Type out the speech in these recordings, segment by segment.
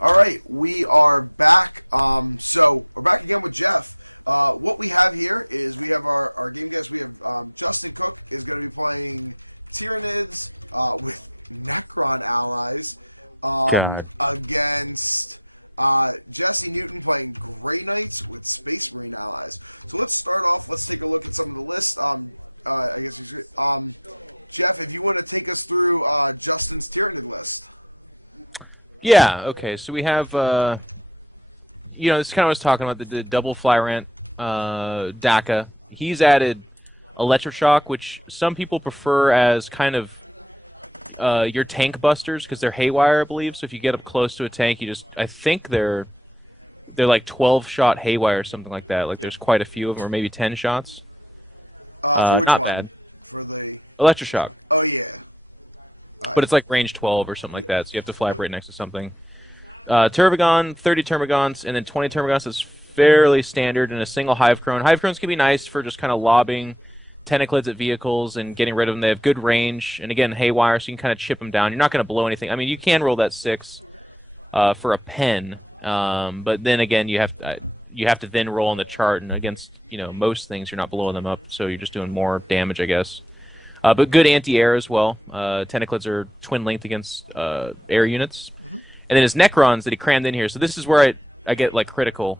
All right, we are back. So we're back again with Jeff. What we have here is we have our game guest. We have Justin Cook is going to be playing Tyranids with Necron allies against Jesse Newton playing Grey Knights with Space Marine allies. So let's start off. Let's take a look at some of the list. I guess Jeff, if you want to take us through Justin's Tyranid list. Yeah, okay, so we have, you know, this kind of was talking about the double Flyrant DACA. He's added Electroshock, which some people prefer as kind of your tank busters, because they're haywire, I believe. So if you get up close to a tank, you just, I think they're like 12-shot haywire or something like that. Like there's quite a few of them, or maybe 10 shots. For which not one? bad. For the Electroshock. Oh yeah. But it's like range 12 or something like that, so you have to fly up right next to something. Tervigon, 30 Termagants, and then 20 Termagants is fairly standard in a single Hive Crone. Hive Crones can be nice for just kind of lobbing tentaclids at vehicles and getting rid of them. They have good range, and again, haywire, so you can kind of chip them down. You're not going to blow anything. I mean, you can roll that 6 for a pen, but then again, you have to then roll on the chart, and against most things, you're not blowing them up, so you're just doing more damage, I guess. But good anti-air as well. Tentaclids are twin-linked against air units. Mm-hmm. And then his Necrons that he crammed in here. So this is where I get like critical.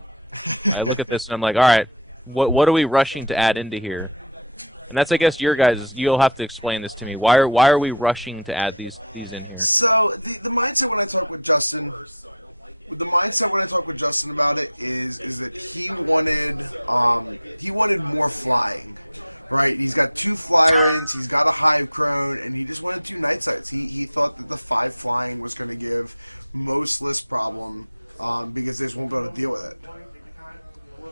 I look at this and I'm like, all right, what are we rushing to add into here? And that's, I guess, your guys'. You'll have to explain this to me. Why are we rushing to add these in here? So the mindset when I talk with Justin, about it is that he wanted more flying. Right, he's got 2 Flyrants, he's got a Hive Crone, and he just wanted 2 Night Sights. He thought that the 5 flying was going to give most list problem because they just won't be able to deal with it.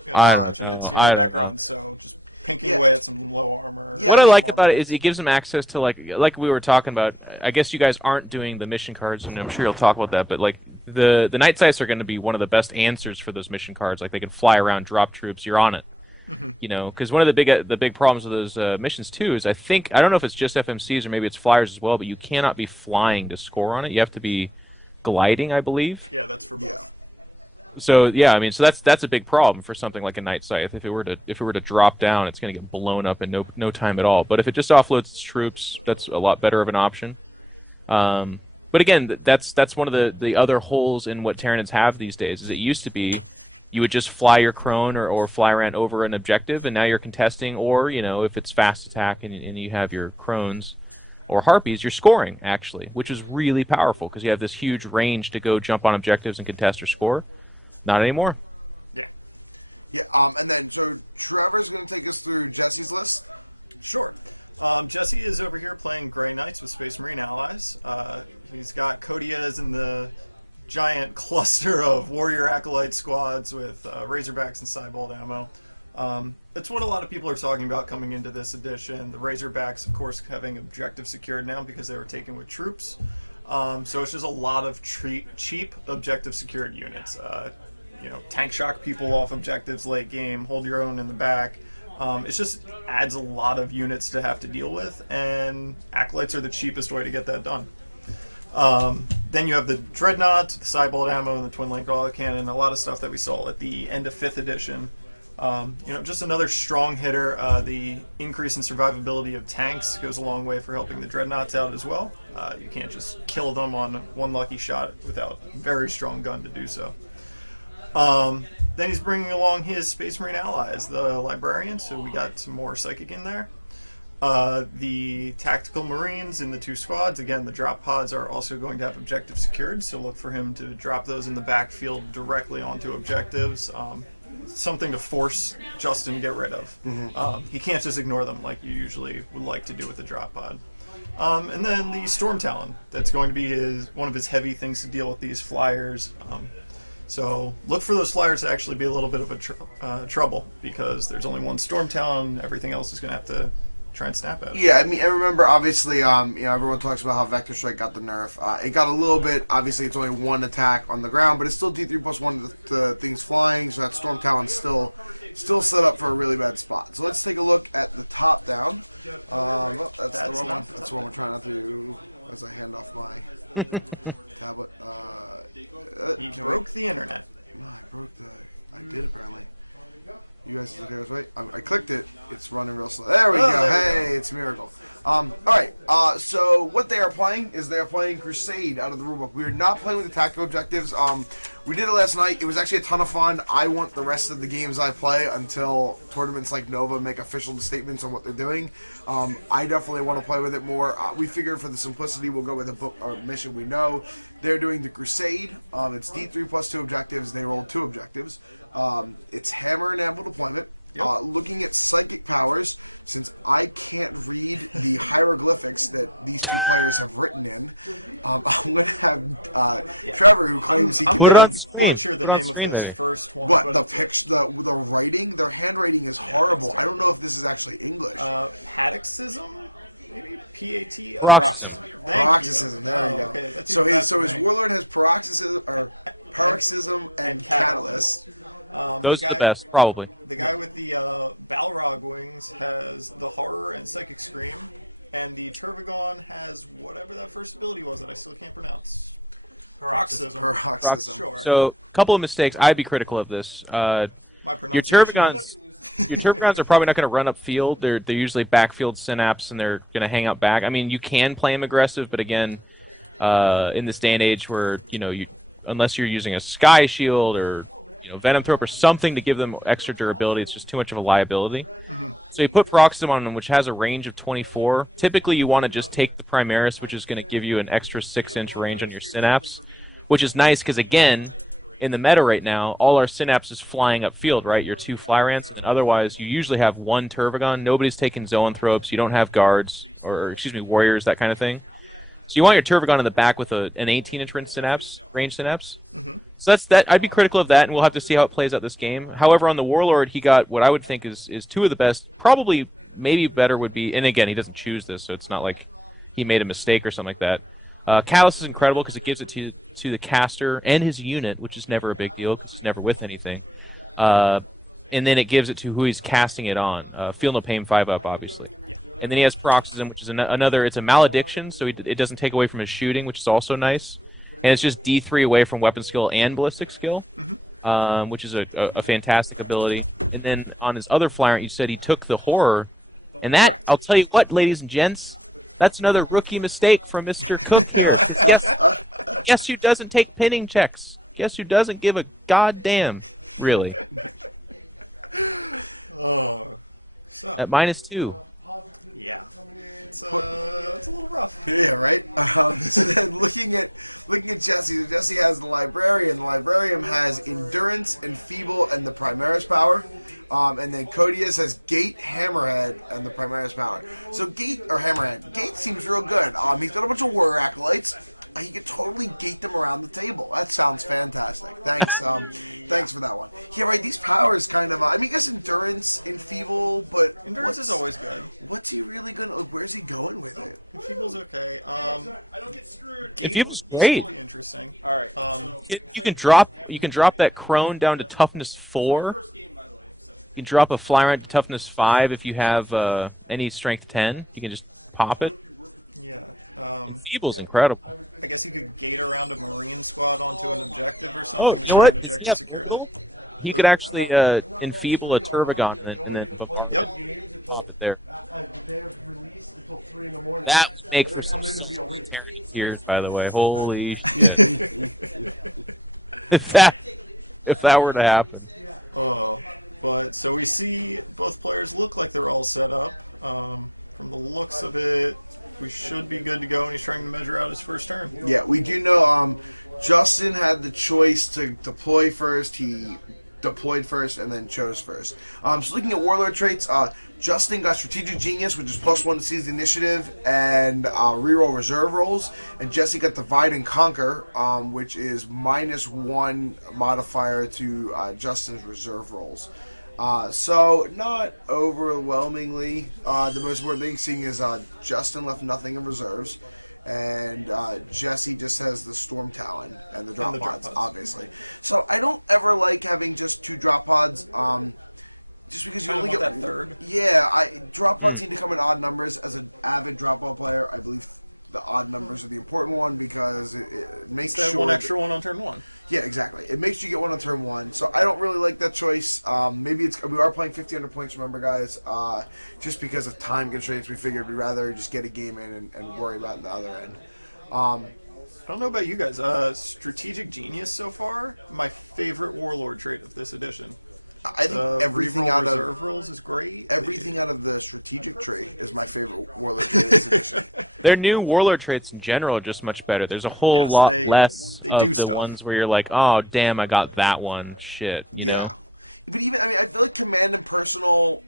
It's Necron, so just pinking away at some low armor. Yeah, what I like about it is it gives them access to, like we were talking about. I guess you guys aren't doing the mission cards, and I'm sure you'll talk about that, but like the Night Sights are going to be one of the best answers for those mission cards. Like they can fly around, drop troops, you're on it. Mm-hmm. Because one of the big problems with those missions too is I don't know if it's just FMCs or maybe it's flyers as well, but you cannot be flying to score on it. You have to be gliding, I believe. Yeah, that's for both. Yeah. So yeah, I mean, so that's a big problem for something like a Night Scythe. If it were to drop down, it's going to get blown up in no time at all. But if it just offloads its troops, that's a lot better of an option. But again, that's one of the other holes in what Tyranids have these days. Is it used to be you would just fly your Crone or Flyrant over an objective, and now you're contesting, or, if it's fast attack and you have your Crones or Harpies, you're scoring, actually, which is really powerful, because you have this huge range to go jump on objectives and contest or score. Not anymore. Yeah. Yeah, and then, so Trevor's going to take us through Jesse's list? Sure. Jesse is over here playing Grey Knights with Space Marine allies. He's got Kodias in the giant cluster of warrior acolyte squads with Razorbacks and Cybald ammo. It's what a lot of people are talking about coming into this edition. The Razorbacks, of course, having objective secured now because they were taken with troops. So it's just a lot of cheap objective secured units. Tank shock people off objectives late game, hold your own in the back. It just adds a lot of units to have to deal with, and acolytes are the cheapest way to get that done. Then you have the Dreadnought, the Cybald ammo, and the Twin Link Autocannon, a lot of stuff that we saw at the end of 5th edition. Just another strong hitter. The increase in survivability of tanks goes a long way for helping the Dreadnoughts out as well. You can't just kill them on one lucky shot without a very strong gun to do so. Then he's bringing along his Space Marine allies, the Librarians, so we got some more Psychic in there. The Tactical Marines in the 2 squads. Again, the drop pods are also going to have objectives secured, so look for him to drop those in the backfield directly onto objectives. Something to force Justin to get rid of. Mm-hmm. He can't just ignore them like you usually would like to do with the drop pod. And then the Storm Talon. That's going to be one of his heavy things to deal with these flyers. So look for those flyers to actually be a little bit of a trouble, because there's only one Storm Talon. Everything else is going to have to try and snap at it. Yeah, I mean, I remember, obviously, everyone talks about how Vector Strike got the nerf. It got a little bit, obviously, it's only 1 attack on the ground, but it's still D3+1 to things flying, so that Storm Talon's still set up for a really bad spot. So let's take a look at the top down. That's the one we're trying not to as I hand off my tablet. He broke the internet. No, I broke the. I did apparently. You guys look at right? I clicked it. It's running real slow. There we go. Hey, it's a miracle. All right. So what they are playing is they are playing Crusade out of the rulebook. We are not playing with the tactical objectives. We did it last night. It was actually a ton of fun. I want the rest of the games I play until tournaments like Nova make official statements on what they're doing. I definitely want to play with it more. We figured for the simplicity, we'll go with a book or mission we know. They're doing the Crusade. It's D3 plus 2 objectives. They rolled 2 objectives. It's hammer and anvil deployment. Yep. Looking at psychic powers, since I can't read the hieroglyphics that these two players have written in, I'm going to have Trevor, who claims he can put it on screen. Butcher the name of this first one. But the picture, the writing, their handwriting is horrible. I don't know if this is actually English. Paroxysm? Maybe P-A-T? Paroxysm. Paroxysm. There you go. Okay, so his warlord has paroxysm and catalyst. Those are the best, probably. The guy with the Balrog wings has the horror and psychic scream, and the Turvagon has whatever that first ability was that I still can't pronounce. Paroxysm. Sure. So, a couple of mistakes. I'd be critical of this. My Your pronunciation. Turvagons are probably not going to run up field. They're usually backfield synapse, and they're going to hang out back. I mean, you can play them aggressive, but again, in this day and age where unless you're using a Sky Shield or Venom Thrope or something to give them extra durability, it's just too much of a liability. Mm-hmm. So you put Paroxysm on them, which has a range of 24. Typically, you want to just take the Primaris, which is going to give you an extra 6-inch range on your Synapse, which is nice because, again, in the meta right now, all our Synapse is flying upfield, right? Your 2 Flyrants, and otherwise you usually have 1 Turvagon. Nobody's taking Zoanthropes. You don't have guards, or warriors, that kind of thing. So you want your Turvagon in the back with an 18-inch range synapse. Mm-hmm. So that's that. I'd be critical of that, and we'll have to see how it plays out this game. However, on the Warlord, he got what I would think is 2 of the best. Probably, maybe better would be, and again, he doesn't choose this, so it's not like he made a mistake or something like that. Callus is incredible because it gives it to the caster and his unit, which is never a big deal because he's never with anything. And then it gives it to who he's casting it on. Feel No Pain 5-up, obviously. Yeah. And then he has Paroxysm, which is another. It's a malediction, so it doesn't take away from his shooting, which is also nice. And it's just D3 away from weapon skill and ballistic skill, which is a fantastic ability. And then on his other Flyrant, you said he took the horror. And that, correct. I'll tell you what, ladies and gents, that's another rookie mistake from Mr. Cook here. Guess who doesn't take pinning checks? Guess who doesn't give a goddamn, really? Oh, so at -2. Yeah, it's a little rough. Yeah, right. So then looking at Jesse, Jesse has the Librarian. The Librarian has Endurance, Enfeeble, and the Primaris power. And then Codius has Gate, Hammerhead, and the Primaris power. So Gate or Hammerhead, Gate seems real good. He's got a bunch of Warrior Acolytes. He could totally gate them around the table. That sounds fantastic. Thanks, thanks for that one. Yeah, right. These powers kind of. I guess Endurance, Enfeeble, but Endurance is always good. What's he really gonna? Where's he going with it? Enfeeble's okay. I don't get screwed. Enfeeble's great. Really interesting. All right. You can drop that Cron down to toughness 4. You can drop a Flyrant to toughness 5 if you have any strength 10. You can just pop it. Yeah. Enfeeble's incredible. I guess you could gate around a Marine squad onto an objective or something. Oh, you know what? Objective security. He could actually enfeeble a Turvagon and then pop it there. That would make for some Tyranids here, by the way. Holy shit! if that were to happen. Oh, but so we see both players look like they're all set up. From the looks of it, we should be good to go, and he's trying to measure out his first turn. Yeah, we do know Justin had the choice to deploy first. He deployed first and then chose first. So looking at Warlord traits, Justin got Strategic Genius, which is +1 to seize the initiative, and reroll reserve rolls. And Jesse got Divide and Conquer, which is -1 modifier to Justin's reserve rolls. So, not overwhelmingly. The most important thing seeing is Justin left nothing in reserves, and Jesse just has the Storm Talon and the drop pods, obviously. So, I don't ever like having just 2 drop pods, just because you only get that third. Yeah, drop pods need to come in odd numbers. As an avid drop pod player, I believe the odd numbers are the important one because it makes That sure one extra one on turn 1. Yeah, exactly. It makes you get one on turn 1, so I don't really like that choice. Maybe we are playing 1,500 points, remember, guys. Just because of time constraints, we figured we'd rather just get a game in and worry about the other end. I don't know about you guys. Strategic Genius so far, my favorite Warlord trait of this edition. I think everything reroll out reserve of rolls is great. everything out of the strategic trait is my favorite Warlord trait in this edition. Their new warlord traits in general are just much better. There's a whole Yes, lot they less do of the stuff. ones where you're like, oh damn, I got that one. Shit, you know. But even I feel like command and personal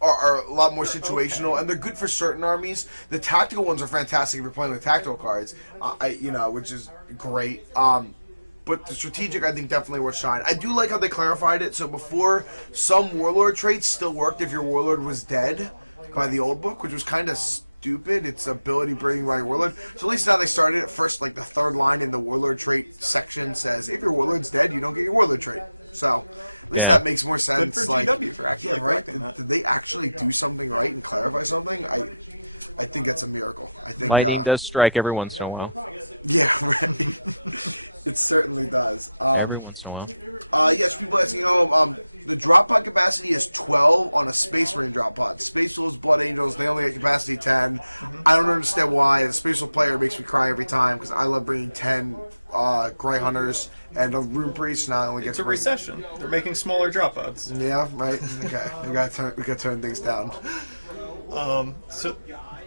are a lot more situational, and they're good for certain armies. The tactical ones are fantastic if you're playing with tactical cards, which is great. But the strategic, I think, definitely worth shine. I do like how they clarified it. So before, some warlord traits still worked if your warlord was dead by the old book, which was kind of stupid. It's ability bringing by your warlord. So at least now they started it first. Like the third line in the warlord trait section says, if your warlord's dead, you don't get your warlord trait. So at least that makes more sense. Good for like, GW for actually correcting that. Did they actually do something right and clarify something? I think it's a miracle. I think Lightning does strike every once in a while. Yeah, right. It certainly does. Every once in a while. Yes, people asking, the drop pod capacity is 12 on a Space Marine drop pod. Space Wolves, Blood Angels, they only get capacity 10. I don't understand why. As a Space Wolf player, it makes me cry every time because I love bringing 10 Grey Hunters and a Rune Priest. Now I only get It's a recession. They're making smaller drop pods. Yeah, right. Okay, we got to turn things down. So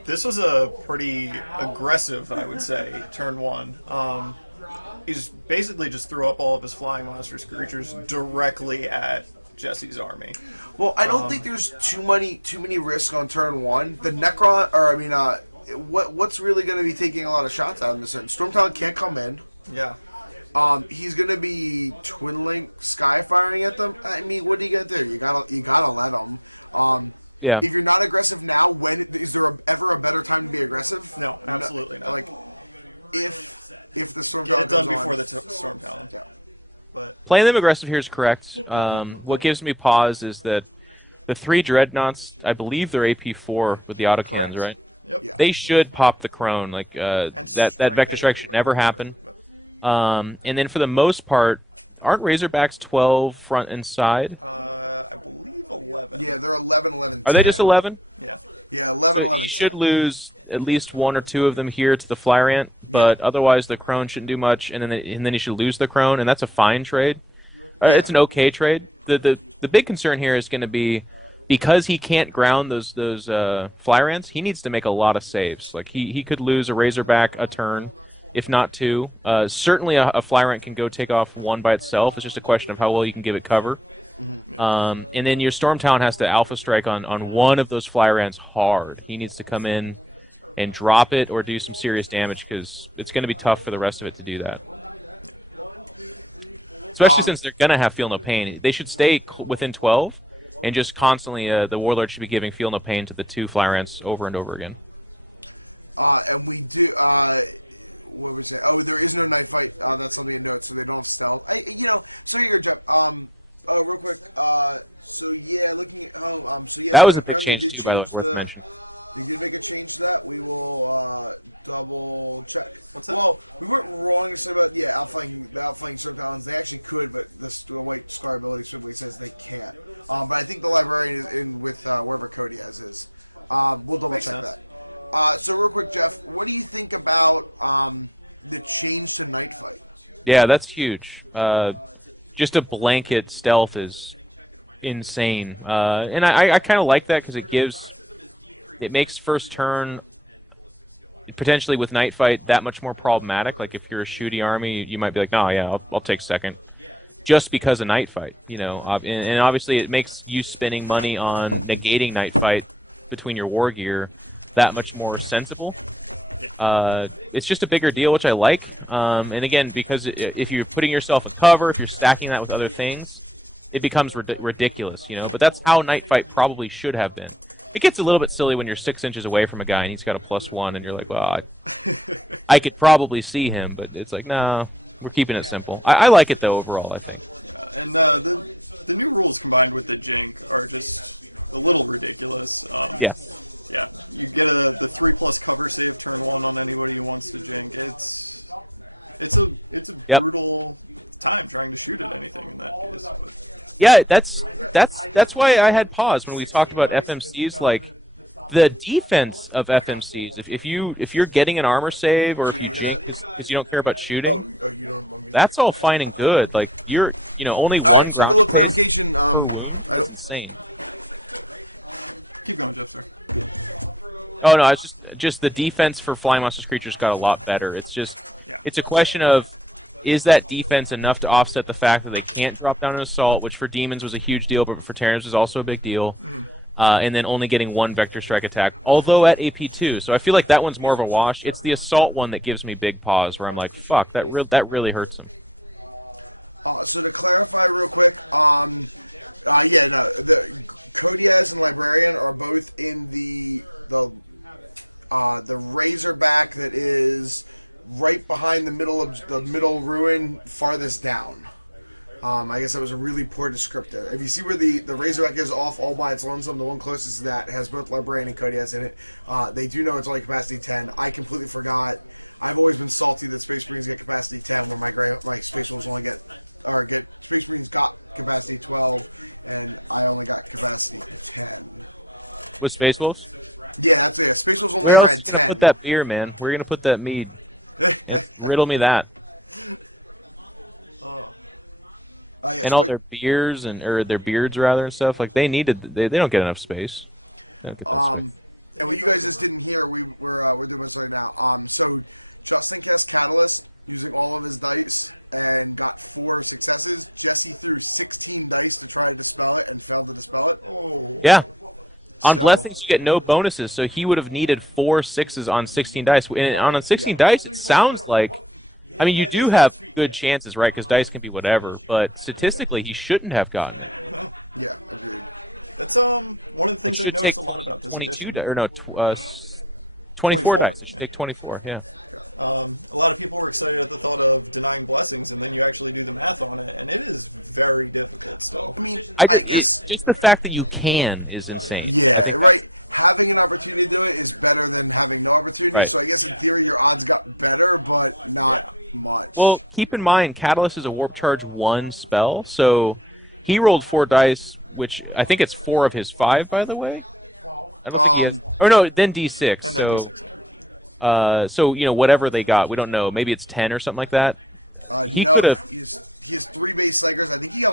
this was a pretty aggressive, I would say, turn 1. He's basically just threw up all of his flying monsters creatures directly at Jesse's army. Well, I don't think there's too many risks on turn 1. The Necron, or I mean, what's really going to be taking a lot of shots out of this? Stormtown can't come in. Yeah. He's going to be Twin Link Skyfiring at them. I mean, what are you going to do? You gotta let them. Yeah. If you're not aggressive now, is there ever a better time to be aggressive? No, absolutely not. Like, if the Storm Get it done goes before on, the Storm Talon. Yeah. But Playing them aggressive here is correct. What gives me pause is that the 3 Dreadnoughts, I believe they're AP4 with the autocannons, Correct. right? Yep. Yeah. They should pop the Cron. Like that strike Vector Strike should never happen. And then for the most part, aren't Razorbacks 12 front and side? I believe 11. Yeah, they're 11, 11, 10. Are they just 11? Yeah. Yeah, 11, 11. You should lose at least 1 or 2 of them here to the Flyrant, but otherwise the Crone shouldn't do much, and then you should lose the Crone, and that's a fine trade. It's an okay trade. The big concern here is going to be because he can't ground those Flyrants, he needs to make a lot of saves. Like he could lose a Razorback a turn, if not 2. Certainly a Flyrant can go take off 1 by itself. It's just a question of how well you can give it cover. And then your Stormtown has to Alpha Strike on one of those Flyrants hard. He needs to come in and drop it or do some serious damage because it's going to be tough for the rest of it to do that. Especially since they're going to have Feel No Pain. They should stay within 12 and just constantly, the Warlord should be giving Feel No Pain to the 2 Flyrants over and over again. And we do, what was it? Oh, there is no night fight. That's something to note, so they don't have stealth. So here, Jeff. Real quick. So yeah, looking at home. So yeah, That was a big apparently change did too, by the way, change worth mentioning. They did make a change to that. We will double check. What's that? Well, we weren't wrong to say about outflanking Stormtalons. They actually could, but the White Scar ability simply says they can't. But I think the librarian is in with wherever Cody has is. We'll double check that. So real quick, Jeff, what do you think about the change to night fight? Yeah, that's huge. Just a blanket stealth is insane, and I kind of like that because it makes first turn potentially with night fight that much more problematic. Like if you're a shooty army, you might be like, no, yeah, I'll take second, just because of night fight, and obviously it makes you spending money on negating night fight between your war gear that much more sensible. It's just a bigger deal, which I like. And again, because if you're putting yourself in cover, if you're stacking that with other things, it becomes ridiculous, But that's how night fight probably should have been. It gets a little bit silly when you're 6 inches away from a guy and he's got a +1, and you're like, well, I could probably see him, but it's like, no, we're keeping it simple. I like it though overall. I think. Yeah, and the new rules combined with the Jink are just a little ridiculous. Yeah. Yeah, you get the 3+ cover save turn 1 on anybody who wants to jink. It's a brutal time trying to shoot at anything in that case. But. Yeah, that's why I had pause when we talked about FMCs. Like the defense of FMCs, if you're getting an armor save or if you jink because you don't care about shooting, you don't. that's all fine and good. Like you're only All one. right, so have a little clarification. Insane. Keep going, Jeff, sir. Oh no, it's just the defense for flying monsters creatures got a lot better. It's just it's a question of, is that defense enough to offset the fact that they can't drop down an assault, which for demons was a huge deal, but for Tyranids was also a big deal. And then only getting 1 vector strike attack, although at AP2. So I feel like that one's more of a wash. It's the assault one that gives me big pause, where I'm like, fuck, that really hurts him. So to clarify real quick, the Kodiaz and Librarian are both in the Razorback that is right behind the middle ruin, farthest down. I guess that was a really poor descriptor. If you see where the Razorback is off all by its lonesome, the one closest to that has both Librarian and Kodiaz in it. They do know it's only capacity 10. I completely forgot. I've always been salty that Space Marines get capacity 10, where my Space Wolves only get Space Marines got capacity 12, and I only got capacity 10. With Space Wolves? Yeah, that's it. Space Wolves only ran 10. Put that beer, man. We're gonna put that mead. Yeah, riddle me that. And all their beers or their beards rather and stuff, like they don't get enough space. And what you guys just didn't hear, we're doing this right now. So Justin cast Catalyst using all of his dice and got 4 successes. Jesse threw 16 dice to try to dispel it and failed to dispel it. Oh. Yeah. On Blessings, you get no bonuses, so he would have needed 4 6s on 16 dice. And on 16 dice, it sounds like, I mean, you do have good chances, right? Because dice can be whatever, but statistically, he shouldn't have gotten it. Yeah, agreed. That's one of the things I've noticed a lot about this 22 edition. 24 dice. It should take 24, yeah. A lot of people were excited at the thought of denying blessings, and then you actually do the math on it, and it is very difficult still. I mean, I guess just the fact that you can is insane. Yeah, right. Having an opportunity to do it is better than having no opportunity, right. So I guess in theory your odds got better, but not much. Well, keep in mind, Catalyst is a Warp Charge 1 spell, so he rolled 4 dice, which I think it's 4 of his 5, by the way. I don't think he has... Or no, then D6. And so, then D6. So, whatever they got, we don't know. Maybe it's 10 or something like that. He could have... He has 3 base Psychers. I think you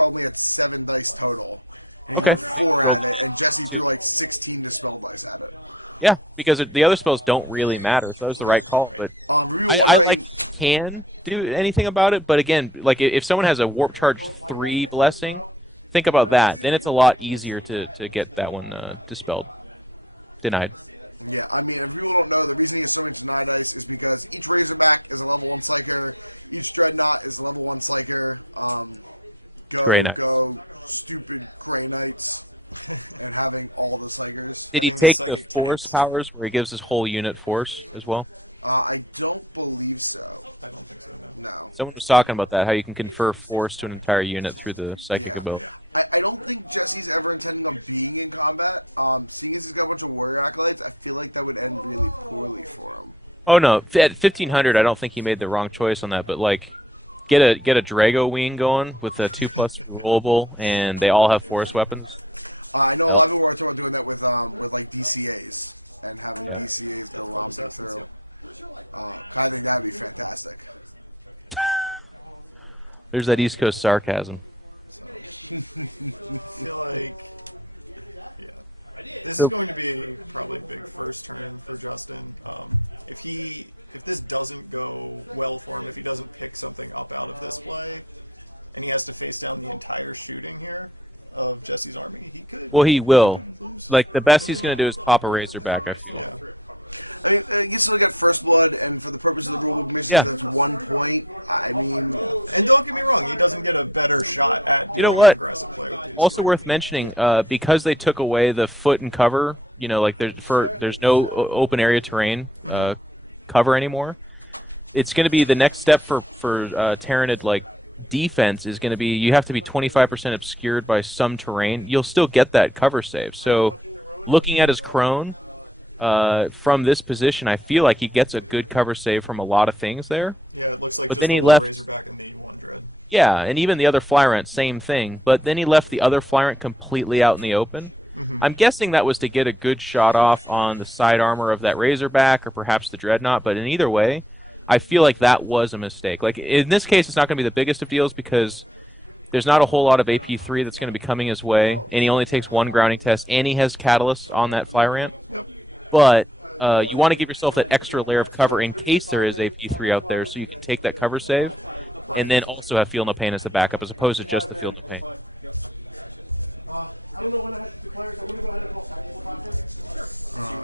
only had 7 dice total. And he threw 4 at it, and Jesse threw like 16 dispel dice at it. Yeah, because the other spells don't really matter, so that was the right call. But I can do anything about it, but again, like if someone has a Warp Charge 3 blessing, think about that. Then it's a lot easier to get that one denied. Yeah, I mean, if people don't know, the reason he has so many denied dice is because each Razorback is a level 1 Psyker, each Dreadnought is a level 1 Psyker. Go, stupid Grey Knights. And having all the Psychers. Did he take the Force powers where he gives his whole unit Force as well? I don't believe so. I don't think so, no. Someone was talking about that, how you can confer Force to an entire unit through the Psychic ability. I don't think Jesse's ever intending on being in combat. Seeing as he's got a bunch of Warrior Acolytes, I feel like that would end really poorly for him. Oh no, at 1500 I don't think he made the wrong choice on that, but like... Get a Drago wing going with a 2+ rollable, and they all have Force weapons. I know a lot of people are talking about doing that with like DCAs and having DCAs go romping through. I think that would be fantastic. There's that East Coast sarcasm. I feel like, this is going to be probably a big first turn for Justin. If this doesn't go well for him, if he doesn't pick something up out of this play, and he has to face down the entire shooting here of Jesse's army, he could. Well, he will. Like, the best he's going to do is pop a Razorback, I feel. Yeah. I mean, you still got First Blood, and for the purpose of the rulebook missions, that's 1 point. I mean... And don't get me wrong, he doesn't get a better shot at doing an aggressive play with these. Also worth mentioning, because they took away the foot and cover, like there's no open area terrain cover anymore. It's going to be the next step for Tyranid, like, defense is going to be you have to be 25% obscured by some terrain. You'll still get that cover save. So looking at his Cron, from this position, I feel like he gets a good cover save from a lot of things there. Yeah, it looks like But just then the he one left- Razorback and the one Dread. Yeah, and even the other Flyrant, same thing. But then he left the other Flyrant completely out in the open. I'm guessing that was to get a good shot off on the side armor of that Razorback or perhaps the Dreadnought, but in either way, I feel like that was a mistake. Like, in this case, it's not going to be the biggest of deals because there's not a whole lot of AP3 that's going to be coming his way, and he only takes one grounding test, and he has Catalyst on that Flyrant. Yep. But you want to give yourself that extra layer of cover in case there is AP3 out there, so you can take that cover save, and then also have Feel No Pain as the backup, as opposed to just the Feel No Pain. I don't know when I have to declare, so I'm going to go ahead and call tactical conference.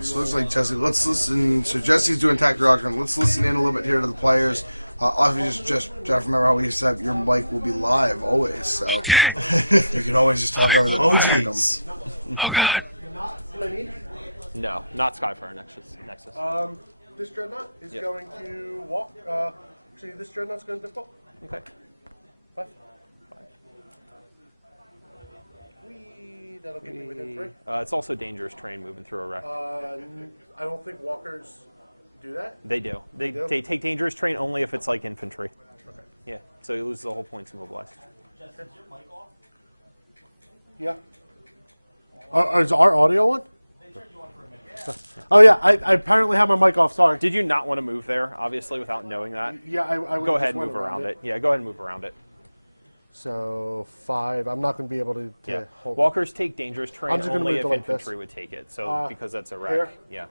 So it looks like Jesse. Let's listen. So Jesse's doing tactical doctrine. Let's listen in a little bit here to the players. Obviously, just Jeff, remember how we said your mic will be live always. So you can always just talk over the Oh, mic with them. jeez. Oh, God. No, not Skyfire Nexus. This Dreadnought is Yep. going to walk. Actually, this Dreadnought's going to default. Okay. 5. That'll get me within 3. It's also dangerous terrain moving through a wreck. I don't think walkers do that. They do. They do? they take dangerous terrain only if it's like infantry. Okay. Yeah. So you lose the whole points immobilized. Yeah. Is our audio on? Oh yeah, I apparently have my mic off. Sorry. Did you not want to move there? Obviously, without knowing that. Yeah, I Go ahead and move around it. Yeah, go ahead and move around it. So 5. I'm not going to be able to Yeah. hold. Walkers take dangerous terrain I'm just gonna only move if it like this. infantry would take it. So because that's a wreck. here? Yeah.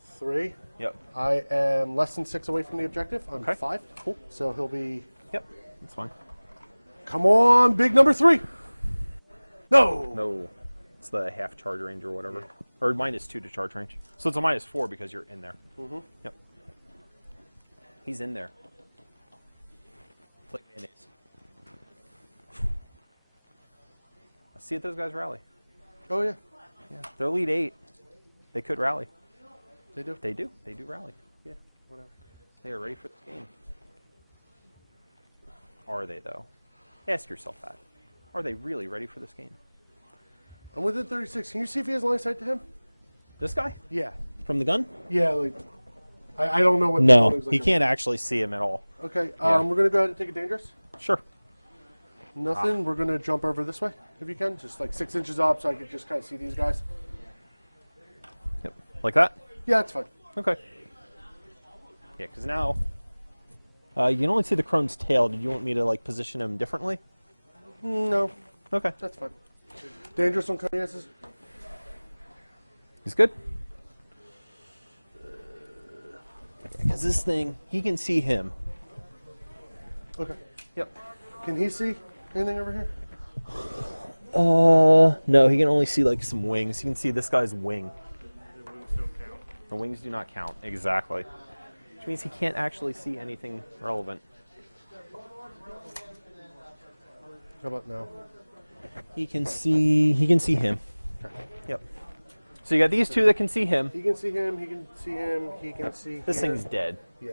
3. Yep. I am less than 6 away from the objective. I'm Okay. 5. Cool. So he'll be. Yep. That's fine. Come on, big number 3. No. No. It's the half charge range or whatever. Or -2 to charge range. So it's a -4 because you're in there. Mm-hmm. Yep. He's in there. Like mayonnaise. Let's see if those guys rally. Oh yeah, Yeah. They're Elite 8. They could rally. they do. They do. They do rally. Yeah, whatever. They are ready for this game. Are they, though? Ask yourself that. Are they really ready for this game? I'm within 36. Can you see if he has line of sight to him? This guy? Yeah. From the gun? Yeah, like. I don't know what. the No, building's he like. can't actually see him at all. Okay, Yeah. we're gonna go ahead and take a dangerous. Sure. Nothing. We're gonna jump over this way if you can, just like 6 inches up, so I can just kind of see these guys. Yep. Like that? Yeah, it's fine. Okay. Yeah, because now you can only see the Cron's tail. Did you want me to like position him differently? No, Okay. that's fine. Dangerous on Coniases. He's good. Because this thing, he can see him. Okay. Yep. Can he see anything over here? No, he can only see like some wings. He can see this guy's wing. The wings don't count. The wings do not count. Exactly. Which means he can't actually see anything relevant. How about now? He can see him. Okay. Yep. So you got these two that can see him. He can see him. He can see him. He can see. This him. thing's dead. Yeah.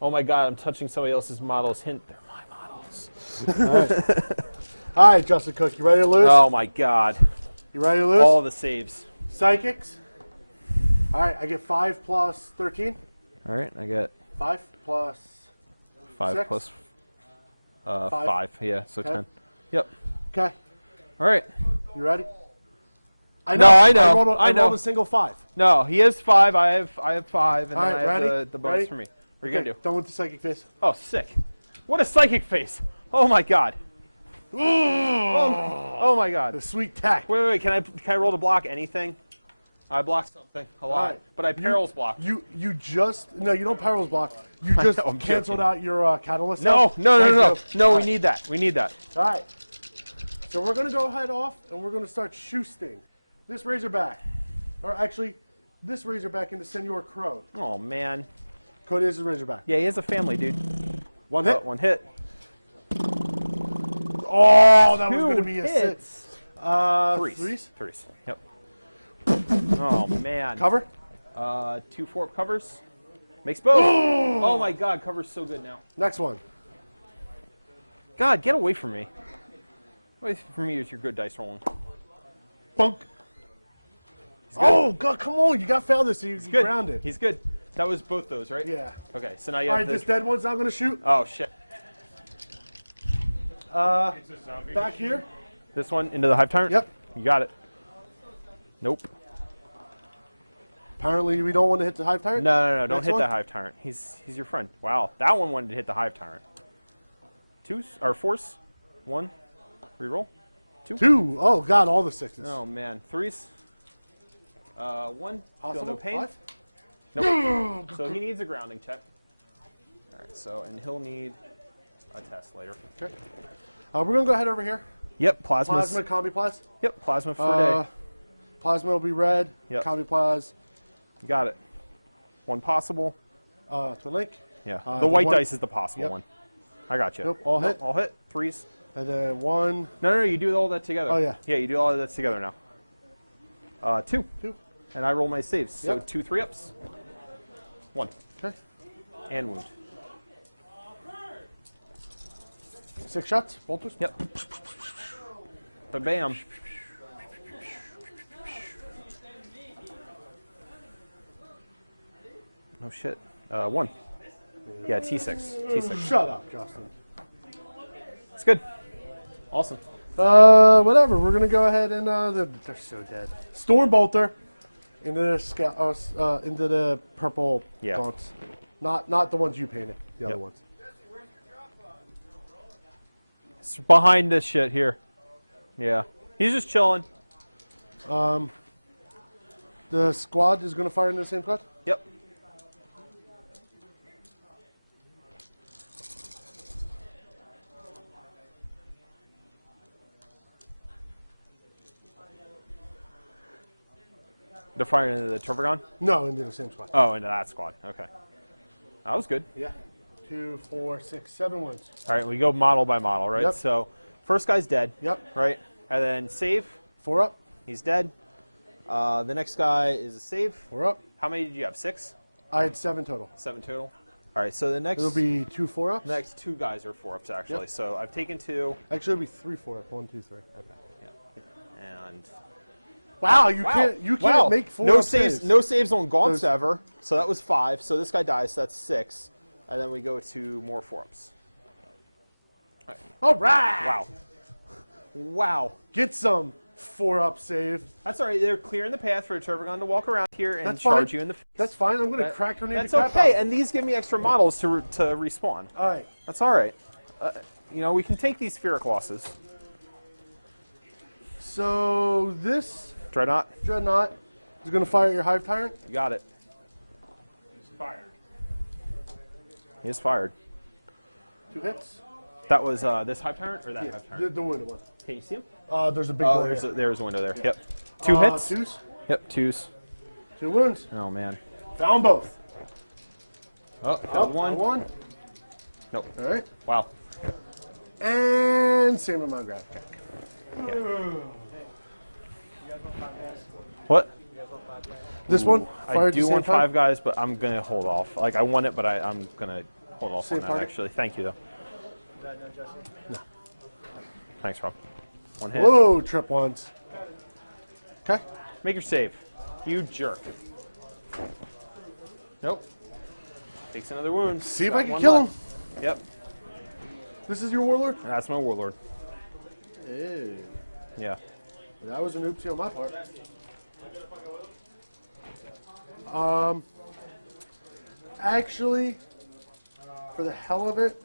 Oh my god, I'm touching somebody else's models. Hint, they're my models. All right, Justin Cook, you ready to lose? Oh my god. You ready to lose? All the saves. Psychics. All right, I get 5 plus 13. All right, I got 5 plus 5 6? plus Five. 5. Yeah, so Okay. 10. Yep. Okay. All right. You ready? I No, I know. I I know. rolled a single 5. No, he has 5. I have 5, and All then right, I have ready? the bonus Ready? for me. What are you Okay, gonna do? done with the psychic face. Oh, sick. What a psychic face. Oh my god. Oh my god. The sweet tack. Wait. Can I roll to block anything? I blocked something a lot, right. but I perils blocked. You just no, you don't perils block. You just know, I'm canceled joking. out your catalyst. No. Thank you. No, All we right. need that. We need that. All right. So we're gonna go head off, and we're gonna start shoosting this Razorback, or actually, this Razorback into Senor Crow. Oh man. Cody is a Razorback. Yeah, he has a family, dude. One hit. One hit. Oh, that was Two gonna be a sit. hits. Threes. Threes. Yep. Oh man. Cover. 2-4 covers. Makes both. Oh my god, cover's so good now. Next one. God, get away from me. Away from me with your good dice rolling. Bunk. Oh, God, come on. You got found this, so you Good. grounded. He's good. That was both those, right? Yeah. Okay, so now you All have right, this dead one's not going to shoot. Oh, shit. Back here. This one into the hive tyrant? Yep. You got it. Nope. Apparently, we don't want to hit the hive tyrant. No. Don't Next hit one? that hive tyrant. He's your friend. Wow, that one wanted to hit the hive tyrant. Twos or fours? One. Reroll. Two. Oh, God, all the sixes. Oh man, threes. One. Possible? Feel no pain. 5? Nope. So he needs a grounding check. All right. So and he'll need a test later. Okay. We're going to go ahead over here. Yep. Plasma. Plasma, combi plas. Yep. Plasma for day. Plasma will be red. Yep. Combi plas. Got it. One possible. Twin link. Yeah. The the white one- dice is the possible Yep. one. I got you. Nope, all hit. All hit. Threes. And then 1. No. You do all that together. Oh, yeah. Yeah, you do all of that together now. 2. 2. And I roll my saves. So Yep. 2 3-ups. 1. Okay. And wound. 6 shots. Bolters. Yep. Ba-bam. Oh shit. 1. Yeah, T6. T6. Shut up, Justin. It's good. Awesome. Whatever. We're gonna go ahead and they're so dead. Storm bolter into the into the purple Yeah. gaunts. Not the ones you painted. The other Yep. ones. It's behind this shit here. Yeah. He's just chilling. The squad is gonna fire into the same squad. Yep. They're firing into the Turbogon? No, into the same squad. Oh, into that squad. Okay. That was good. Yeah. 2, 4, 6, 7 wounds. All right, we go model by model, right? Yep. So, first guy's dead. Yep. Right? And then save. 4 up. He's dead. The next guy is a save. 4 up. How many did you have? 6? I had 7 total. 7 total. All right, so the next It'll be 2 4 ups. next 2 guys are 4-ups, actually. Yep. So I've taken 2. Actually, it'll be 3 4 up. 1, 2, 3. Okay. Yeah. And Wow, you can't make 4 no up saves. No saves on gaunts ever. So that was 5. So this guy dies. So that's 6. And then we go to more 4-ups. All right. Wow. Wow. Get some 4 up save. That's all right. They're clearing the path for a Turbogon to walk around here and That's charge fine. you in the face. That's fine. I'm gonna crack grenade. That's the crap okay. out. And these give me extra models to respawn. All right. That's all right. You know, we can take these spheric losses. So this Dreadnought, dreadnought is gonna fire your hive tyrant. you got it. He's fired. He is fired. 2 hits. That was this hive tyrant or that Yeah, hive tyrant? the window one. Can you see him? There's a big Oh, door there's here. there's a window there. Yep. 2 hits. 2s. Yep. 2s. 2 wounds. Oh man. Found both. Oh, Up, one. one. Nope. All right. Wow. And same amount of graph. What? This one I fired do the same want time? 5 guys, but I'm gonna hold off. Like I want it, but I'm gonna hold off Same on that. target? Actually, thank you though. No. Thanks, Rob. 1 hit. Whoa, trip ones. Okay. Make your save. You jerk. Nope. Takes another wound. See if Got I can one kill him. left. Yep. This is your warlord. And that's my warlord. Hey, Yeah. that was an oopsie on my part. Actually, for the hell of it,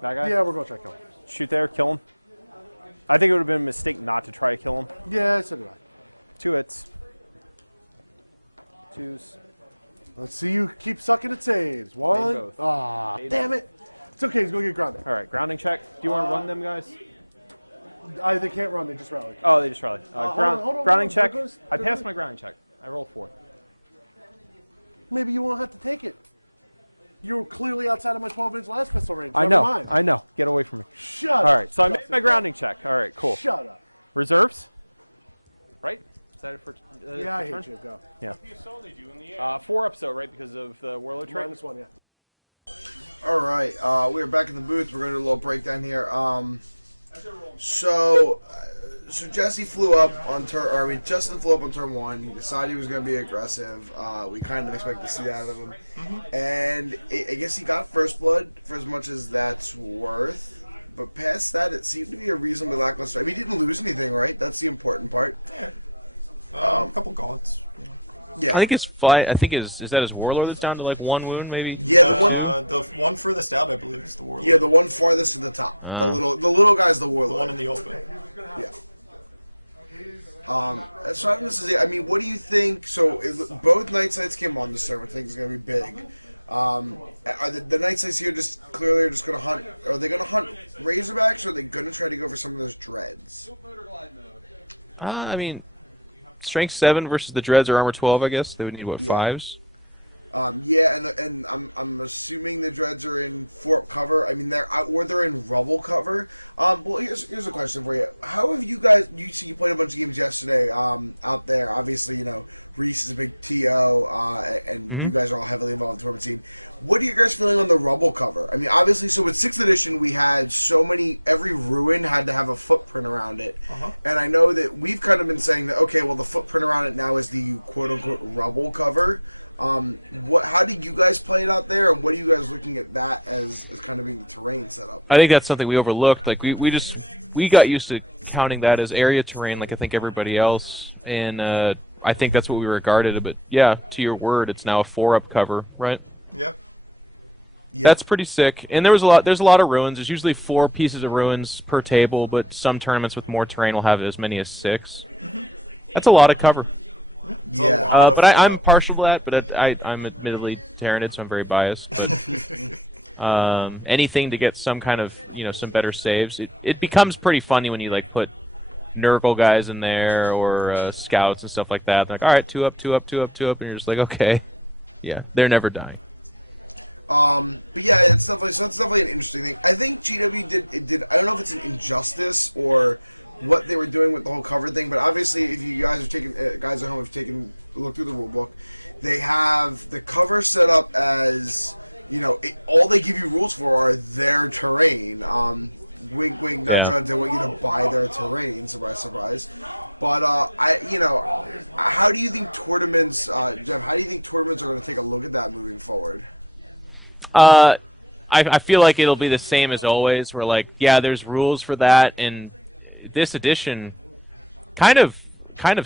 That guy? yeah, we're gonna try to kill him. Shoot there, kill him. I think it would have been a mistake not to try to kill him. Yeah, so did I. 2 hits. 2s. Let's see you keep sucking at saves. One. both. Ah, Made damn it. It's okay. He's gonna get grounded. All right, grounding check. Do you want to run them, guys? They can't run. They just rallied. Oh, they just rallied. hold on, Grounding there check. goes- I there passed goes- my grounding check. I rolled 4. Maybe you won't have to take it. You're clearly outside of my 12-inch last pistol range. I Never know. mind. I know. Get away from me. Shut up. All right, so I made Justin. my grounding check. All right, cool. Shut up. Reserves? Right? Is that it for Yeah, I for hate turn? you. Go. Yeah. He assaulted you in the air. 4-ups though, right? Because of the warlord trait? -1, yeah. All right, we are back in the booth. We're going to do a little breakdown here. So So Jesse flew up on Justin flew up on turn 1. He decided he was going to be aggressive. We kind of expected to see that out of him. And I guess he got first blood for as much as that's worth. But past that, it seemed to be a reasonably lackluster. I mean, he didn't lose anything, right? That's the important part. Yeah. A couple gaunts. Yeah. I think his fight. I think is that his warlord that's down to like 1 wound, maybe. Yeah, the one furthest out, I believe, is the warlord. Yeah, the one farthest to the top. The little guy's the warlord. The one in the open. Yeah. So this is it. I mean, what do you think? So both night sites came on the server. I think it's going to be big. Are the night sites here just clearly just going to hunt? Are they going to hunt Razorbacks, or are they going to try to go for some of those dreads? I mean, strength 7 versus the dreads are armor 12. I guess they would need what 5s. Yeah, and I'm assuming the dreads are in fort cover. I mean, they're in rubble cover. Well, here's a question for you. How have you guys? You played a bunch of games yesterday. Out there, obviously, you know, Reese is a big TO, and you guys are all heavily involved in the tournament scene. What are you guys feeling on the rubble cover? I mean, obviously, so with 6th edition, we had so many. Every ruin had to have a footprint around it, and I know that we've kind of been saying that. Okay, well, the footprint around it now is the quote unquote rubble cover. How do you guys play it out there, and what are you guys looking at that as kind of being the terrain setup? I think that's something we overlooked. Like we got used to counting that as area terrain, like I think everybody else, and I think that's what we regarded it. But yeah, to your word, it's now a 4-up cover, right? Yeah. That's pretty sick. And there's a lot of ruins. There's usually 4 pieces of ruins per table, but some tournaments with more terrain will have as many as 6. That's a lot of cover. Yeah, but I'm partial to that. But I'm admittedly Tyranid, so I'm very biased. But anything to get some kind of some better saves, it becomes pretty funny when you like put Nurgle guys in there or scouts and stuff like that. They're like, all right, 2 up, 2 up, 2 up, 2 up, and you're just like, okay, yeah, they're never dying. But yeah, that's definitely an interesting thing. I think GW did. I don't know if it's an injustice or what they were doing with the whole cover thing, but obviously, if you guys have taken guys at home have taken a look through the rulebook, they have the cover set up as all they give you rules for are their terrain. Wink, wink, nudge, nudge. They want you to buy their terrain. Surprise, surprise. But how do you think tournaments, Jeff? How do you think tournaments are going to take a look at that moving forward? I feel like it'll be the same as always. Where like, yeah, there's rules for that, and this edition kind of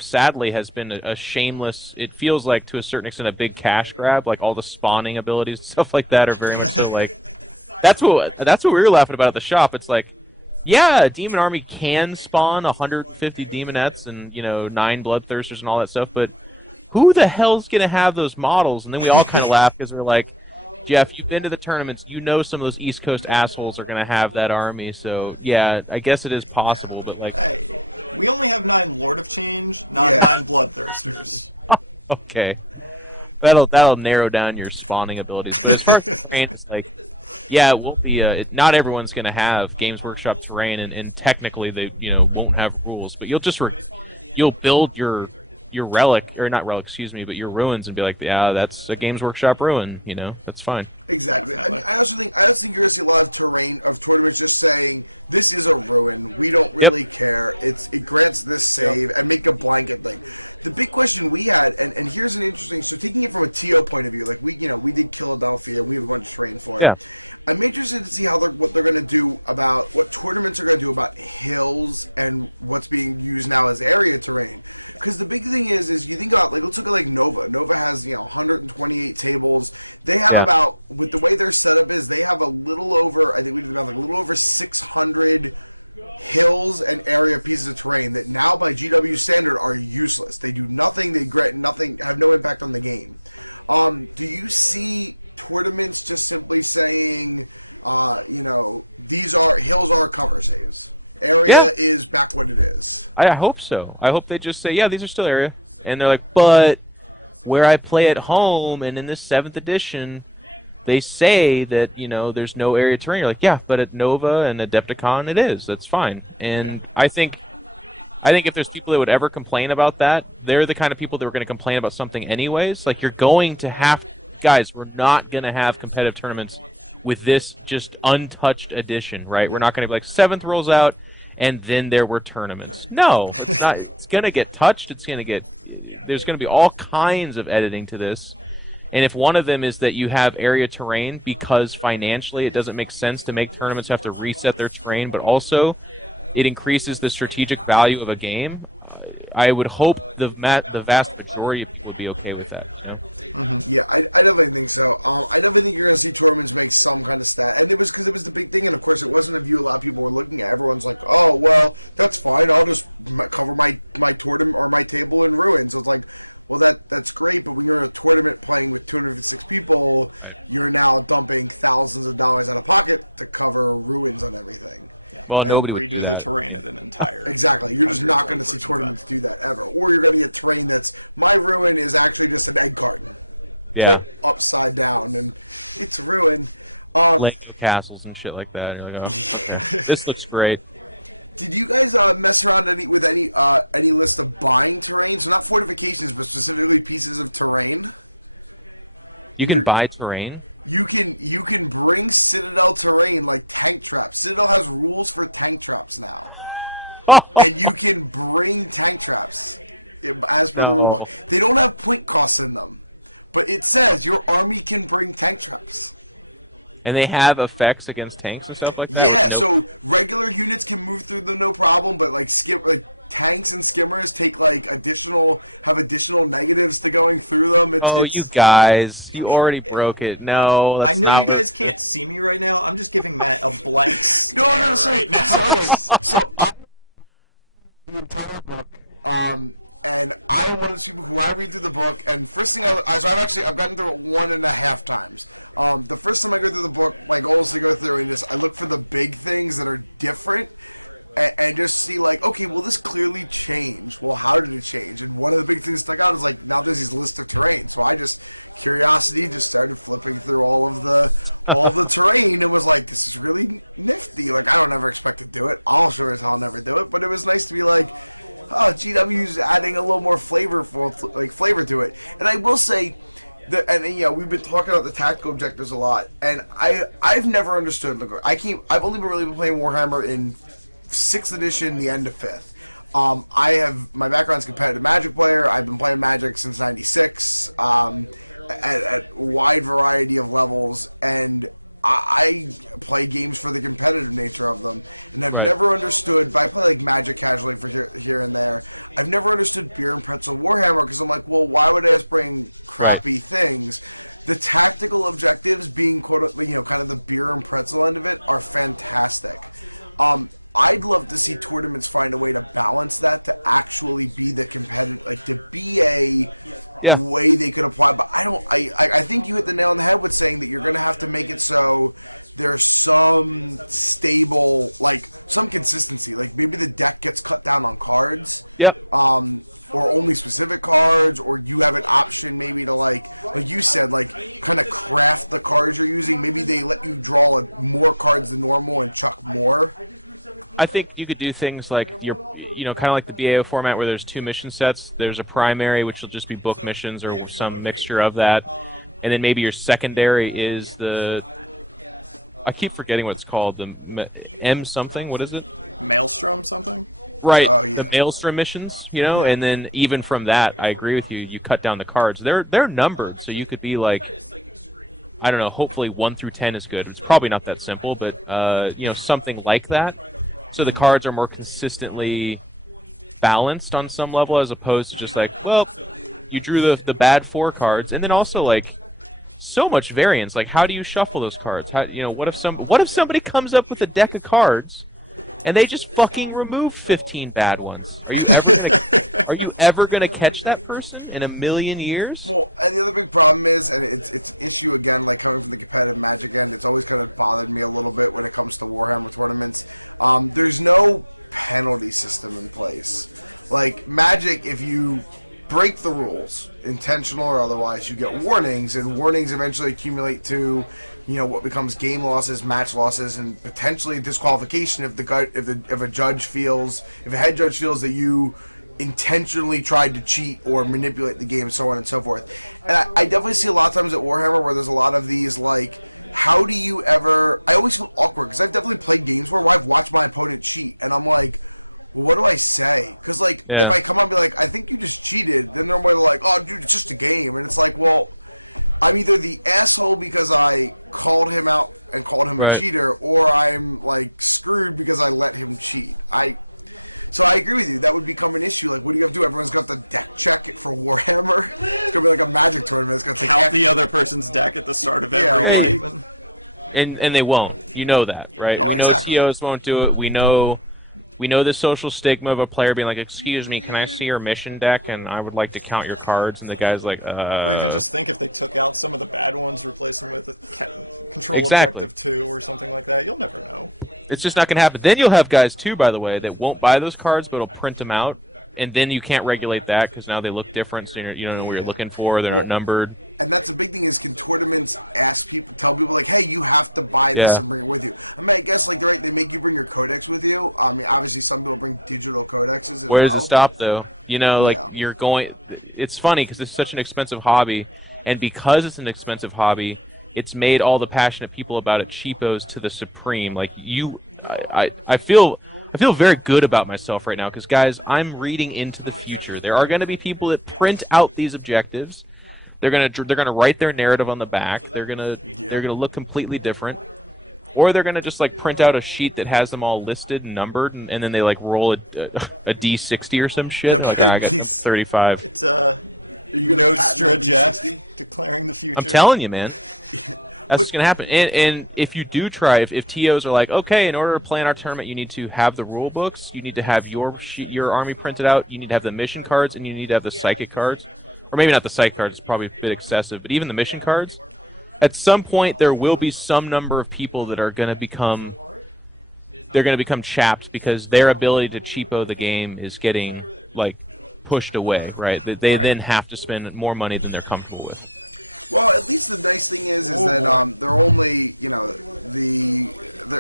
sadly has been a shameless. It feels like to a certain extent a big cash grab. Like all the spawning abilities and stuff like that are very much so like. That's what we were laughing about at the shop. It's like, yeah, a demon army can spawn 150 demonettes and 9 bloodthirsters and all that stuff, but who the hell's gonna have those models? And then we all kind of laugh because we're like, Jeff, you've been to the tournaments. You know some of those East Coast assholes are going to have that army. So, yeah, I guess it is possible. But like, hey, we only have 9 Lord of Change, not 9 Bloodthirsters. Okay. That'll narrow down your spawning abilities. But as far as the terrain, it's like, yeah, it won't be. Not everyone's going to have Games Workshop terrain, and technically they won't have rules. But you'll build your relic, or not relic, excuse me, but your ruins, and be like, yeah, that's a Games Workshop ruin. That's fine. Exactly. I mean, I also think you're going to see a lot of terrain of tournaments just saying this is a ruin. We don't really care. It grants this save and make a blanket thing. The big question we had, and here's an interesting. So taking it from a TO point of view, like we did Philadelphia, we have a bunch of terrain for it. Yeah. I'm interested to see what they're going to do about what tournaments are going to do about hills and what's being used now as area terrain. Because the big thing is you think about let's look at like Nova. Nova has 128 tables. They have about, with the way their setup is, they have a little over. I think we did about a little over 600 hills and area pieces of terrain that now by GW standard are useless. They do nothing. They grant nothing. Have no impact on the game. Do you see tournaments just simply saying, these are hills are cover saves? Area is back what it is. I hope so. I hope they just say, yeah, these are still area. And they're like, but where I play at home and in this 7th edition, they say that, there's no area terrain. You're like, yeah, but at Nova and Adepticon it is. That's fine. And I think if there's people that would ever complain about that, they're the kind of people that are going to complain about something anyways. Like, you're going to have... Guys, we're not going to have competitive tournaments with this just untouched edition, right? Yeah. We're not going to be like, 7th rolls out, and then there were tournaments. No, it's not. It's going to get touched. It's going to get. There's going to be all kinds of editing to this. And if one of them is that you have area terrain because financially it doesn't make sense to make tournaments have to reset their terrain, but also it increases the strategic value of a game, I would hope the vast majority of people would be okay with that. You know? Yeah, I definitely think so. I definitely think you're going to see tournaments make some kind of stat. And it was because it was the big thing, and of course it wasn't a view a lot of people were looking at. Everyone's like, oh, well, that's fine. I'll just cover my tournament or my table in ruins. So it's like, well, that's great, but when you're in a tournament playing with 256 people, you're now dumping thousands of dollars out of pocket to cover ruins on everything. Well, nobody would redo do the that. terrain at an entire. Exactly. You're just not going to see tournaments do that ever. Or you're going to get terrain that's, my ruin is actually just an egg carton. Yeah. Put upside down, and it's a ruin. Lego castles and shit like that. You're like, oh, okay. This looks great. Did you guys mess around with any list of buying terrain? So not fortifications, but specifically pieces of terrain. You can buy terrain. You can bring Citadel terrain like tank traps. Citadel has rules for tank traps now, and you can bring tank traps as per the rule. They don't have point costs in them, but it says your army can bring tank traps. And they have effects against tanks and stuff like that? Yeah, so regular units can move through them no problem, but like tanks and skimmers take additional negatives to going through them. You guys, you already broke it. No, that's I know not you guys can't see me right now. I'm just giving Matt a blank stare right now. So I the entire book, and I am one of those people who I read through the book, and first thing I've gotten through it 1.5 times. The first time I go through the book, my goal is to go through and I look for the big things that are different, and just see okay, well this clearly changed. Well, how did it change? And one of the big things that stuck out is now there's these lists of terrain. So I just started flipping through all of the terrain and was like, this is really nifty. I don't ever expect to do it. I'll sure as hell never do it. But it was nice to be like, oh, GW's adding a little more flavor to it. And I will say we've been talking about the tactical objectives a lot, and I've never understood. I've only really been playing Warhammer in 6th edition, the end of 5th. My background's competitive Magic player. I've been playing Magic since '96 at a wide variety of levels, and I play games for the competitive nature of them, and I've never understood. But I play Magic casually for here and there. I've never understood beer and pretzel Warhammer because I'm like, well, why would I just bring crappy things? The tactical objectives, being kind of the beer and pretzel end of it, are fantastic. I'd love to see tournaments find a way to balance that to actually be the competitive, to be a way they could apply. But I think you hit the nail on the head with saying that you're going to have to make it so there's some stable, some consistency. Maybe the deck gets cut down on cards. Yep. Or only specific cards, or you have an option maybe to like you said, kind of craft the cards you're using. Maybe they let you draw more cards than normal and chuck more. I think you could do things like kind of like the BAO format where there's 2 mission sets. There's a primary, which will just be book missions or some mixture of that, and then maybe your secondary is I keep forgetting what it's called, the M something. What is it? Maelstrom something. Right, oh, yeah. The Maelstrom missions, and then even from that, I agree with you. You cut down the cards. They're numbered, so you could be I don't know. Hopefully 1 through 10 is good. It's probably not that simple, but something like that. So the cards are more consistently balanced on some level, as opposed to just you drew the bad 4 cards, and then also so much variance. How do you shuffle those cards? What if somebody comes up with a deck of cards and they just fucking remove 15 bad ones? Are you ever gonna catch that person in a million years? Well, and the other big problem is, and it's an issue again, coming from the competitive Magic end, it's always kind of bothered me a little bit when it comes to Warhammer tournaments. There's no penalty system in place. Magic, if you break the rules, intentional or otherwise, you get warnings, and warnings eventually accumulate to what becomes game losses, match losses, and potentially disqualification if a head judge feels that you intentionally tried to cheat or manipulate the game, so on and so forth. And I definitely see a lot of times at Warhammer where there's a lot of these how do you ever? I always feel awkward because I've definitely played games where I've watched my opponent cheat, and I'm like, well, what do I say? Because like, if I come out and be like, I think you just cheated, then they're more like, oh, dude, it's just a game, and it's like, well, I'm either the asshole because I called him out and called him a cheater, or I'm like screwed because I let him cheat. So I agree with you. That would become an issue. Like, what do you have to do? Everyone's got the deck check for Warhammer. It's gonna be like a Magic tournament. It's gonna take Count the other person's deck at the start of every game. And they won't. You know that, right? Oh, we know exactly. TOs won't do it. We know the social stigma of a player being like, "Excuse me, can I see your mission deck? And I would like to count your cards." And the guy's like, Or even just think if they took out some of the bad ones, replace them with a control objective 2 or something like that. You'll never know. It's just not going to happen. Then you'll have guys, too, by the way, that won't buy those cards, but will print them out. And then you can't regulate that because now they look different, so you don't know what you're looking for. They're not numbered. And that's the big thing is, can tournaments tell people like, hey, you have to buy this and bring it with you? I mean, I guess like they make you bring your codex with you. I mean, obviously some people bring digital codexes as Where well. does it stop, though? You know, like you're going. It's funny because it's such an expensive hobby, and because it's an expensive hobby, it's made all the passionate people about it cheapos to the supreme. Like I feel very good about myself right now because, guys, I'm reading into the future. There are going to be people that print out these objectives. They're gonna write their narrative on the back. They're gonna look completely different, or they're gonna just like print out a sheet that has them all listed and numbered, and then they like roll a D60 or some shit. Like, I got 35. It's Nostra Jeff declaring the future. I'm telling you, man. That's what's going to happen. And if you do try, if TOs are like, okay, in order to play in our tournament, you need to have the rule books, you need to have your army printed out, you need to have the mission cards, and you need to have the psychic cards. Or maybe not the psychic cards, it's probably a bit excessive, but even the mission cards, at some point there will be some number of people that are going to become chapped because their ability to cheapo the game is getting like pushed away, right? They then have to spend more money than they're comfortable with. Well, at least the nice thing is that they're only, they're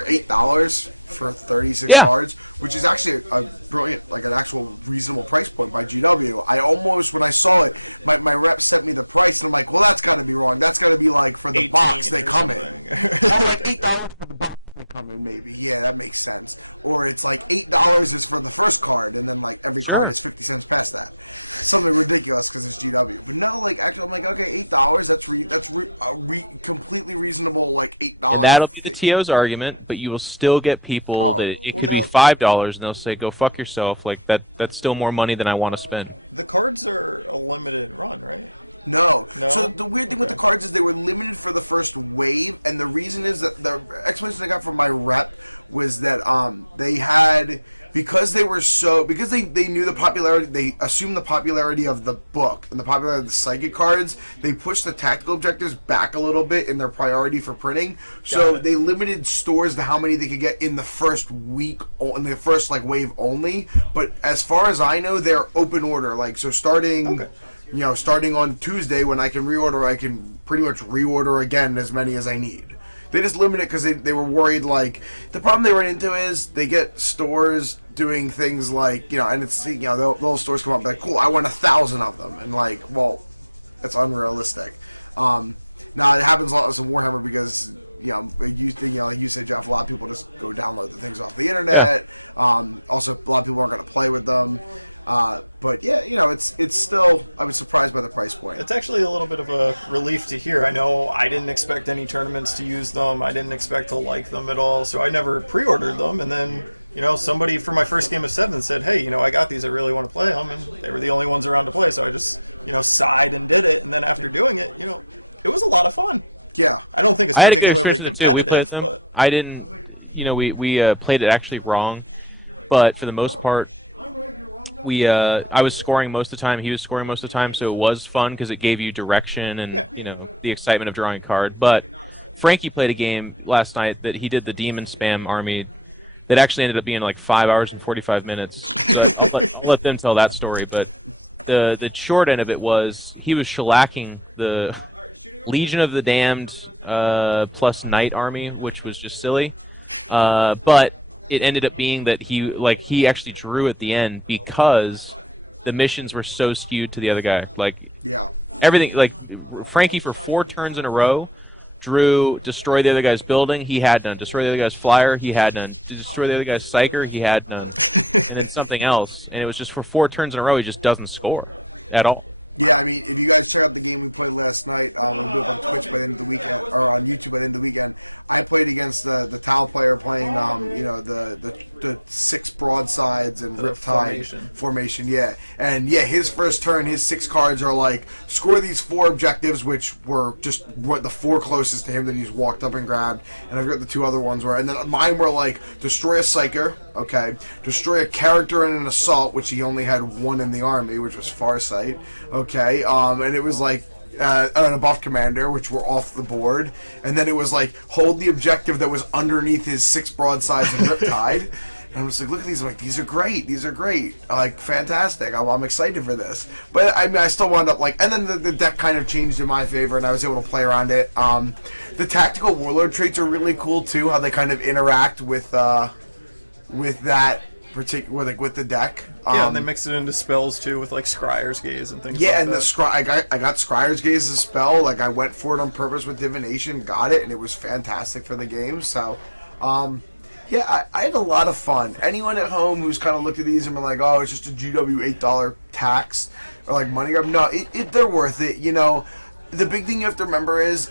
$8 for 36 cards, which is actually a brilliant, like an actual reasonable price point by GW. I almost, when I saw it, my rep sent me the price, and I'm like, well, that's got to be wrong. That's got to be like for the box they come in. I'm like, $8 for the box they come in, maybe. Yeah, that makes sense. Or it's like $8 is for the first card, and then like every card is 50 cents past that. Something ridiculous because it's GW. But no, like actually, I'm like, okay, $8. That's completely reasonable. Like $8. And that'll be the TO's argument, but you will still get people that it could be $5, and they'll say, "Go fuck yourself." Like that's still more money than I want to spend. The cards are a limited run, right? No. So the weird thing with the cards is they were limited for the first wave, and the reason is that the explanation I got from my rep was that they had, because they knew the popularity, they assumed the popularity of the book and the popularity of the psychic cards, they pushed the tactical objectives back a little bit in their priority for printing. So they limited stores to how many they could get in the first week, in the first like wave only. But as far as I know, they're open order. Like, so starting on Tuesday when I can reorder, I can pretty much reorder again as many as I need. They just limit it because they were worried, like, the problem they run into is they get stores doing things like, and it's, those stores come up like, cool, I want 1,000 of them. And like, well, that's unrealistic. Now, it happens a lot with some Warhammer because, like you said, Jeff, a lot of people just go download the things off the internet. Yeah. Also, a lot of people aren't going to play with them. But yeah, it's still, I was surprised by the price point. It's actually a little bit of a relief to hear. I know I didn't expect any tournaments to use them. I didn't expect to like them at all, so I never pre-ordered them. And then, somebody for my first game of 7 said, hey, I got these, I really want to play them. And they were the only ones around to play, so I just, sighed and did it. And then after doing it, it was a lot of fun. Yeah. I don't think it's particularly competitive. We played them. But I didn't, we played it actually wrong. But for the most part, I was scoring most of the time, he was scoring most of the time, so it was fun because it gave you direction and the excitement of drawing a card. But Frankie played a game last night that he did the demon spam army that actually ended up being like 5 hours and 45 minutes. So I'll let them tell that story. But the short end of it was he was shellacking the Legion of the Damned plus Knight army, which was just silly. But it ended up being that he actually drew at the end because the missions were so skewed to the other guy. Like, yeah, everything, like Frankie for 4 turns in a row Drew, destroy the other guy's building, he had none. Destroy the other guy's flyer, he had none. Destroy the other guy's psyker, he had none. And then something else. And it was just for 4 turns in a row, he just doesn't score at all. Yeah, I mean, if you guys check out the game we played last night, we'll do it on Twitch by the end of the weekend, or on YouTube by the end of the weekend. I played against the Tau player playing, the 6 broadsides and Riptide formation. Yeah, and yeah, his first turn, his 6 cards are like score these 4 objectives, which were just what the 4 closest to him that he's walked up and grabbed, and I've got the 2 other ones where, and then mine were like destroy a psyker, okay, destroy a character in an assault, which he only had 1 in the army, which was Farsight. Okay, and it was like and a buff commander, which were off the board, and then it was like hold the objective that was underneath his 6 broadsides and Riptide. And I'm just like, look at these. I'm like, these are great, like fantastic. I'm excited for this. But I mean, I still wound up like, and then the deck kind of changed in my favor, and I was able to play around it. The tactical warlord traits are really cool too. How they kind of interact with that particular, like with the deck. Yeah, and they mix it into spells too, with like Scryer's Gaze and things. Yeah, like and that. I got Scryer's Gaze as a spell. Like I went for it on purpose with divination, got it, and it was fantastic for the game. So, yeah, I had a lot of fun. Anyone at home who's kind of looked at these and been like, "Oh, it's just a GW $8 tax or like money grab," no, they're worth it. You know, the big thing you have to remember is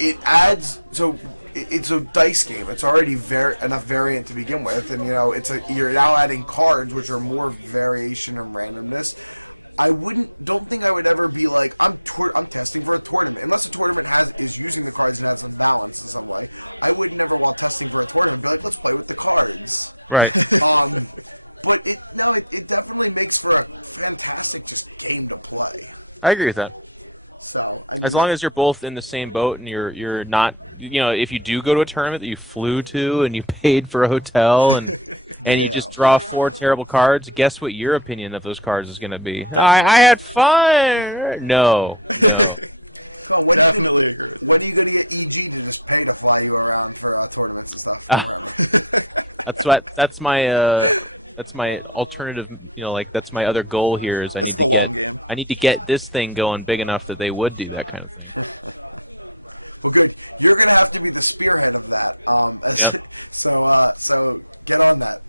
it adds so. It's a dice game. It's already enough variant to begin with, and you know you're now adding cards, which are more variation and randomness. Don't think I would ever be like I'm testing for a tournament unless the tournament is using the cards and has some balance in some way. I would never, while testing for a tournament, be like, let's play with the cards. Right. But it definitely makes for a fantastic just game to play. I agree with that. So I mean, as long as you're both in the same boat and you're not, you know, if you do go to a tournament that you flew to and you paid for a hotel and you just draw 4 terrible cards, guess what your opinion of those cards is going to be? I had fun. No. Come on, Definitely agree with you. When are you going to get EG to just pay to fly you around for tournaments and stuff from wherever? That's my alternative, you know, like that's my other goal here is I need to get this thing going big enough that they would do that kind of thing. Well, good. You're gonna have to be the spearhead of that. So get on that.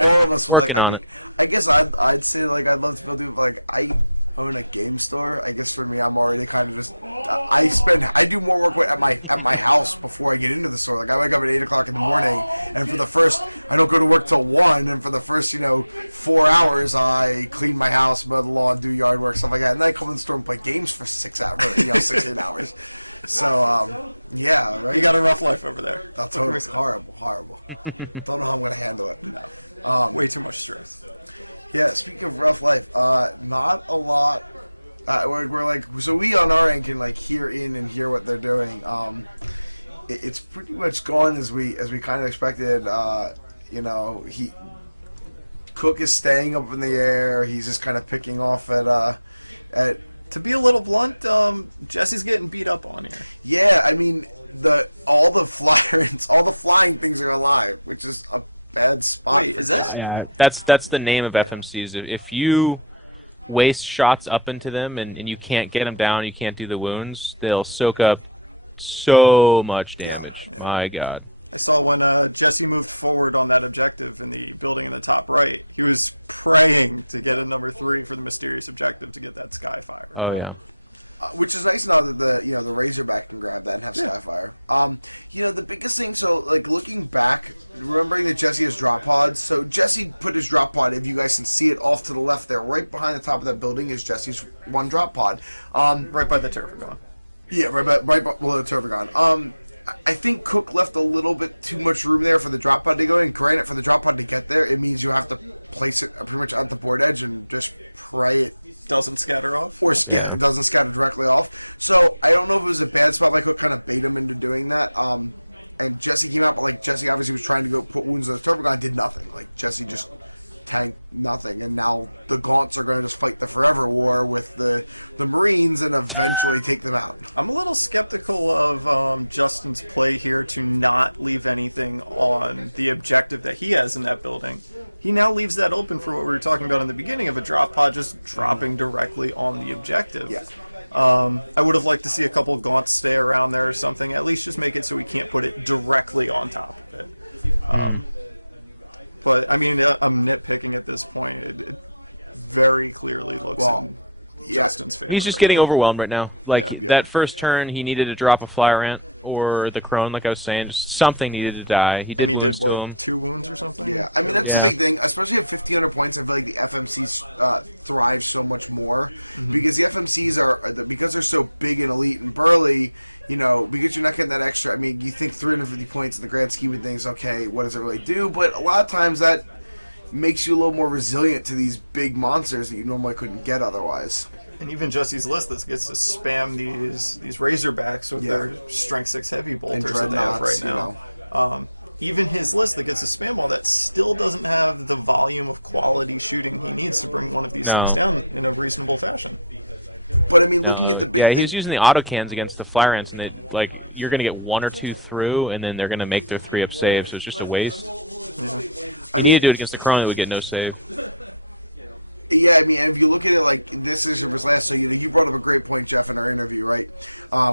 All of us working on it. I guess I'd say like I'd love to be able to like I own a game store. I guess for me, I'm already kind of just I do more work at my house before I get into the store. Like I wake up at 8 o'clock in the morning, and for the first I don't go to work till 1, and for the first 4 hours I clean my house, mow the lawn, do yard work, stuff like that, and then I come in the store and play games for 6 hours, 6-8 hours. So yeah, right. You got a rough life over there. That's horrible. Don't know how I'm gonna handle it. No. Way too much stress. Yeah, speaking of rough life, not a lot. We're like, so we on our end can like hear what they're doing. It's pretty much gone as we kind of expected. Cook is staying up in the air. He's just kind of picking off at. To be a little blunt, Jesse's getting beat up on here. Yeah, I mean all the flying things are alive, which is a bad spot. Wait, is that? Yeah, that's the name of FMCs. If you waste shots up into them and you can't get them down, you can't do the wounds, they'll soak up so much damage. Yeah. My God. I saw when Jesse moved forward on that objective in the building in the top right, he was praying to get a number 3 for the mysterious objective to get that Skyfire. Oh yeah. Which is nice now that the Razorback can grab that and have Skyfire. The biggest thing, so like looking back, remembering that Jesse has drop pods. So Jesse put his drop pod, if you guys can see it off to the left there, right behind the top of that building is Jesse's 1 drop pod. Right by the Turfagon. Yeah, right below the Turfagon. I think Cook left a little bit too much room there for the drop pod to go in. Granted, for the drop pod to get there, it means you have to place it pretty much at the board edge and just pray it doesn't scatter off? It doesn't scatter directly off. So I don't know if it was a bad spot by Cook, kind of bait him into doing that. And Jesse came out, but like Jesse obviously was trying to go put wounds on the Turfagon, did nothing. Like Jesse just tanked nothing, and now the Gaunts are going to just fight the forever war with the Marines and eventually take them out. I'm a little skeptical of Justin's play here to not leave anything on the objective that he has in that building. He now leaves that open for what we were talking about in the beginning of a drop pod just dropping directly on the objective. Yeah. I would have liked to see a couple gaunts stay around there or something. At least just make it so we can't put it directly on top of it. But I mean, I'm nitpicking at this point. It very clearly looks in Justin's favor. He's just getting overwhelmed right now. Like Yeah. that first turn, he needed to drop a Flyer Ant or the Cron, like I was saying. Just something needed to die. He did And he wounds did, to what, him. 2 wounds or something? Yeah, I mean, that's the big thing. Especially at 1,500 points, I feel like the FMCs thrive so much more. Because the FMCs because they're so big and elite and burly, you know, because you're not getting that extra. I mean, you think 350 points in the grand scheme of things, okay, what does it really do? But a lot of times that makes you a little more resilient to these big monsters that you normally couldn't get otherwise. And even Jesse's list that gets to spam these Razorbacks with their Strength 6 heavy bolters that they have right now. Even his list that gets to spam all that still doesn't have the volume of quality shooting he needs to bring one of these things down in a reasonable fashion. But I mean, looking at the big yeah, thing, he was using the auto cans against the Flyer Ants, and like you're gonna get 1 or 2 through, and then they're gonna make their 3-up save, so it's just a waste. You need to do it against the Cron that would get no save. yeah, I mean, if you look at it like this is his last, so you brought up a great point, Jeff, in our interview, right?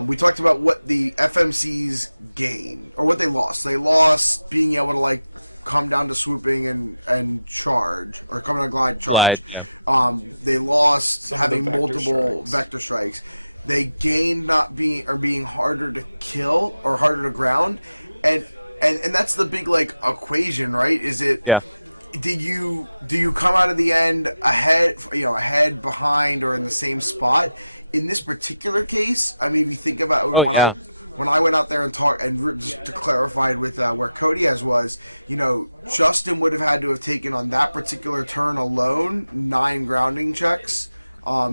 We talked about what the FMCs gained or what they lost. They lost being able to like come down to swooping and charge, or come down glide charge. They lost having multiple vector strikes. They gained not being harder to kill or harder to ground, and that's the big like equation, right? Is it? Yeah. Do you come out of the end ahead, behind, or in the same spot? In this particular case, I mean, if you think about when I went out there and talked, and just to clarify with where Kodiaz was, you know, Justin would have had to have taken on that particular turn alone 9 grounding checks.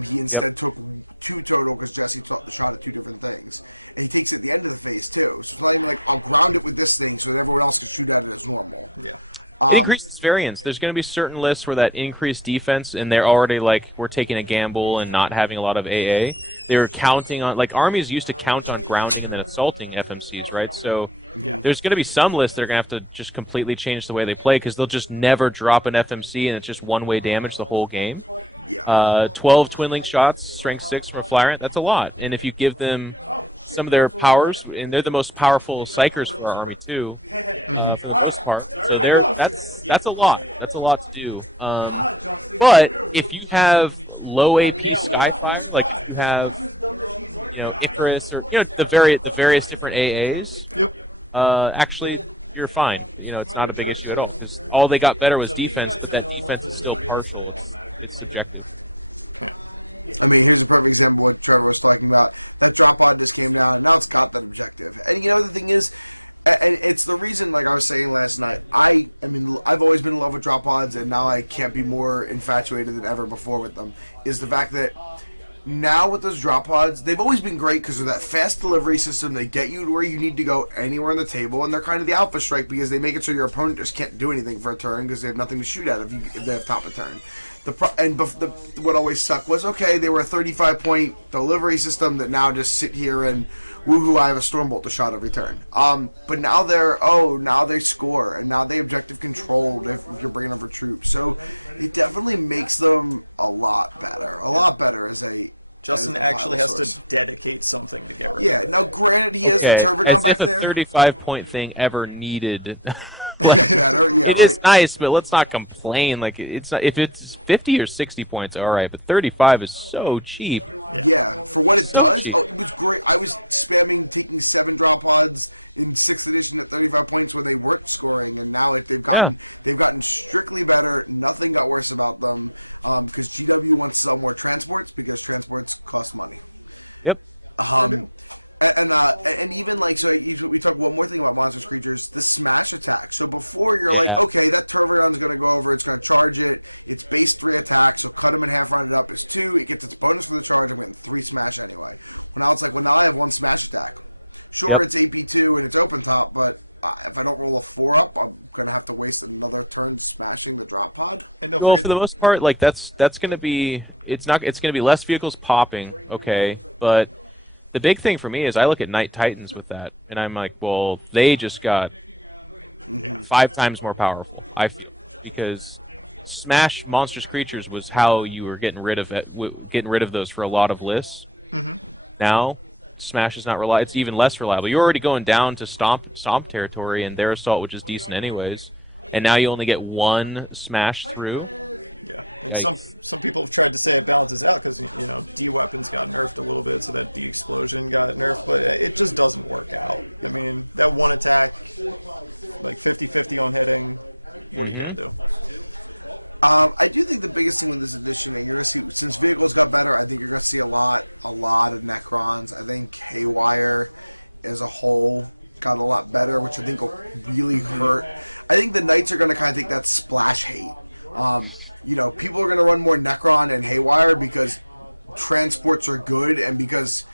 He instead took 2 total because Jesse shot at 2 different things, and he takes it at the end of the phase too. So it's not even like I'll ground it with this thing so that everyone else can shoot at it as normal. Yeah. It increases variance. There's going to be certain lists where that increased defense, and they're already like, we're taking a gamble and not having a lot of AA. They were counting on, like, armies used to count on grounding and then assaulting FMCs, right? So there's going to be some lists that are going to have to just completely change the way they play because they'll just never drop an FMC and it's just one-way damage the whole game. 12 Twin Link shots, Strength 6 from a Flyer Ant, that's a lot. And if you give them some of their powers, and they're the most powerful psychers for our army too, for the most part. So that's a lot. That's a lot to do. But if you have low AP Skyfire, like you have, you know, Icarus or the various different AAs. Actually, you're fine. You know, it's not a big issue at all because all they got better was defense, but that defense is still partial. It's subjective. I mean, here's a perfect example of what Trevor was talking about. That drop pod just came down, and now it's got that objective. And you know, the thing is, and it's the reason, like I was saying last night, I mean, I've always been in love with drop pods, and now I can't be more infatuated than ever before with them, is the fact that now with those drop pods, they've always been great because they're that fast delivery system. They get you to where you need to go anywhere on the table, and they're kind of the alpha strike because they make it so your opponent just can't do anything for a turn because they have nothing to shoot at if they have top of turn. What always sucked was, okay, they were a 35-point delivery system that now just sit here and woohoo, I have a Stormbolt to shot every turn. But now now they score, and now they objective controlled if you're bringing over troops. So it definitely makes them a lot better as a Justin actually has to dedicate something to get rid of it. Now granted, he has the Turbogon back there. If a 35-point thing ever needed. It is nice, but let's not complain. Like it's not, if it's 50 or 60 points, all right, but 35 is so cheap. Yeah, for what it does, cheap. it was great. I was spamming taking 7 drop pods in 6th edition at 35 points where they weren't scoring, and now they've gotten strictly better. Nothing got worse about them because GW wants to sell more transports because transports cost money. Yep. And even like, so we talk one more thing about monsters creatures, the smash attack. So before you're like, okay, that Turvagon's going to go over, it's going to charge it, it's base 3 attack, so cut him in half, round it up is 2, it gets its bonus for the charge, I'm getting 3 smash anyway. Well, now it's like, well, now I have 1 smash attack. Sure, it's AP2 and it's open top, but if I don't roll a 4 up, I'm going to have to waste another turn smashing the drop pod. And well, for the most part, like that's going to be, it's going to be less vehicles popping, okay, but the big thing for me is I look at Knight Titans with that, and I'm like, well, they just got 5 times more powerful. Because Smash Monstrous Creatures was how you were getting rid of those for a lot of lists. Now, Smash is not reliable. It's even less reliable. You're already going down to Stomp territory and their Assault, which is decent anyways. And now you only get one Smash through. Yeah, and some people have tried to say it balances out because, you know, D weapons got nerfed a little bit, so that D explosion got nerfed, but it just doesn't work out. I mean, that one attack, like 50-50 on hitting, what are you going to do? I do think the biggest thing with this edition, and you're going to see, since vehicles got better, I think you're going to see a lot of Necrons. I think Haywire as a whole got a lot better, which I think will really hurt. I think the Knights are going to kind of take that splash hate. You know, people are going to run more Necron and Haywire because transports are good, and because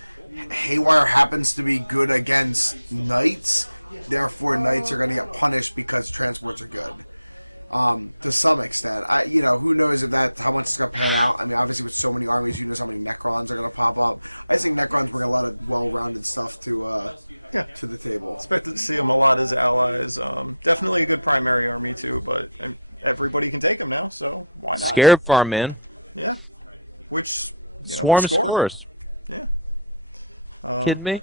Haywire happens to be good against Knights, therefore Knights are going to get punished because transports are good. To some extent, you know, who knows if how much it's going to pan out. I mean, obviously with so many armies, who knows how many Necrons are going to pop up. I think Necrons bring a lot of well-rounded stuff to the table. Expected to see them a lot as allies. Definitely a good primary army too, but everybody can take them now, so why not? Scarab farm, man. Yeah. Which, you know, Swarm score. scores. Yeah. Kidding me?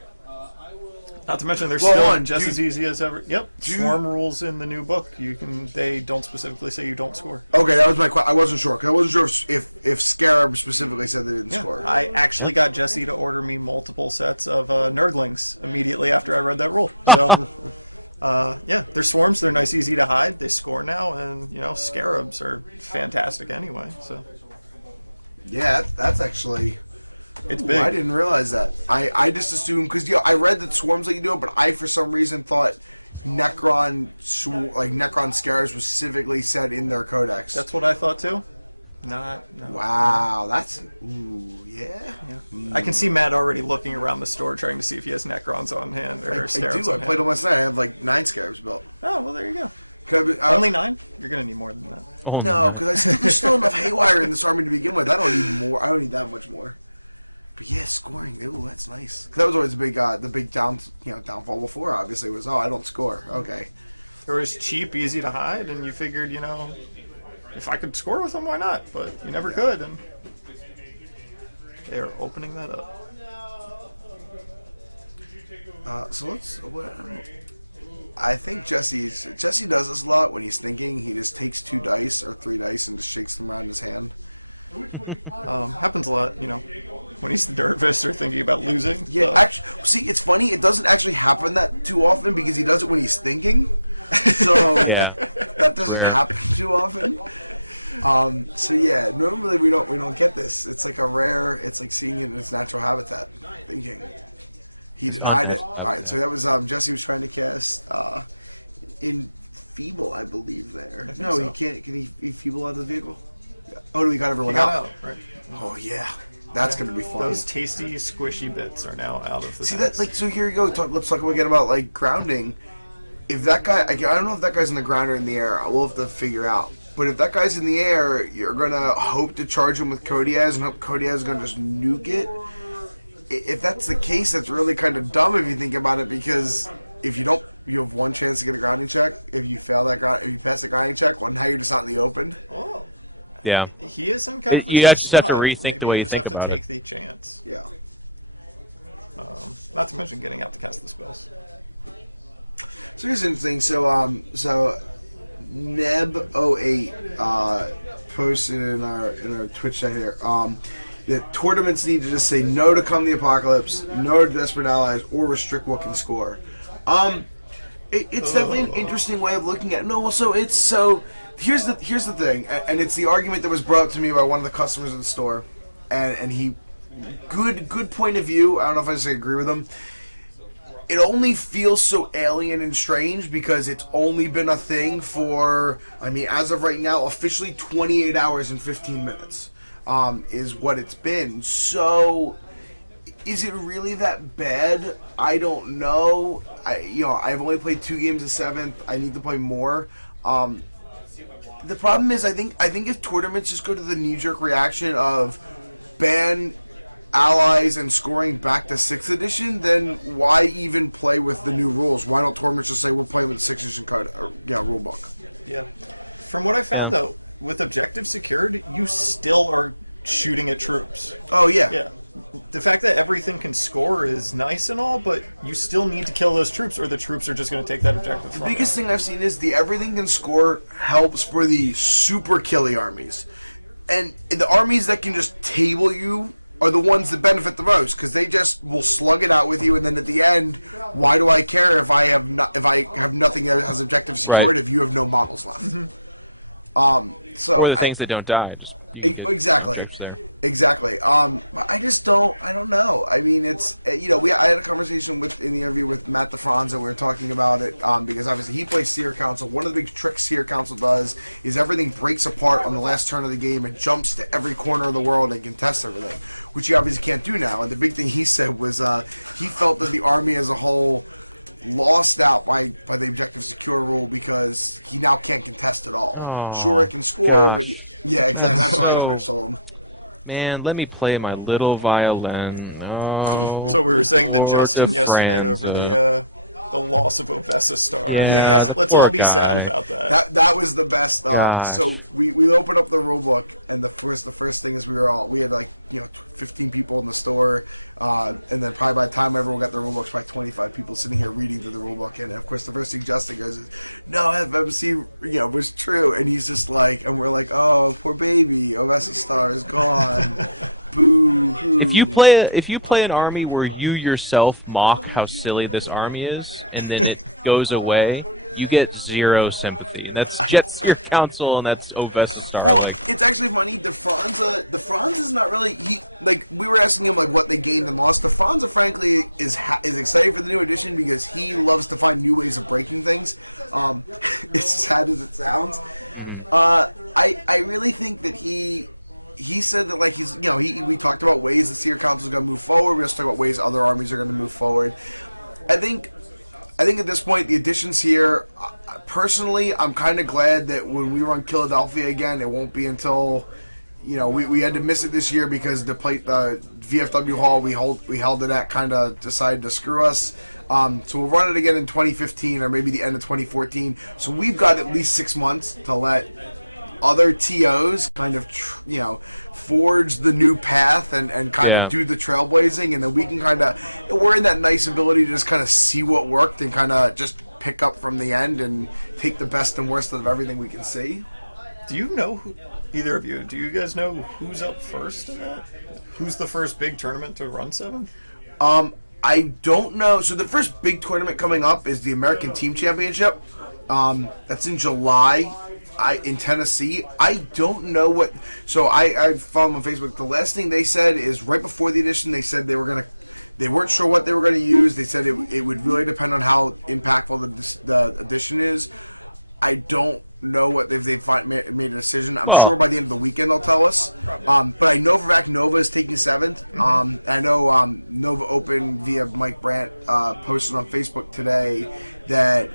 Not to mention they're Well, still just as easy as ever. Yep. Dude. Swarm rules in the new book. They don't specifically say you don't score. Okay, that was my question. I wasn't sure, because I wasn't sure if Scarab specifically said they didn't score. I actually got Jesse to order me multiple sets of Nerdlings immediately after I read that rule. So, yeah, they're swarms. They're nice, easy to hide. They score now, and, you know, Scarabs are fantastic anyway. So, Yeah, that's actually... it's Ooh, big. I didn't realize that. I just assumed, because I read that swarms let you do it, but I for some reason thought Necron Scarabs specifically said in their codex. That's what I thought too. No. Wow, that's yeah. I can see Matt already looking around the store trying to see if he has Necrons on hand or I Scarabs do. I on played hand. them last night. I have like 9 Scarabs built. Oh, well, there you go. Only Only 9? You're going to need more than that. Oh, no, because there's still enough Haywire in this army to begin with. I don't need more. I don't need that much more. But yeah, scoring. Ooh, that's nice. 'Cause that was always the big downfall before. Obviously, was I don't score. Okay. It was cheap, easy to hide, and you figured, you know, if I could score with them, why not? But you never could, and they are opening that up. So let's. I think Jesse does this a lot when he's thinking. He just takes 2 dice or 3 dice and just shakes them around in his hand. Happens a lot, you know, when he's the dervish or thinking about losing. Yeah, actually, see, it's funny. It doesn't actually happen that too often because he does it when he's thinking. So Yeah. that doesn't happen too often. So yeah, normally we don't get this. It's like a rare. It's like seeing it in its natural habitat. Thinking. He denied it. All right, so that was Jesse was trying to cast Enfeeble, I believe. There. No, so. he can't. Can he enfeeble out of the vehicle? Yeah. Oh, no, he got everyone He got out. out, right? Oh yeah, that's gonna be fun. Those tasty, squishy bits are now out of the See decks. that? Like, so here you go. Let's talk again about like grounding. If that guy, I don't know if that guy's in the ground or in the air. We'll have to figure out. But if that guy's in the air, you're gonna hope to charge him with Kodiaz and hope Kodiaz is gonna just nuke it. If that's the case, that's really kind of dumb if you think about it, because if you don't, you have one chance to get a grounding check. If you fail that if you pass the grounding check, well, now you're just out in the open. Oh. Yeah. He is in kind of a You tough just have to spot. rethink Maybe the way you just think have to about take it. the chance. Yeah. Not to mention getting out to cast the spells. So here's the thing. So Neb08 posted in our Twitch chat here that tournaments need to just say no to Come the Apocalypse, no to Desperate Allies, or restrict what can score. It's definitely an interesting way of looking at it. No, so here's the thing, and it's the argument that was brought up to me by one of the customers in the store, and he good point of view. I don't know if I just agree with him. It only feels so alien and strange because it's only been a thing for, I mean, as of right now, officially 28 hours and 15 minutes is what it's been. So, is it really that bad? I don't know. I've only played 2 games of 7th. I need to play more. The problem is, I think if tournaments just go to the knee-jerk reaction of ban allies and scoring back to 6th edition, then why even play with the new rules? Why don't tournaments just say we're playing with the 6th edition code, rule book? Yeah. From what I found, though, with objectives secured, you still are shooting at troops. Oh yeah. Yeah. the fact that everything can score is nice and all, but you still need to kill those troops, or the troops are just going to take that objective from The biggest thing I've seen is the everything can score helps for the super killy armies. And the armies that can just table you are the ones that benefit the most, because they just will slug it out with you, and then at the end, why do I care if I have nothing that has objective secured if you have no models left? So or the things that don't die. Just you can get exactly. there. Exactly. But I just don't. I don't know. I mean, it's I had a conversation in the interview with Matt DeFranza. We were talking about it because obviously he plays Seer Council. One of the big tricks Seer Council does is everything breaks apart on the last turn of the game and jumps to every corner of the world and contests everything, which he obviously can't do now. And the big thing he said was he felt that the army as a whole lost out by the objective secure rule because he now can't contest at all. Oh, sure, it can score, gosh. but yeah, exactly. That's what I told him. Man, let me play my little violin. Oh, So we were saying to Lord Justin of yesterday France, over the loss of Ovessa Star. Yeah, the let's poor all be guy. sad about that. That was the best. Gosh. So we opened up the rule book, and the first thing is we had 15 people in the store, and then probably by the time everyone got the rule books, probably 25 people sitting here reading through the rule book, and of course the first thing Justin goes is, "No, FMC was true," and he's just like, and we're like, "Oh, poor baby, Ovessa Star is gone." Boo. If you play an army where you yourself mock how silly this army is, and then it goes away, you get zero sympathy. That's Jet Seer Council, and that's Ovessa Star. Well, it's actually funny. The Franz is not really. We were asking him what they gained and lost. The Franz, frankly, is excited for the new edition because he loves to find new ways of breaking things. As sad as it sounds, I really think that he said that we talked about ways the Seer Council is going to move forward. We also talked about ways other armies are going to move forward. I think at this point the additions here. Personally, I'm kind of glad that when we run Philadelphia again, it won't be until we had to miss it this year because the VFW Hall we held it at kind of decided to screw us. So we'll run it again in 2015 or maybe the end of 2014. So we've got at least 6 months to let other TOs kind of forge the new path and kind of do the trailblazing, and then we can we're in that nice ability to just kind of see what worked and kind of just pick up from the end and take the best and worst of everything we can see. Do you know either of you? Do you guys know who's up first in that? Who's the first big tournament to run 7? I don't know. So the first big tournament coming up is the American Team Championship. That's in July. In Tennessee. I don't know what. So I follow them on Facebook. The last thing they said is right before the edition, they said they weren't sure what they were gonna use. They said it would really depend on how impactful the edition is. I don't know what if they've made a decision. I'm sure by the end of the weekend they'll tell us. But I know for a fact Nova is taking 7th. I know Nova Open via Mike Brandt posted on Facebook today that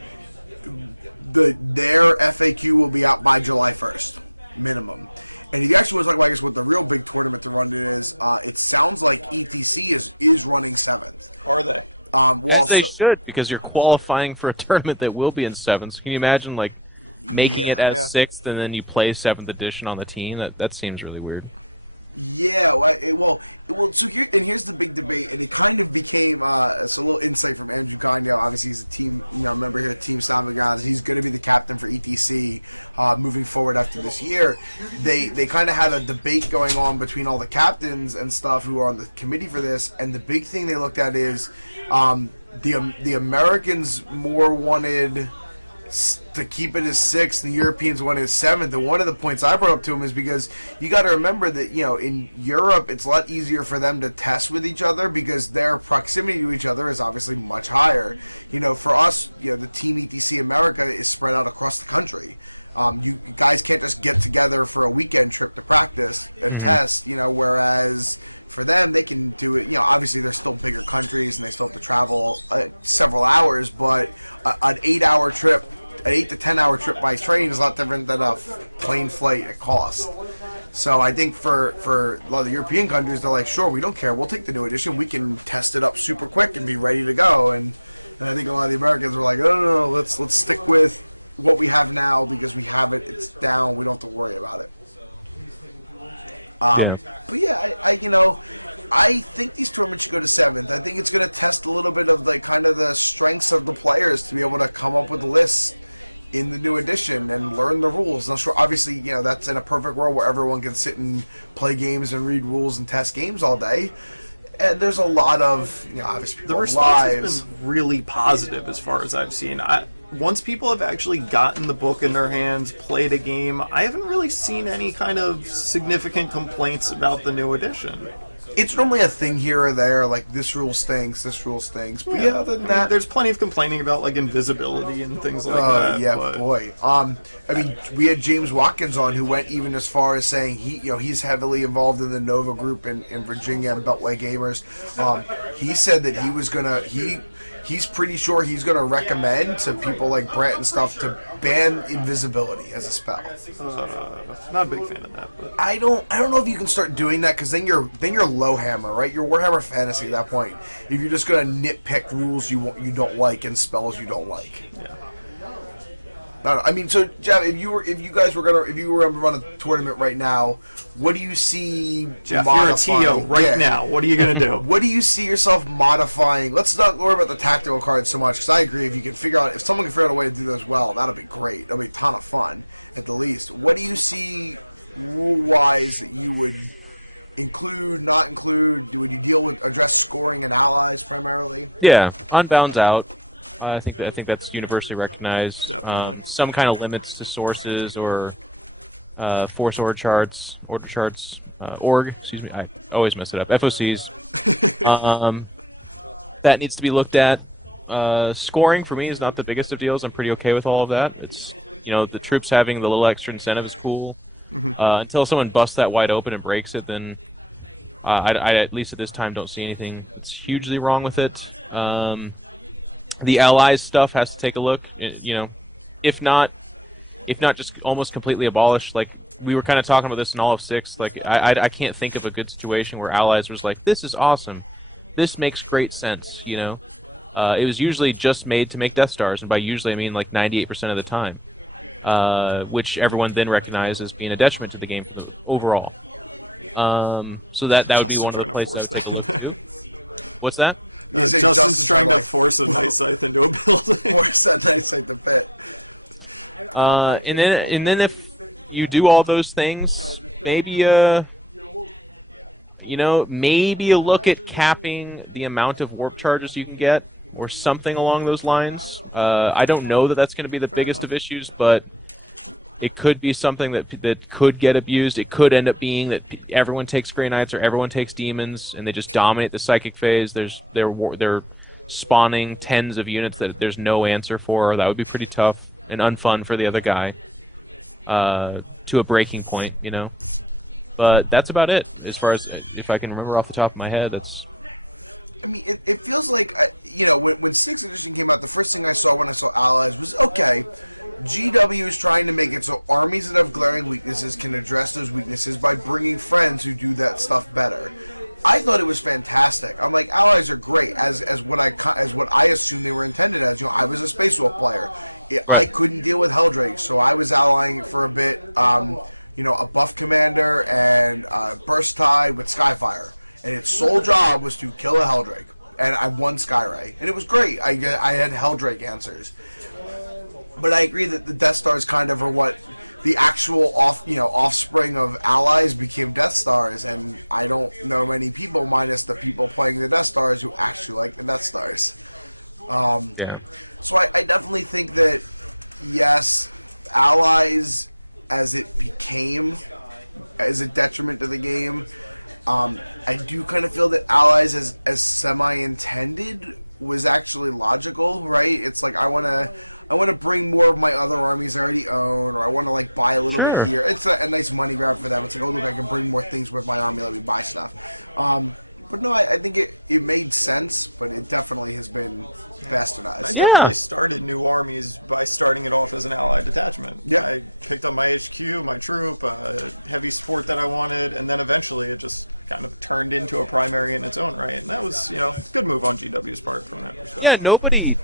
their FAQ will be out by July 1st, minimum. And if you actually want to talk about what the real big tournament to run is, it sounds like ETC is running 7th. Are they? Yes, they should, because you're qualifying for a tournament that will be in 7th. So can you imagine making it as 6th and then you play 7th edition on the team? That seems really weird. Yeah, so here's the big debate, and it kind of became it's a little insight from Andrew Gagne. Obviously, he's a team member here at Team Stomping Grounds. He's going to be the captain for ETC moving forward after this year. They kind of had a debate going on between all the captains and stuff who are on the committee for this, and the big thing they looked at is the Americans more wanted to keep it as 6th, and the Europeans wanted as 7th. And one of the points I brought up to him is because you got to remember that in Europe it's a lot easier for them to test with each other because their proximity to each other is obviously much higher. For us, the Team ETC America is spread out across the country. You guys can't just get together for a weekend trip to practice and test. Whereas for them, they can do it. Obviously they're still bigger countries and they still have to travel several hours, but an 8-hour trip. An 8 to 10 hour trip by train is a lot different than a plane flight at cost. So I think for a lot of the European countries, they're like, sure, we don't care. We'll take the new edition. We can test it up super quick and be ready to go. And I think a lot of the Americans were like, no, let's stick with what we have now because we have it. It's down. We don't have to worry about it. But yeah, I think these tournaments should go to 7th. I think it's going to test a little bit of the kind of the strengths of the players to be able to come up with lists in the new edition and learn the rules. Now, sure, obviously, that's in a perfect world where everyone can sit and play games and read rules and test games all day. And there's a lot of, obviously, people The have response lives. has been really positive as far as I've seen. Once people have actually gotten the book in their hands, played a game, I haven't really seen any kind of significant complaints about the new edition. It's normally a thing here or there, like this rule stinks, this rule stinks. But yeah, other than that, there's plenty of complaining about like invisibility and things like that. Yeah, but boy. I mean, we had James Watkins on who went even as far as saying he's heavily involved in the Nova group in Virginia and Beltway Gamers. He said that he's pretty sure he's gonna recommend to people like Brett and stuff to ban invisibility as a spell. Not a big fan of that. But I don't know if you can start doing that because then you're low hammer, right? You're Warhammer Fantasy at that point. If you're just gonna nitpick rules you don't like and spells you don't like. yeah. I mean, so Jeff, if you were to run a tournament right now, what do you see? Jeff, you're a modifying? TO right now. What are you gonna do? What do you see yourself modifying? Let's not worry about the tactical cards so much, because I agree. If someone can figure out a way to do those well, that'll be great. That'll be a ton of fun, at the least. What do you see rule-wise that you would include, not include? Would you address scoring and allies primarily? Yeah, Unbound's out. I think that's universally recognized. Some kind of limits to sources or force order charts, excuse me, I always mess it up. FOCs. That needs to be looked at. Scoring for me is not the biggest of deals. I'm pretty okay with all of that. It's the troops having the little extra incentive is cool. Until someone busts that wide open and breaks it, then I at least at this time don't see anything that's hugely wrong with it. The allies stuff has to take a look. If not just almost completely abolished. Like we were kind of talking about this in all of 6. Like I can't think of a good situation where allies was like, this is awesome, this makes great sense. It was usually just made to make Death Stars, and by usually I mean like 98% of the time, which everyone then recognized as being a detriment to the game overall. So that would be one of the places I would take a look to. What's that? Justin's trying to force a Night Scythe into a building. Force that Night Scythe to fit. And then if you do all those things, maybe maybe a look at capping the amount of warp charges you can get, or something along those lines. I don't know that that's going to be the biggest of issues, but it could be something that could get abused. It could end up being that everyone takes Grey Knights or everyone takes Demons, and they just dominate the Psychic phase. They're spawning tens of units that there's no answer for. That would be pretty tough and unfun for the other guy to a breaking point, But that's about it, as far as if I can remember off the top of my head. I mean, it feels like, when 6th edition came out, the first thing I saw when I saw allies was, okay, GW is trying to make it so armies that have glaring weaknesses can address those weaknesses by bringing friends who do that stuff better. I thought it was fantastic. I'm like, allies are great as what I assumed they were intended as. I was a Space Wolf player. I couldn't deal with Helldrake, so I was allying for a bit. A buff commander and burst tide with Skyfire, and its sole job was to kill a Helldrake, and I won Skyray, and it was great. I had Helldrake answers. But I agree that the Death Stars kind of are what the actual offspring of allies became Death Stars, and I don't know many people, minus the people playing the Death Stars, who actually like the Death Stars. Yeah. So I definitely think that, yes, allies, as it became, as a detriment to the game, I do kind of feel that allies as semi-intended was actually logical, right? It's like I want to bring more of my other armies I already own, or I want to buy a little bit here. It's a nice money grab for them. It's like, oh look, I can bring more things with my army. Let me buy stuff. But no, I think it made sense, but it definitely has been bastardized. I definitely started new armies by starting it off as an allied detachment. Yeah. I picked up my HQ, my troop, heavy support that I wanted, and then eventually it just kind of turned into a primary in its own right. And that was, good move on GW's part from that perspective. Yeah,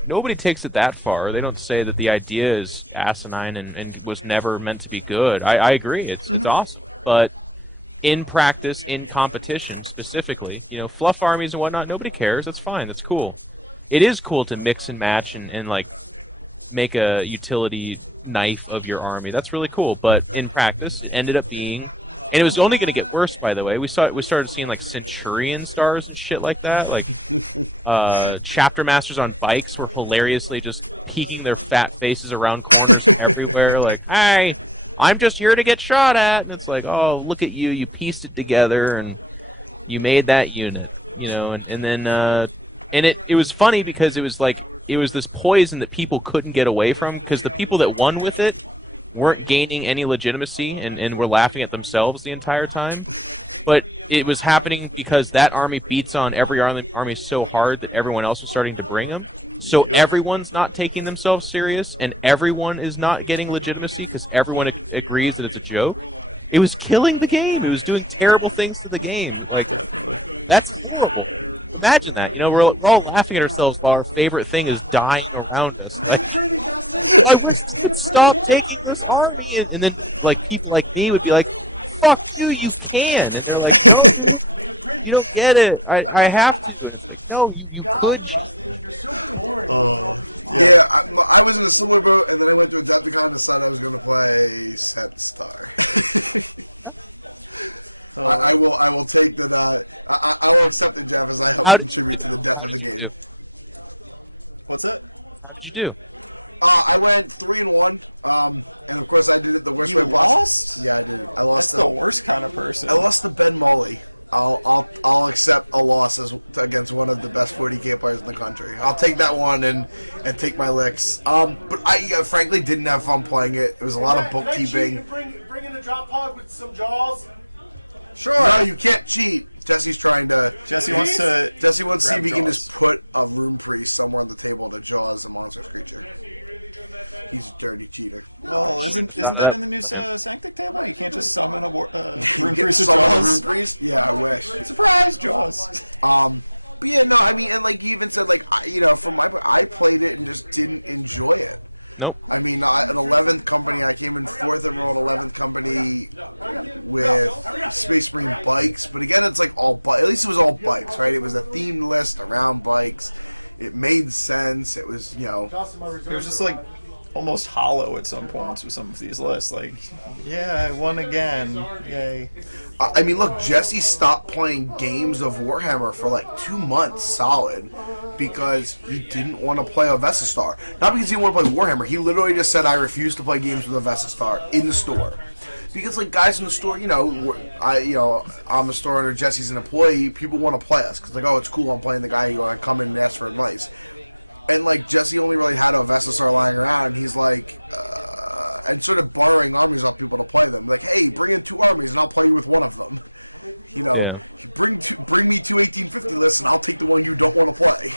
nobody takes it that far. They don't say that the idea is asinine and was never meant to be good. I agree. It's awesome. But in practice, in competition specifically, fluff armies and whatnot, nobody cares. That's fine. That's cool. It is cool to mix and match and like make a utility knife of your army. That's really cool. But in practice, it ended up being, and it was only going to get worse. By the way, we started seeing like Centurion stars and shit like that. Like chapter masters on bikes were hilariously just peeking their fat faces around corners everywhere. Like, hey, I'm just here to get shot at. And it's like, oh, look at you. You pieced it together and you made that unit. And then and it was funny because it was like it was this poison that people couldn't get away from because the people that won with it weren't gaining any legitimacy and were laughing at themselves the entire time. But it was happening because that army beats on every army so hard that everyone else was starting to bring them. So everyone's not taking themselves serious, and everyone is not getting legitimacy because everyone agrees that it's a joke. It was killing the game. It was doing terrible things to the game. Like, that's horrible. Imagine that. We're all laughing at ourselves while our favorite thing is dying around us. I wish you'd stop taking this army. And then, like, people like me would be like, fuck you, you can. And they're like, no, you don't get it. I have to. Like, no, you could. Yeah, I was in a similar boat, and then I went to Adepticon and decided I was going to play Set Star. I will take that. I will accept it, Jeff, as I help contribute to the death of the game. What's that? How did you do? I went 3-1, and of course I did it the worst way possible. You lost? Yeah, I did. I lost. That's the worst kind of person. I lost to Ben Molly. I'll accept a loss against one of the best 40k players in the country. I'll take that one and take my licks. But I frankly didn't have fun playing it. It was a lot of bookkeeping. Bring in a drop pod with some jaws. Sure. No, you can't cheat. Jesse's trying to. Jesse wants to see if he can just put a room priest somewhere on the table to jaws a monstrous creature. He's a dirty cheater. Well, isn't that in the new Sanctic table? You can't just summon a room priest with Summon a Jaws. room priest? Yeah, I wish. Surprise, Jaws. But yeah, no, I mean, and like you even said, like from my point, I played it and just didn't enjoy it. Nope. I mean, an 11th company. I came in 4th and rolled 11th company with Space Marine bikes. But again, it's like all bikes. At least it was all bikes, right? It was a themed list around bikes. It made sense. It was, It was just like almost hollow at some points with some of these lists. Like, yeah, I won again. Yay. I mean, look, Jesse stopped playing games of Warhammer for like 2 months solid because he didn't want to play a Vesistar. Not because he didn't want to play Warhammer. He literally just said, I refuse to play games with a Vesistar in the store. Because, like, guys in the store, I'm a store owner, Jesse's an employee, people want to play us. Because, like, oh, it's cool, I'm playing the guy who I come in and ask for advice. And, like, Jesse only really had a Vesistar lying around, and he's like, and sort of borrowing armies off people to play them. Like, hey, bring in 2 armies, and I'll play you with one of them. Bring me 2 1850 lists, and I'll take the one you don't want to play.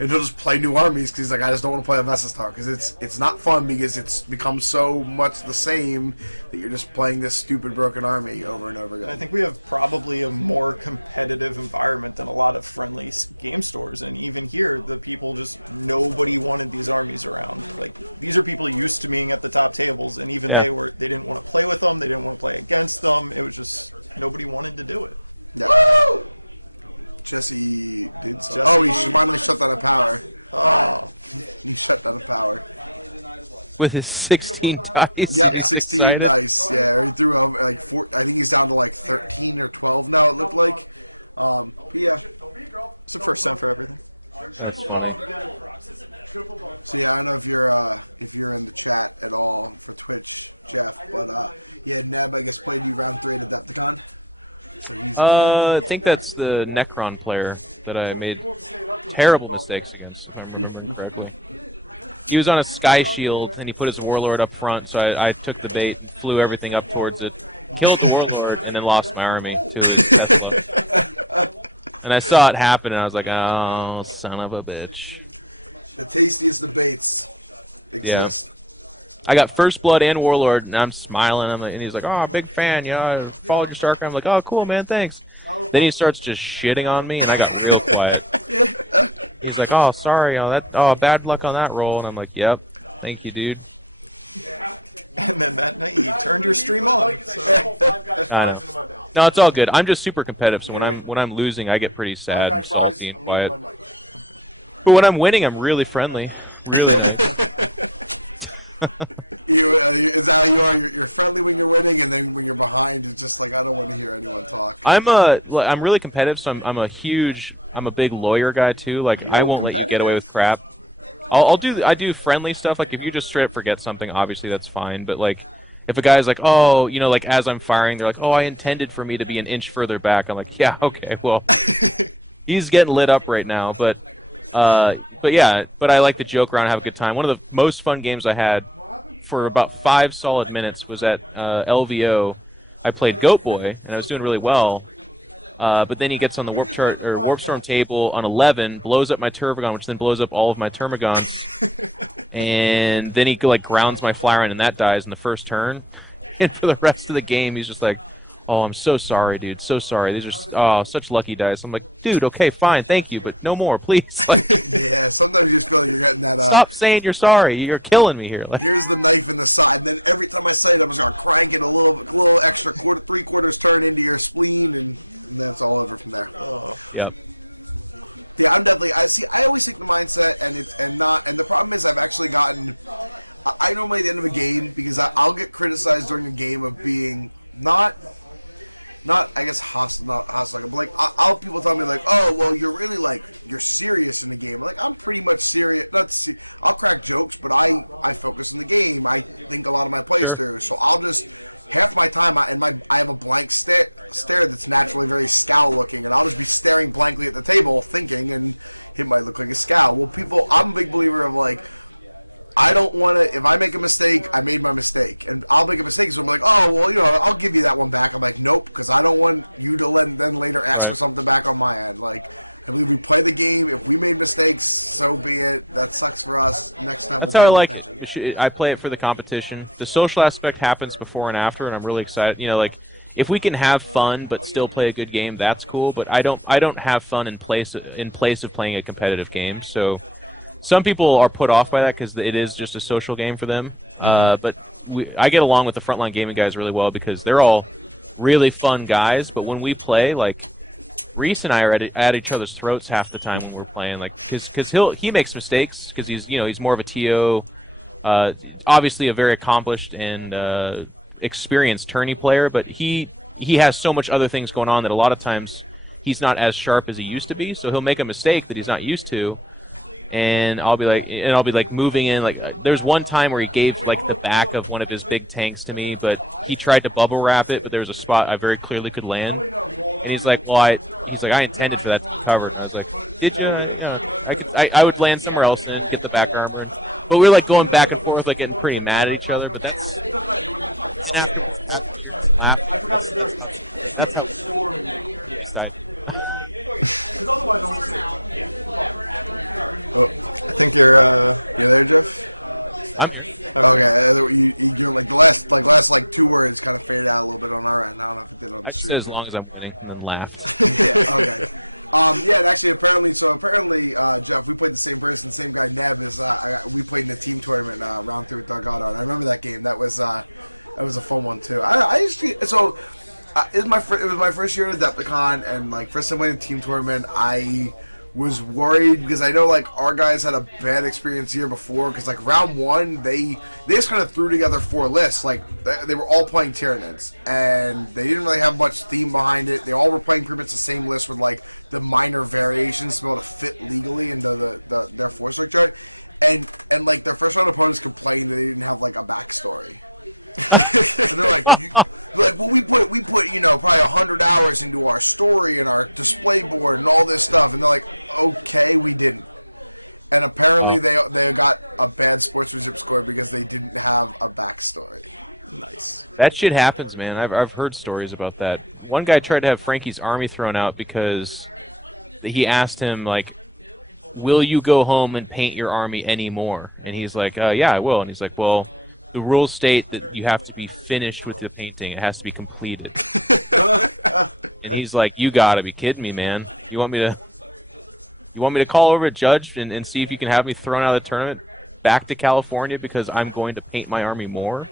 And he'll just play new armies, because he's like, I just don't want to play a Vesistar, because it's not fun, because it's become so much the same that you're just playing this stupid broken army over and over again. I think we have probably a more competitive environment than a lot of friendly game stores, and even here, the people nobody wanted these armies around. Like, these are people used to being at the top tables, and even they didn't want to play with them, they didn't want to play against them, it was just, nobody wanted to do it. Yeah. Jesse did something. Oh, he finally shut down a power. Oh. He shut down a power. With his 16 dice. Yep, 16 dice. Yeah, he threw like 4. I think he's down to like 13 or 12 now, it looked like. But yeah. It's the first time for everything. So yeah, I don't know if you're in the chat at all for Twitch, Jeff, but yeah, Neb, I guess, played you round 3 at Adepticon. So I think that's the Necron player that I made terrible mistakes against, if I'm remembering correctly. He was on a Sky Shield, and he put his Warlord up front, so I took the bait, flew everything up towards it, killed the Warlord, and then lost my army to his Tesla. And I saw it happen, and I was like, oh, son of a bitch. The tastiest debates exist. Yeah. I got First Blood and Warlord, and I'm smiling. And he's like, "Oh, big fan. I followed your StarCraft." I'm like, "Oh, cool, man. Thanks." Then he starts just shitting on me, and I got real quiet. He's like, "Oh, sorry. Bad luck on that roll." And I'm like, "Yep, thank you, dude." And then that night he turned your stream on. So. I know. No, it's all good. I'm just super competitive, so when I'm losing, I get pretty sad and salty and quiet. But when I'm winning, I'm really friendly. Really. Is that how you are? You're friendly when you're winning, and then when you're behind, it's just like I don't want to hear anyone talk. I'm really competitive, so I'm a big lawyer guy too. Like I won't let you get away with crap. I do friendly stuff. Like if you just straight up forget something, obviously that's fine. But like if a guy's like, oh, like as I'm firing, they're like, oh, I intended for me to be an inch further back. I'm like, yeah, okay, well, he's getting lit up right now. But yeah, I like to joke around and have a good time. One of the most fun games I had for about 5 solid minutes was at LVO. I played Goat Boy, and I was doing really well. But then he gets on the Warp Storm table on 11, blows up my Tervagon, which then blows up all of my Termagons, and then he like grounds my Flyrant, and that dies in the first turn. And for the rest of the game, he's just like, "Oh, I'm so sorry, dude. So sorry. These are such lucky dice." I'm like, "Dude, okay, fine, thank you, but no more, please." Like, yeah, sometimes you just feel like you're getting that. Stop saying you're sorry. You're killing me here. Like, here's the knife in the side, and then every time I say it, I'm just gonna crank it a little extra 3/4 turn into your spleen, and that's all over from there. Oh. Yep. Yeah, I'm definitely. I always take the mindset, and the problem is I've actually gotten. I normally at the end of a game because I'll get criticized during a game of being not I guess hostile, but like I'll people tell me like, oh well, you're really like you're serious in the game. Like I'm pretty much serious. I'll crack jokes, but I focus on the game. I think a lot of my plays through, so I'll just. Half my time, I have a blank stare that's naturally very scowl looking, and I'll just be staring blankly at the table, thinking, and it might look like a scowl. Well, I'm a big believer of like, I don't want to. If I make a mistake, I made my mistake, and I'll make a mistake. So I'm like, oh well, I'll give you that one back. I'm like, nope, because I don't want you to then later ask for something back on my end. Like, I believe we play the game. If we made mistakes, so be it. That sucks for us. Next time. That's how I like it. I play it for the competition. The social aspect happens before and after, and I'm really excited. Like if we can have fun but still play a good game, that's cool. But I don't have fun in place of playing a competitive game. So some people are put off by that because it is just a social game for them. But I get along with the frontline gaming guys really well because they're all really fun guys. But when we play, like. Reese and I are at each other's throats half the time when we're playing, like because he makes mistakes because he's more of a TO, obviously a very accomplished and experienced tourney player, but he has so much other things going on that a lot of times he's not as sharp as he used to be. So he'll make a mistake that he's not used to, and I'll be like moving in. Like there's one time where he gave like the back of one of his big tanks to me, but he tried to bubble wrap it, but there was a spot I very clearly could land, and he's like, I intended for that to be covered. And I was like, did you? No. I would land somewhere else and get the back armor. But we were like going back and forth, like getting pretty mad at each other. But that's how. Oh, I think you're there, Jeff. Okay. You're like the last 2 words kind of faded out a little bit on our end. I don't know if it did on the stream. I said as long as I'm winning, and then laughed. Yeah. Okay. And actually, apparently, Jeff, we played the same person, same guy, Neb. We played in the team tournament round 3 with Dark Eldar, and I remember that game. That was a fun one too. It was my first year at Adepticon, and like first time playing a team tournament, I was worried because I know like our guys had a bad experience the year before because like round 1 they just kind of threw together 4 lists. Like they were all playing Tyranids, and they didn't really have much theme behind it. They all were playing pretty much the same list with like the minor variations to be able to fit legally into their 4-star chart. And like their first round opponents complained that they didn't have like a backstory. And they're like, well, we put probably 100 hours into our story and our display board and all this stuff, and they're like, okay, we didn't. And apparently they got a bad sportsmanship score because they didn't have a backstory. Nice. That shit happens, man. I've heard stories about that. One guy tried to have Frankie's army thrown out because he asked him like, will you go home and paint your army anymore? And he's like, yeah, I will. And he's like, well, the rules state that you have to be finished with the painting. It has to be completed. And he's like, you gotta be kidding me, man. You want me to call over a judge and see if you can have me thrown out of the tournament? back to California because I'm going to paint my army more.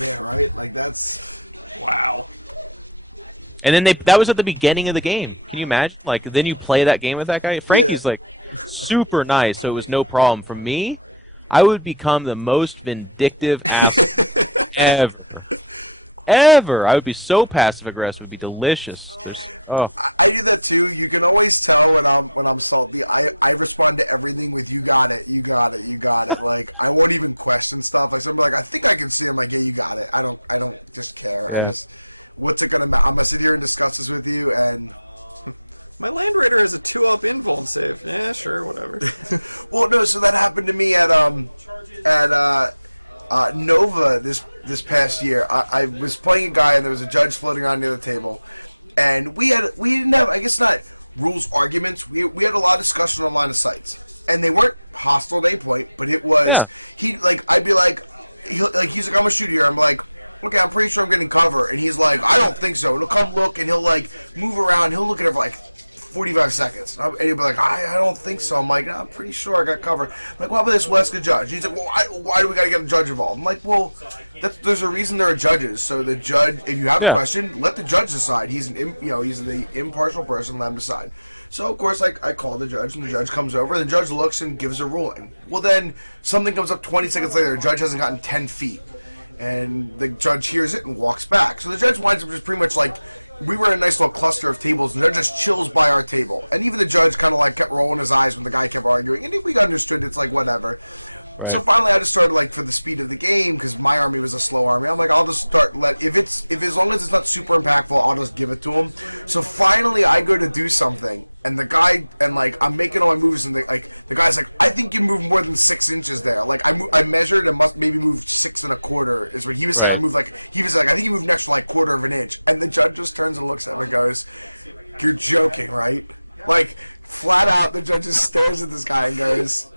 Yeah, right? Like, that's... Wow. And then that was at the beginning of the game. Can you imagine? Like, then you play that game with that guy. Frankie's like super nice, so it was no problem. For me, I would become the most vindictive athlete ever. I would be so passive aggressive. It would be delicious. I do that too. You can always tell when I'm salty. I respond to everything with "you got it, you got it, you got it." Like, I won't even question stuff. Like, somebody like, I think I can see. I'm like, yeah, you got it. I don't just care. Yeah. What's it gonna matter? I'm gonna sit here and discuss this with you, and My Land Raider has a 2-up invuln save. Yeah, sure, whatever. well, no. So that happened to me at Nova this past year. I was playing a guy, and there was a judge floating around near the table, and we didn't have, I guess, not rules arguments. We had a lot of discussion on line of sights, and they weren't hostile at any point, but it was I'd be like, he's like, I'm gonna shoot here. I'm like, okay, I'm pretty sure I'm getting cover, and he's like, I don't think so. And he'll come look, and he'll like move around. He'll look at it for like 45 seconds. And he'll be like, I don't think so. I'm like, no, I'm pretty sure I got covered. I'm like, what about this Wesker judge? He's like, well, why do we got to get a judge involved? I'm like, well, there's a reason there are judges. So the judge, if you have a question, let the judge decide. He's he's the impartial person. Let him decide. So of course, I call the judge, and the judge comes over, and the judge looks and gives a ruling. Well, then something comes up 20 seconds later. The judge hasn't gotten 10 feet. And the judge hears it and walks back. So the judge winds up just pretty much like, we were in a nice little cluster of tables, and the judge just chills by our table. And even the judge kind of like kept rolling his eyes when the guy kept arguing. And if we understood, it's like, whatever. Right. So finally I just started, like, for the speed of the game, because my army was a slow army, I'm like, I'll just start, if as long as it's not super impactful, I'll just give it to him. So finally I go to do something, and the guy, and like, I'm making all my moves, and the guy's like, I think you moved more than 6 inches there. Like, I measured and must maybe move 6 1/4 is what he was saying. I moved like, he was like, I think you moved an extra like 1/4 of an inch. And the judge just turns and looks at him and goes, you're joking, right? Like, flat out, the judge just stares at this guy and goes,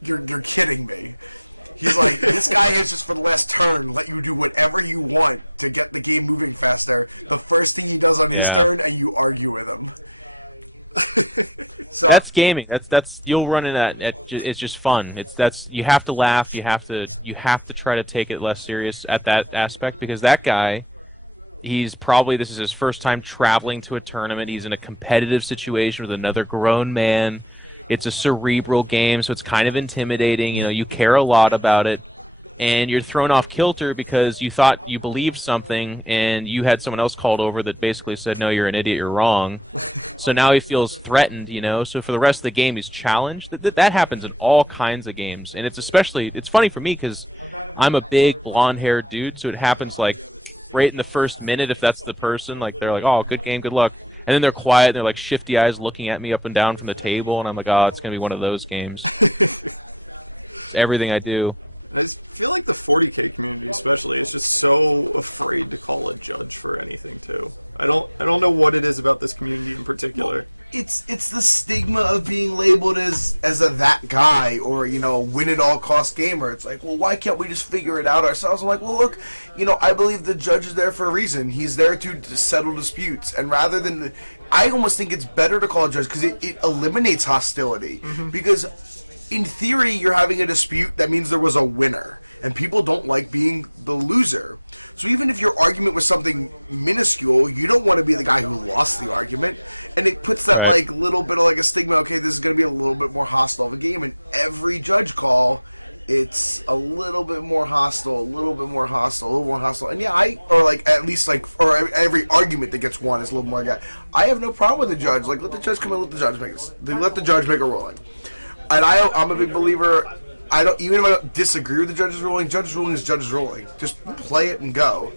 You're kidding me. He's like, this guy has just for the last turn let you do whatever you want to get the game moving faster. The first thing he does on his turn, and you argue with him. So that's gaming. That's you'll run in that. It's just fun. You have to laugh. You have to try to take it less serious at that aspect, because that guy, this is his first time traveling to a tournament. He's in a competitive situation with another grown man. It's a cerebral game, so it's kind of intimidating. You know, you care a lot about it, and you're thrown off kilter because you thought you believed something, and you had someone else called over that basically said, no, you're an idiot, you're wrong. So now he feels threatened, you know. So for the rest of the game, he's challenged. That happens in all kinds of games, and it's funny for me because I'm a big blonde-haired dude, so it happens like right in the first minute if that's the person. Like, they're like, oh, good game, good luck. And then they're quiet, and they're like shifty eyes looking at me up and down from the table, and I'm like, oh, it's going to be one of those games. Everything I do. I just feel like the 40k community especially is just so afraid to call a judge for anything too. I don't know what it is about this community in particular. Well, it's the stigma of being labeled as a that guy, or, you know, win at all cost gamer. It's like, well, why can't we just figure it out ourselves? I'm like, well, look, you know, I believe the judge is there for a reason. He's there to settle disputes, and rather than, I almost think it's better to call a judge because it eliminates hostility. Mm-hmm. Because in theory, you're having a dispute that means there was a winner, and people don't like being the loser. So even if your argument was something minuscule, you don't want to be the guy who lost the argument, and it puts that like little bit of like a stigma. Okay, this is going to be a little bit more hostile of a game, and every judge call, it's a little bit more hostile, a little bit more hostile, a little more hostile. And yeah, or every argument that gets won is a little more like that. I have no problem with the judge. Like, let the judge come in, let the judge make a ruling. And I'm a big believer. Even if I don't disagree with the judge's ruling is judge's ruling. Just play it and go.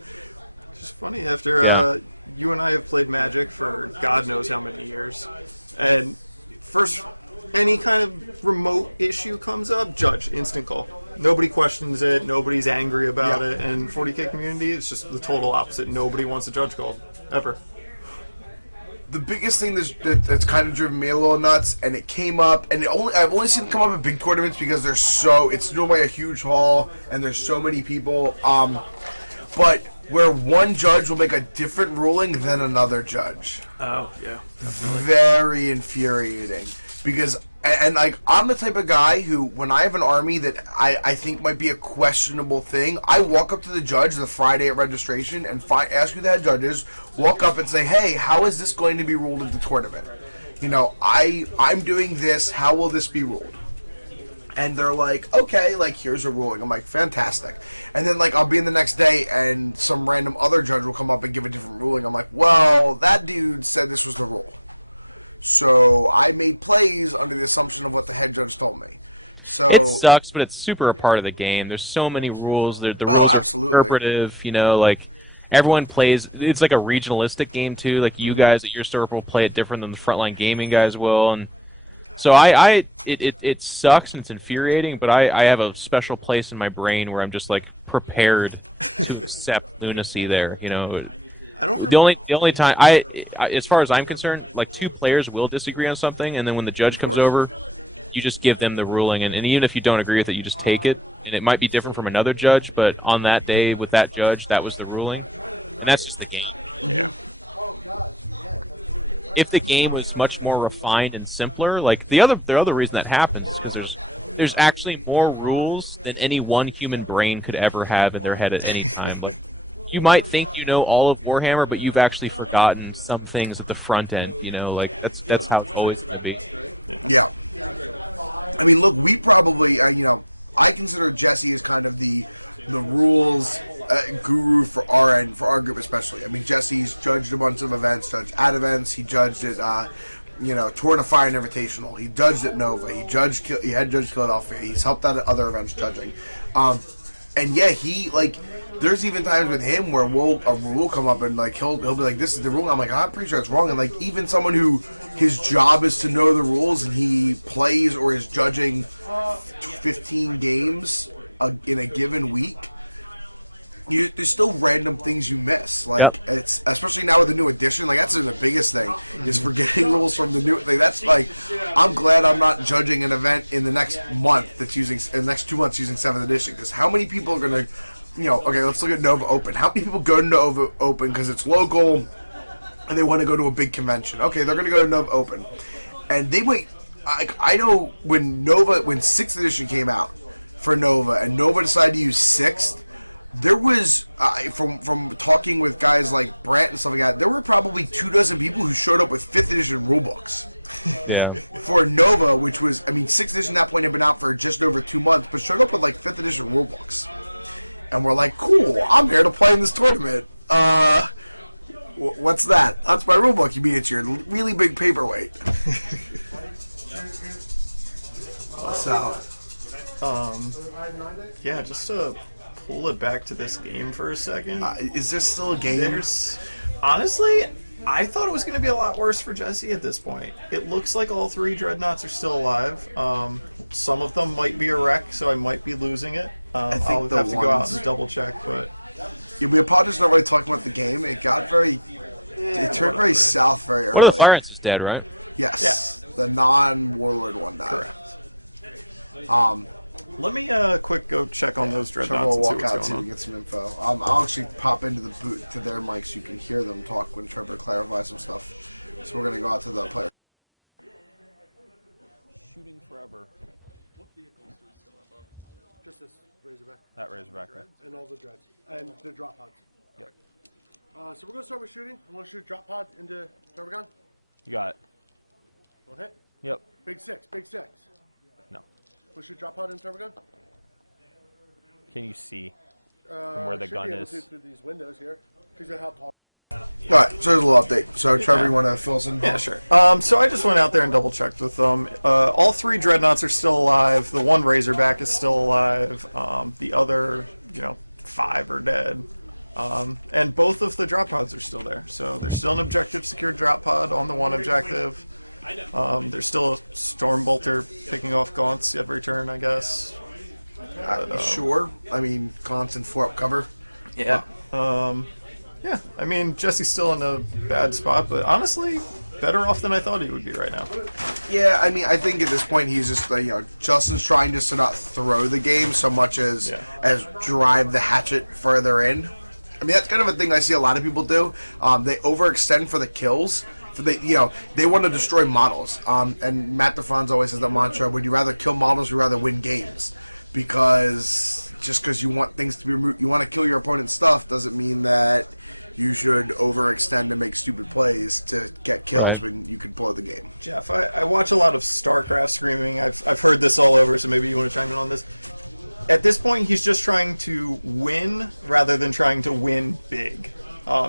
It's just funny, after you and I have played Magic for God knows how many years, and first any kind of remote issue comes up, judge, instant call. Nobody questions it, nobody's angry about it, and 40k community, it's just the total opposite. Nobody wants a judge called, ever. The biggest thing that's kind of driven me a little nuts, and it came up, and I've only seen it come up in big tournaments because it's normally a huge hall, and there's so many people, but where one judge will make a different ruling than another judge. Oh, yeah. Definitely. Very infuriating, because And like, I'm the type of guy who, when I have an army that I think might be a questionable thing, I walk up to the judge the Friday at registration and ask who the head judge is, walk up and say, hey, how is this going to be ruled at the tournament? You know, I'm doing this, how will this be ruled? And they're like, okay, like, here's a ruling. I'm like, fantastic. And then, like, I'll be in the next day, and some random other judge will come up and give a different ruling. I'm like, well, that dude said this was the rule. So I made plays under the assumption of what the head judge told me. So it sucks, but it's super a part of the game. There's so many rules. The rules are interpretive. You know, like everyone plays. It's like a regionalistic game too. Like you guys at your store will play it different than the frontline gaming guys will, and so it sucks and it's infuriating. But I have a special place in my brain where I'm just like prepared to accept lunacy there. You know. The only time as far as I'm concerned, like 2 players will disagree on something, and then when the judge comes over, you just give them the ruling, and even if you don't agree with it, you just take it. And it might be different from another judge, but on that day with that judge, that was the ruling, and that's just the game. Yeah. If the game was much more refined and simpler, like the other reason that happens is because there's actually more rules than any one human brain could ever have in their head at any time. Like. You might think you know all of Warhammer, but you've actually forgotten some things at the front end. You know, like that's how it's always going to be. Yeah. I mean, look, we probably, you know, I consider Jesse as kind of the rules guru for our end, for our group especially. I mean, Jesse's judged a bunch of events, judged at events. He judged it, you know, Tour de Fire and Invitational. He judged at Nova. He had judged Philadelphia. He's helped out at other events judging. And yeah, he like. There's even times with him where a rule will come up and like he'll be like, "This is the rule." I'm like, "I'm pretty sure it's wrong." And like even someone who his job is to know the rules and he plays or is judging 15 games in a given week, there's still random things you miss. Like it's especially now with the new edition. Like that's the biggest thing is forgetting rules from the new. Like that's like I'm glad I'm not judging an event in the next month that's using in the next 2 months using 7th edition because how many people are gonna. You know, okay, let's look at Nova Open. How many people go to Nova Open because it's local and they want to go to a big convention? Okay, they're going to go to Nova Open. And they wait. I know when 6th edition came out for Nova and Nova decided to use 6th, there was, from talking with guys like Brant and stuff like that, there were probably 24 people who showed up with 5th edition rulebooks. Yeah. For Nova, which was, I mean, 6th edition at that point had been out for just over 2 months, but showed up with like 5th edition rulebooks. And we're like, cool, I'm here to play in this tournament. What's that? That's my rulebook. You mean it's your really big paperweight. So, yeah, just to pull it back to this game for a second. Is this still a game? Honestly, I thought it was going to be a lot worse for Jesse at this point. It looks like all 3 Dreadnoughts are still alive. Some of them might be a wreck, so I might be losing it. I'll have to go out and double check, but yeah, we apologize for everybody talking about the game. It got very, it turned very south very early. One of the Fire Ants is dead, right? Yes, the non-Warlord one died. Correct. Let me quick go check on those Dreadnoughts and see what's going on. And get some info. I'll actually pop into the booth to their mics so you can hear them talk when Trevor clarifies some stuff. So we're gonna go out to the player. Shooting forever. What vehicles do we still have up? Just this Razorback. That Razorback, right? And all the dreads. And the drop pods. Yep. So we're going to start with shooting. I want to shoot a drop pod into Turbogon. You got it. One hit. Yep. Big 6. Big 6. No. We'll shoot drop pod into Turbogon. Can you see from where the gun is? Through these windows here. Because of how tall. Alright, so there's a little update. So Trevor, you want to fill us in? Yeah, sure. So I just went out there and double checked with them. All 3 Dreadnoughts are still alive. The 1 Razorback is still alive. The other, 5 are dead. And both of the drop pods are still there. So there's still an objective secured drop pod on the 1 objective. There's still a Stormbolter picking off gaunts every turn, I guess. Sure. I mean, constant 4-up cover. Yeah. Yeah, I mean, Jesse's still in a bad spot, but honestly, better off than I thought he would be right now. Yeah, I mean, I think at this point he's just, Justin's trying just to not throw the game so much as drive the hatchet further in. I mean, that's kind of a thing I see a lot of people do. They overextend for the kills, they want to destroy models. And Matt DeFranz always has that mantra: would you rather kill models or rather win games? Because just because you want things to be you want to kill your opponent's stuff doesn't mean that you should overextend and make stupid plays to get kills when you could blow the game. Jeff, I watch a lot of StarCraft streaming. I've heard this all over, so maybe you want to chime in on this. At this point, he's just trying to win rather than trying to win big.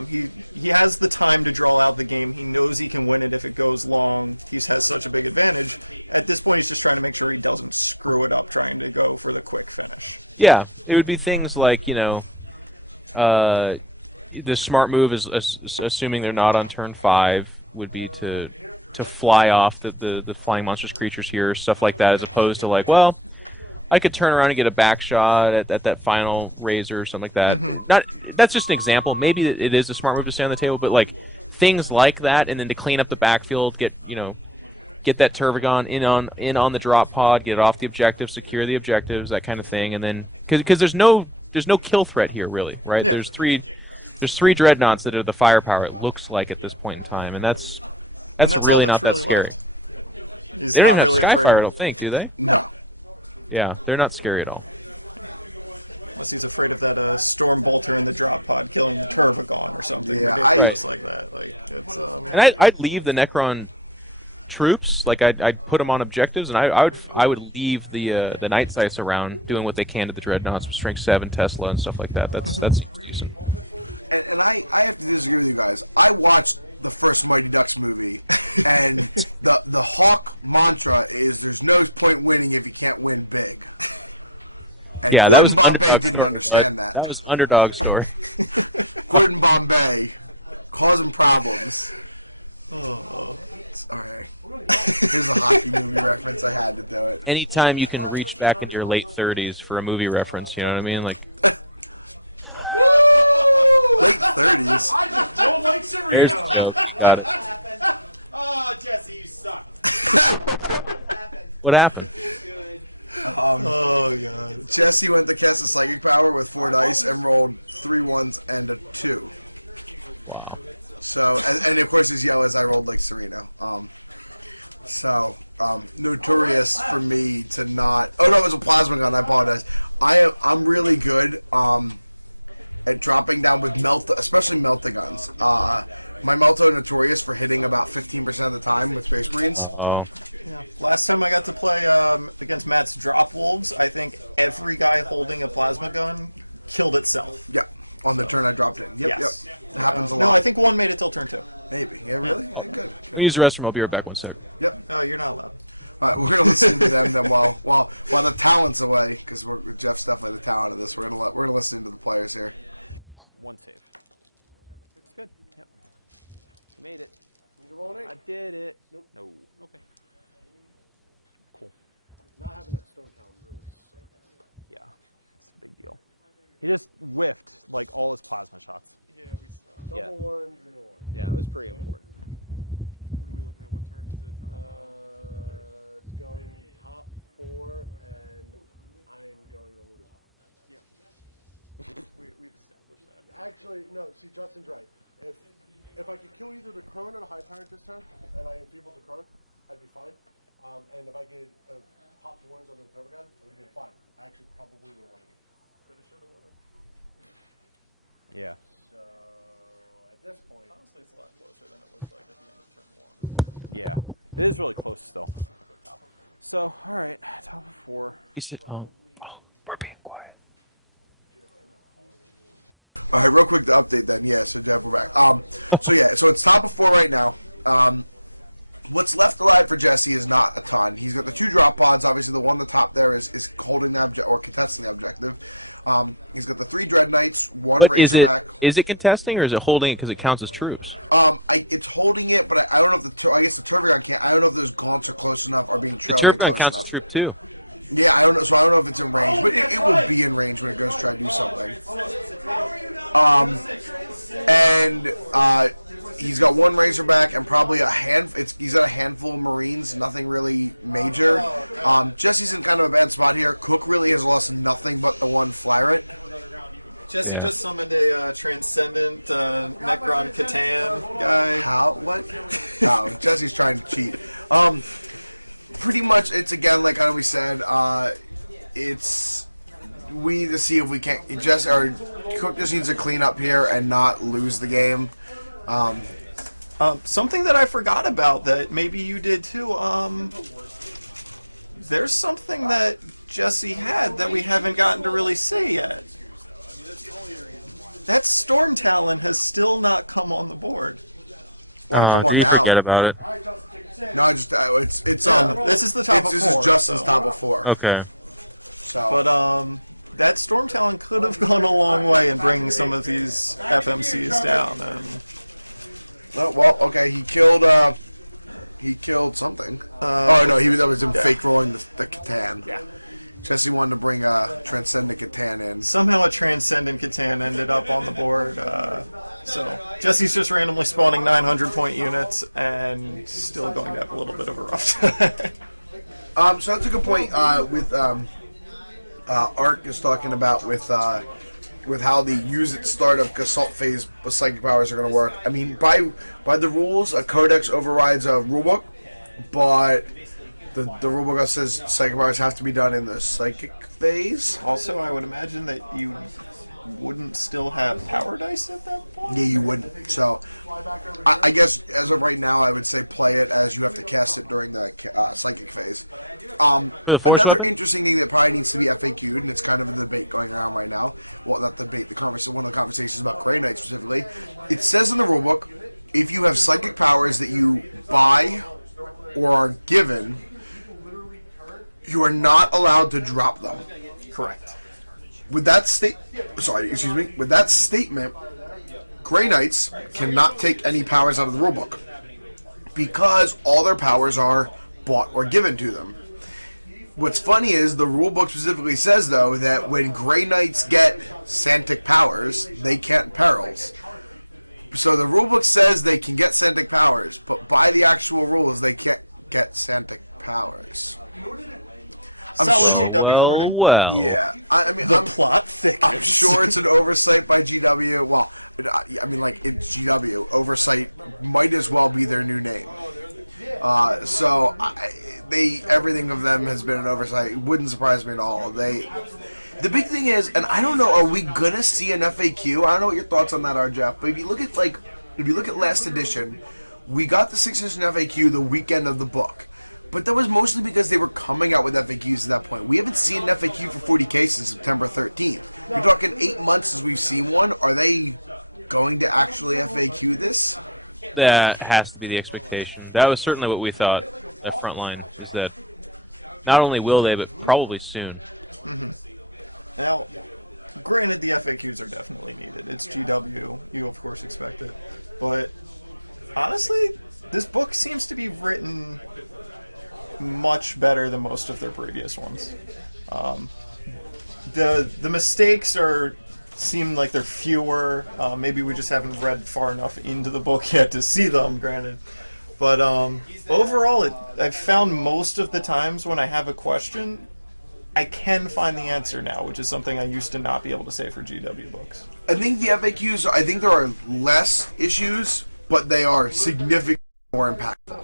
He has the time to draw out the game. He knows he can win it if it goes long. He has such a big advantage. At this point, he's just trying to make sure he doesn't screw it up trying to go for the quick finish. Yeah, it would be things like, the smart move is assuming they're not on turn 5 would be to fly off the flying monstrous creatures here, stuff like that, as opposed to like, well, I could turn around and get a back shot at that final razor or something like that. That's just an example. Maybe it is a smart move to stay on the table, but like things like that, and then to clean up the backfield, get that Tervagon in on the drop pod, get it off the objective, secure the objectives, that kind of thing, and then because there's no kill threat here really, right? Yeah. There's three dreadnoughts that are the firepower. It looks like at this point in time, and that's really not that scary. They don't even have Skyfire, I don't think, do they? No. Yeah, they're not scary at all. Unless he's afraid of that Storm Bolter in the drop pod killing the Tervagon or something ridiculous like that. Like it's. And I'd leave the Necron troops, like I'd put them on objectives, and I would leave the Night Scythes around doing what they can to the dreadnoughts with Strength 7 Tesla and stuff like that. That's decent. And I have to disagree with you guys. I watched the first Mighty Ducks movie, and the Hawk mantra is there's no point winning if you can't win big. And yeah, Gordon Bombay didn't understand that. That was underdog story. Gordon Bombay causing problems. Oh, alright. Here's a hockey movie reference. I had to do it. Anytime you can reach back into your late 30s for a movie reference, you know what I mean? Like. Late 30s. I just don't like Serena. There's the joke. You got it. Oh, Jesse, you suck. What happened? Oh god. Jesse went to cast a psychic power with 4 dice and rolled 3 1s and a 2. Wow. So and of course his yell is I rolled like Serena. Notorious for me to not. Oh no, it was a plasma gun. I apologize. I'm really good at dropping down with especially Meltaguns. My Melto notorious for hitting about 15% of the time with Space Marines. Oh. Yeah. Last time I got to play against Matt's Drop Wolves, I think every guy holding a plasma gun killed itself. Yeah, on the turn I dropped in. Yep, Yes. yep. It happens a lot. No, I think one made it till turn 2. Maybe. Yeah, really? Yeah, good. We use the restroom. I'll be right back 1 sec. Yep. Oh, you're not allowed. All right, we're gonna listen to them then while the talent's away, because Jeff's definitely the talent of this. We're gonna listen to the players here. 1 save. It's good. Yep. You made it. Need to roll an 8? I did it. Nope. No. Okay. Cool. Not having that stone talon really sucks. Yeah. It's a big deal. He just whiffed like all his plasma shots. Yeah, we saw. Double ones and a 1. Yeah, it was pretty important. What are we looking at? What turn is it? It's going top 4, and I'm going to lose. Yeah. We've established that. Actually, no. See, Justin's right. If I could kill either the Cron or the High Tyrant this turn, and I enfeebled the Cron, I'd be fine. And if I get pop the ones on the Tervagon, I would have been fine. I actually probably would have won it. Could have, should have, would have. Yeah. So at this point, Honestly, it's a lot closer than it was like at the end of turn 1. Yeah. It is really close still. So, all right, top of 4. You said, oh, we're being quiet. All right, real quick to update then. Yeah, so Jeff, we're back. So it's top of 4 right now. What's left alive for Jesse is not a ton. He's got the 2 drop pods. Obviously, the one on the top there is holding the object or contesting the objective. He's got the 3 Dread Knights, 1 Razorback. Is it contesting or is it holding it because it counts as troops? It's holding it, but I don't know if I guess the Tervagon can't. I don't know if those gaunts are close enough or being trailed in close Tervagon counts enough. as troop too. Yeah, I don't know. So I don't know if it's in range, but it will be in range when it goes to try to do something. He's got 1 Razorback and probably he's got a handful of Marines, nothing really major. Jesse's in kind of a bad spot here. Cook really has lost nothing but the 1 Flyrant. Jesse just summoned a transcendent Necron Catan guy. How? What? No, Jesse's trying to cheat. Pretty much, it's again like we said. It's we need to see if we can. Cook just needs to clean up here and not lose the game. Something that I forgot about that maybe you did too. There's something that Jesse had that we haven't gotten to really say yet. That Storm Talon has still not come on the board. Well, come on did you now. forget about it? No, just it's this is the top of 4. This is Justin's top of 4. Okay. So, But that Storm Talon could have gone a long way in bringing some of these FMCs down. And well, okay, he killed something. No, that was him fake rolling the Catan. yeah. Jesse wanted to bring a Transcendent Catan in. Somehow a Transcendent Catan ended up on the board. So Jesse's just randomly spawning 900-point units and still going to have a little bit of a rough time. So that's a good point. With Ark is talking about with how the use at start of assault phase psychic powers are going to work. I mean, by the rules, a codex overrides a rulebook, but the rulebook says psychic powers have to be done in the psychic phase. Also, I would imagine that you wouldn't still have power dice at that point? Yeah, you wouldn't. So, I guess as of right now, I would say play it as you have to cast it during the psychic phase. The force Another weapon? interesting thing that probably needs to be FAQ'd, and it's kind of a debate going around right now. Well, not debate, one of the conversations about Grey Knight specifically. It says in the rulebook, if you have psychic powers that you buy or are given, you are not allowed to drop them. Correct. With that With that statement, Grey Knights cannot take any powers out of the rulebook because all their powers are bought or given to them. What's funny is the rulebook specifically says, though, that when Grey Knights get Santic powers, they can't perils. So the rulebook says they can get Santic powers, but by the actual rules, they can't get Santic powers. Solid GW wording. Well. Yeah, I mean, The plot thickens. I'm sure it's an oversight by GW. Well, I mean, like, it's GW. Oversight might as well be their new name. Everything of them has been an oversight. It wouldn't surprise me at all. The big thing is, and I don't know, are we gonna see an FAQ? I don't know what your thoughts on that are, Jeff. But if you look at last edition, we got the 6th edition FAQ the weekend of the book. But that was mostly because they were coming out with FAQs at that point. We haven't seen an FAQ for 40k since September 13th. You're talking 8 months since we've seen one. Are they going to actually FAQ this? That has to be the expectation. That was certainly what we thought at Frontline, is that not only will they, but probably soon. Mm-hmm. Now, granted, the FAQs are definitely needed. It's GW. You, of course, expect it. But, honestly, this book seems to be written much better than most of their previous ones. The mistakes seem like they're fewer. Maybe we just haven't read far enough into the book yet to see them, granted. But overall, I've found most of the times when I have a question, I can find the answer now, which is something I used to not be able to say for GW books. I think the FAQs, there are less issues, but they are significantly more impactful.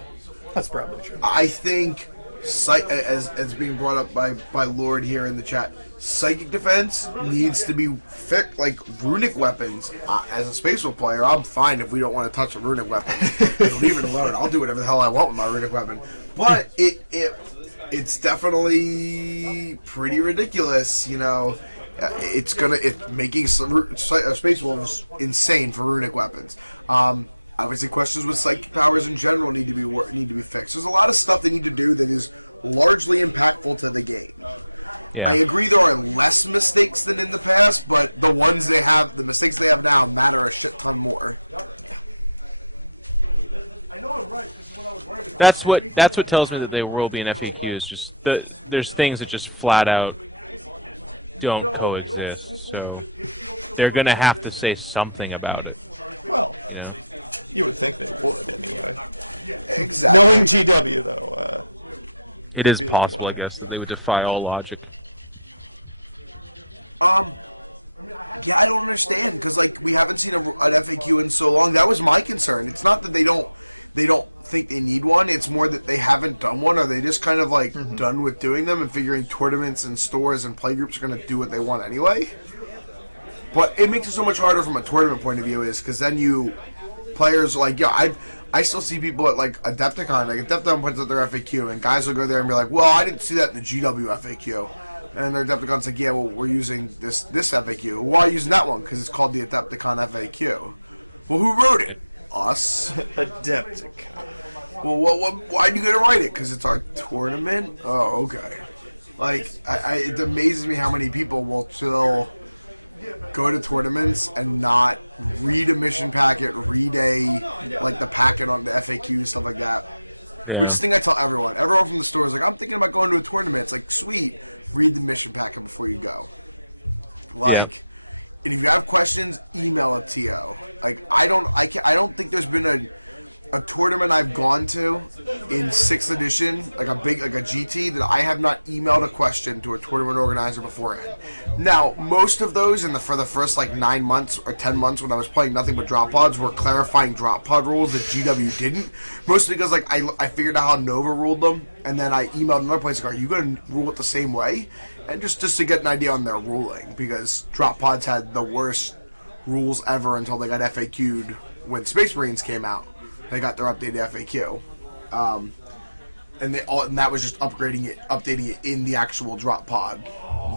That's probably true. I think, as being brought up by Lord here in the chat, psychic defense needs to be fixed, like runic weapons. As a Spacewell player, I'm fine if we don't want to touch a runic weapon. Leave it alone. I'll do whatever the hell I want with my runic weapon. But it's definitely pretty ridiculous, you know. It's making Space Wolves insane for runic weapons. Obviously, questions with psychic powers in general need to be fixed. There's a lot of stuff they need to do that is largely impactful to the game. Yeah. I agree there are less mistakes than in the past, but the mistakes they have now matter a shit ton more. I know I'm right. This is what I was worried about. That's what tells me that there will be an FAQ. Just there's things that just flat out don't coexist. So they're gonna have to say something about it. Well, You know? you would think they would anyway. Exactly. Knowing GW, though, It is be a possible, I little guess, that they would defy all logic. Yeah, I don't understand because like we haven't seen an FAQ in so long. That was my concern. It's not that they don't think they need one. It's more that they haven't done one, or they just kind of like done with doing them and figuring tournaments and stores and playgroups are going to do what they want anyway. But it makes it so much harder from a tournament point of view, is because then players like I still see people at like Adepticon. Like Adepticon puts out their FAQ, and guys will go there and be like, "Well, I didn't see that in the GW FAQ." And their Adepticon's like, "Yeah, well, we're using this FAQ. Why are you using that one? Because it's called the Adepticon FAQ." Well, who wrote it? Us. Adepticon. Well, why are you going to write it? Because it's our tournament? Oh, okay. Like, it amazes me how many people will still go to tournaments and not read a mission packet, read the packet on the FAQ, stuff like that. Yeah. Which is the thing I tell everyone. Everyone from the store is like, I'm thinking about going to a tournament. It's like, sweet, read the mission packet before you go. Like, and if you have questions, email a TO. Like, I don't think there's been a tournament I've gone to in 6th edition, like a GT, that I have not emailed a question to a tournament organizer beforehand. Now, most of those for the first like 9 months or 10 months when I was playing nothing but drop pods were clarifying drop pod rules that GW didn't. Mostly because like I figured out how Nova ruled them, and then I emailed another place like, are you going to rule it the same way? And just to get an idea on their ruling, because drop pods had the worst rules ever until they got FAQ'd when Space Marines came out. They got their updated FAQ, and that was just updating it in the actual drop pod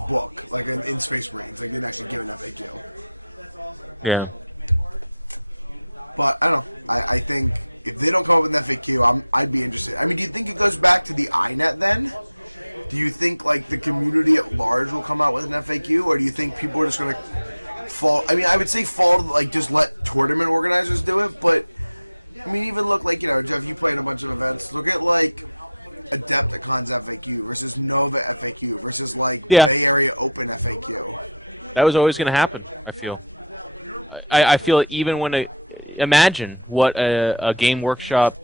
book, like in Space Marines. They didn't actually give an FAQ. Yeah. But I don't know. I think if they don't come up with an FAQ, I'd be interested. I mean, do you think it goes back to the INET then? Do you think like the community at large will come out with an FAQ, or do you think people are just going to fall? I mean, I would say fall like just let tournament organizers do it, but. I mean, even look like, Jeff, you play in a bunch of events. Look at, like, Adepticon's FAQ versus Nova FAQ versus, like, Bay Area Open FAQ. That was always going to happen, I feel. I feel even when imagine what a Game Workshop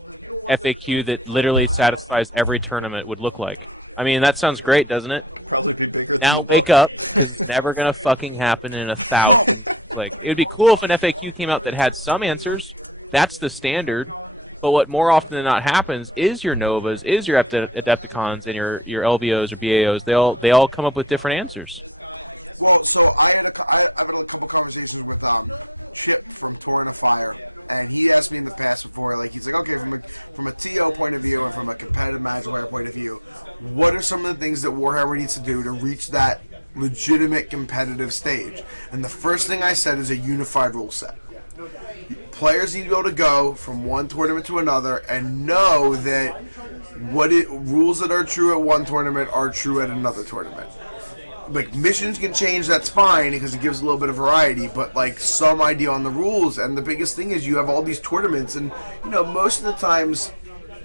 FAQ that literally satisfies every tournament would look like. I mean, that sounds great, doesn't it? Probably be bigger than now, the book. wake up. It's never going to fucking happen in 1,000. Like, it would be cool if an FAQ came out that had some answers. That's the standard, but what more often than not happens is your Novas, is your Adepticons, and your LVOs or BAOs. They all come up with different answers. Well, so I've had a couple conversations with Chip from Torrent of Fire, and he asked me in the past before, like he's like, okay, from a TO point of view and from a competitive Magic player point of view, what are some of the things that Warhammer needs to do to reach that legitimate competitive stage? And the first thing I said is a unified rule set. Players need to be able to go from one tournament to another and know that rules that are true at one tournament are true at another tournament. Like, missions can change, that's fine, because it gives a little bit of variety, but, like, some idea on the rules. And the biggest thing is you have all these tournaments, and, most of the times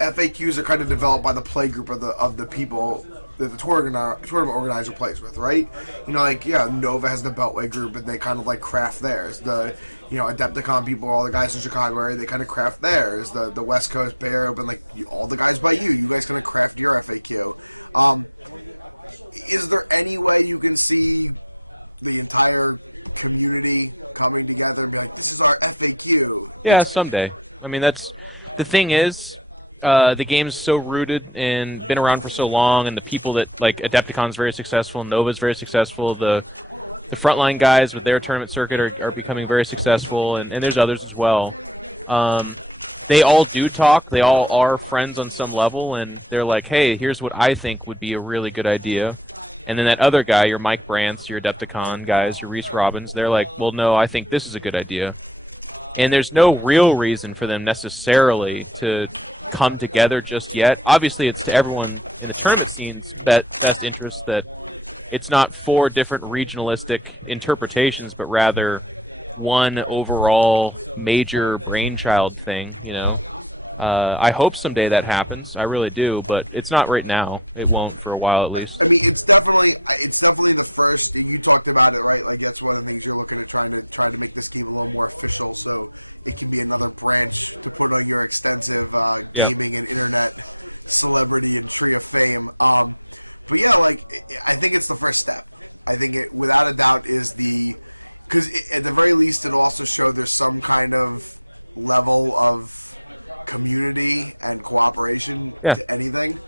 FAQs are kind of developed by the play group of the people that the tournament organizer plays with, right? Nova has the Beltway group, and they kind of, like, craft theirs. The Adepticon people, all the guys in Chicago area, they kind of craft theirs. The West Coast Bay Area Open, like, all the guys by you guys kind of craft your FAQ. Is there any way you can see the entire community coming together and be like, this is our FAQ? Yeah, someday. I mean, that's the thing is, the game's so rooted and been around for so long, and the people that, like, Adepticon's very successful, Nova's very successful, the frontline guys with their tournament circuit are becoming very successful, and there's others as well. They all do talk, they all are friends on some level, and they're like, hey, here's what I think would be a really good idea. And then that other guy, your Mike Brantz, your Adepticon guys, your Reese Robbins, they're like, well, no, I think this is a good idea. And there's no real reason for them necessarily to come together just yet. Obviously, it's to everyone in the tournament scene's best interest that it's not 4 different regionalistic interpretations, but rather one overall major brainchild thing, I hope someday that happens. I really do, but it's not right now. It won't for a while at least. I mean, it's definitely the first. You talked about it, right? Like that's one of the things you're looking at trying to make this game a little more official, so it can be another branch to put on your extensive gaming and internet celebrity and tree of fame. But yeah, like I think it's the first step. I think it, without a doubt, is the because at the very least it'll also show there's some kind of level of community and cooperation to anything.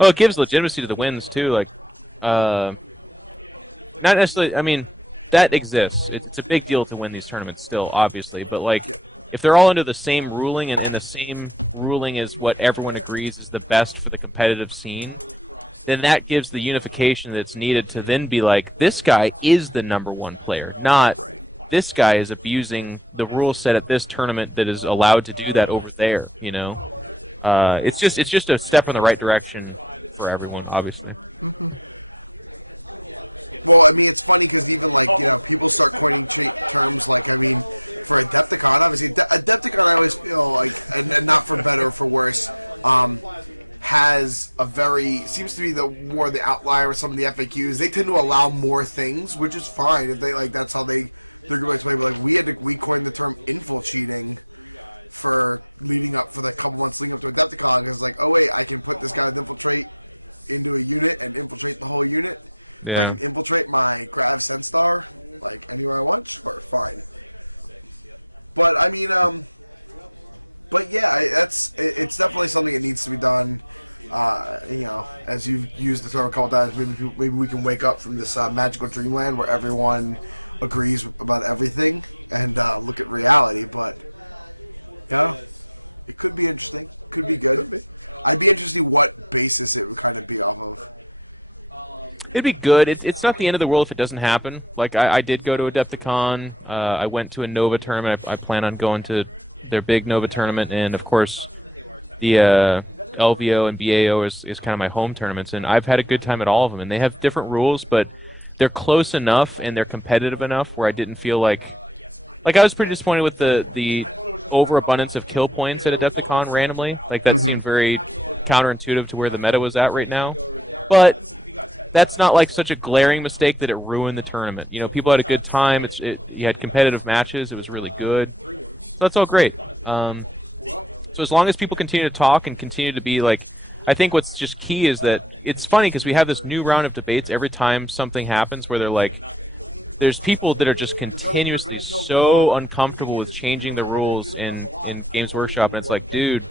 Well, it gives legitimacy to the wins too. Like, not necessarily. I mean, that exists. It's a big deal to win these tournaments still, obviously. But like, if they're all under the same ruling and the same ruling is what everyone agrees is the best for the competitive scene, then that gives the unification that's needed to then be like, this guy is the #1 player, not this guy is abusing the rule set at this tournament that is allowed to do that over there. You know. It's just a step in the right direction for everyone, obviously. Mm-hmm. Well, I mean, it's funny because even like people start coining terms like for Adepticon, obviously Adepticon I always feel like, and not for better or for worse, has seems to be more the outlier with some of the FAQs. They tend to allow more things, which is fine if they like. That's how they're going to play. But like we coined the term infil cheating for leading up for the couple months leading up to Adepticon, because like, oh wait, I can put this guy with infiltrate into a unit and infiltrate the whole unit. Yeah. If I can infiltrate my Grav Censtar like anywhere I want, sure, fine. But I mean, but yeah, it's definitely something that needs to be done. As you've used the term a couple times, maybe we can wake up from this magical dreamland where everyone agrees about everything and look at reality, but. Yeah, it could be interesting. Could be good. Could be. I'd be interested in what basis it would kind of be off of. It'd be good. It's not the end of the world if it doesn't happen. Like, I did go to Adepticon. I went to a Nova tournament. I plan on going to their big Nova tournament. And, of course, the LVO and BAO is kind of my home tournaments. And I've had a good time at all of them. And they have different rules, but they're close enough and they're competitive enough where I didn't feel like... Like, I was pretty disappointed with the overabundance of kill points at Adepticon randomly. Like, that seemed very counterintuitive to where the meta was at right now. But that's not, like, such a glaring mistake that it ruined the tournament. You know, people had a good time. You had competitive matches. It was really good. So that's all great. So as long as people continue to talk and continue to be, like... I think what's just key is that it's funny because we have this new round of debates every time something happens where they're like... There's people that are just continuously so uncomfortable with changing the rules in Games Workshop, and it's like, dude,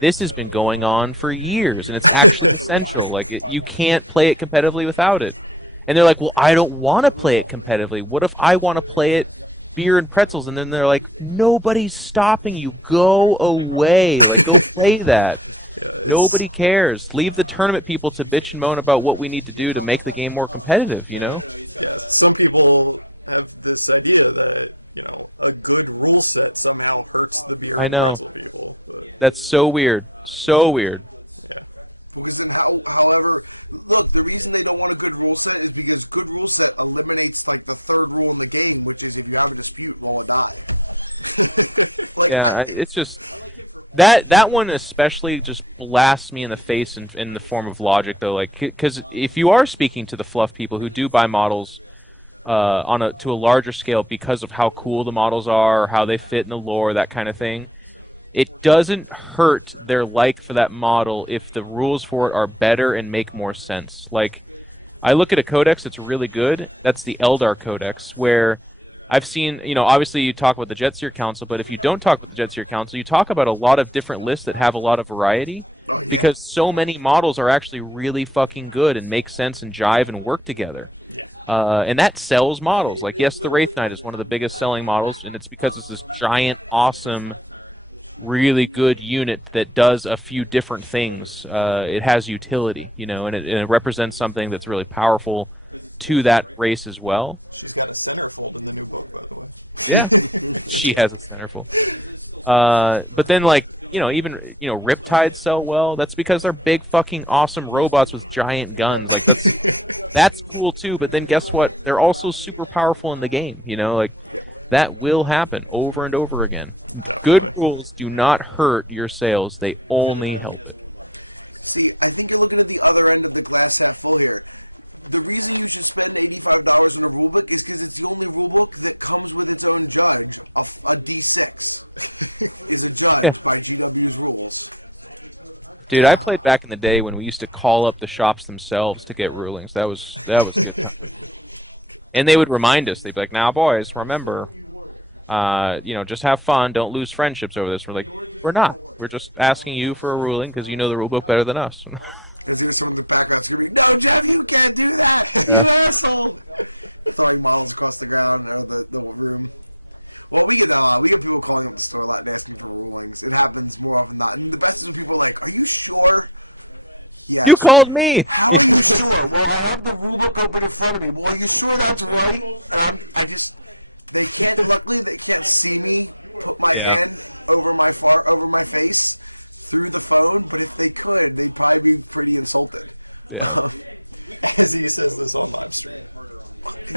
this has been going on for years, and it's actually essential. Like, you can't play it competitively without it. And they're like, well, I don't want to play it competitively. What if I want to play it beer and pretzels? And then they're like, nobody's stopping you. Go away. Like, go play that. Nobody cares. Leave the tournament people to bitch and moan about what we need to do to make the game more competitive, you know? Yeah, some people have this idea that, a good rule set somehow hurts the beer and pretzel people. But... That's so weird. So weird. Yeah. Because then however, look, the reason they don't want a good rule set is because good rule set eliminates, like, the third rule in the game, which is if you have a dispute, roll a die. Like, yeah, it's just... That one especially just blasts me in the face in the form of logic, though. Like, because if you are speaking to the fluff people who do buy models to a larger scale because of how cool the models are, or how they fit in the lore, that kind of thing, it doesn't hurt their like for that model if the rules for it are better and make more sense. Like, I look at a codex that's really good. That's the Eldar Codex, where I've seen, obviously you talk about the Jetseer Council, but if you don't talk about the Jetseer Council, you talk about a lot of different lists that have a lot of variety. Oh, yeah. Because so many models are actually really fucking good and make sense and jive and work together. Yeah. And that sells models. Like, yes, the Wraith Knight is one of the biggest selling models, and it's because it's this giant, awesome, really good unit that does a few different things. It has utility, and it represents something that's really powerful to that race as well. She's got a centerfold in the new book, by the way. Yeah, she has a centerfold. But then, like, even Riptides sell well. That's because they're big, fucking awesome robots with giant guns. Like, that's cool too. But then, guess what? They're also super powerful in the game. That will happen over and over again. Definitely. Good rules do not hurt your sales; they only help it. See, I think you're looking at the other end of the glass half full here. The reason you should spend $85 on a rulebook is because it's the only rulebook that comes with its own judge. A D6 is a judge by GW's rules. Dude, I played back in the day when we used to call up the shops themselves to get rulings. That was good. And they would remind us. They'd be like, "Now, boys, remember, just have fun. Don't lose friendships over this." We're like, "We're not. We're just asking you for a ruling because you know the rulebook better than us." There's even someone in the background screaming, "No, Jeff, you can't do that, you asshole!" Throwing models across the ground or the room. Well, we get that a lot. We get people calling up the store a lot and asking for rulings. It happens more often than not. And the best is when people are like, "Are you sure?" Yes. You called me. How are you sure? Well, I have the rulebook open in front of me. Well, are you sure that's right? And they can't. Luckily, they can't see me put my hand over my face through the phone. But if they could, they'd probably be pretty insulted. Yeah. As he says this on live stream.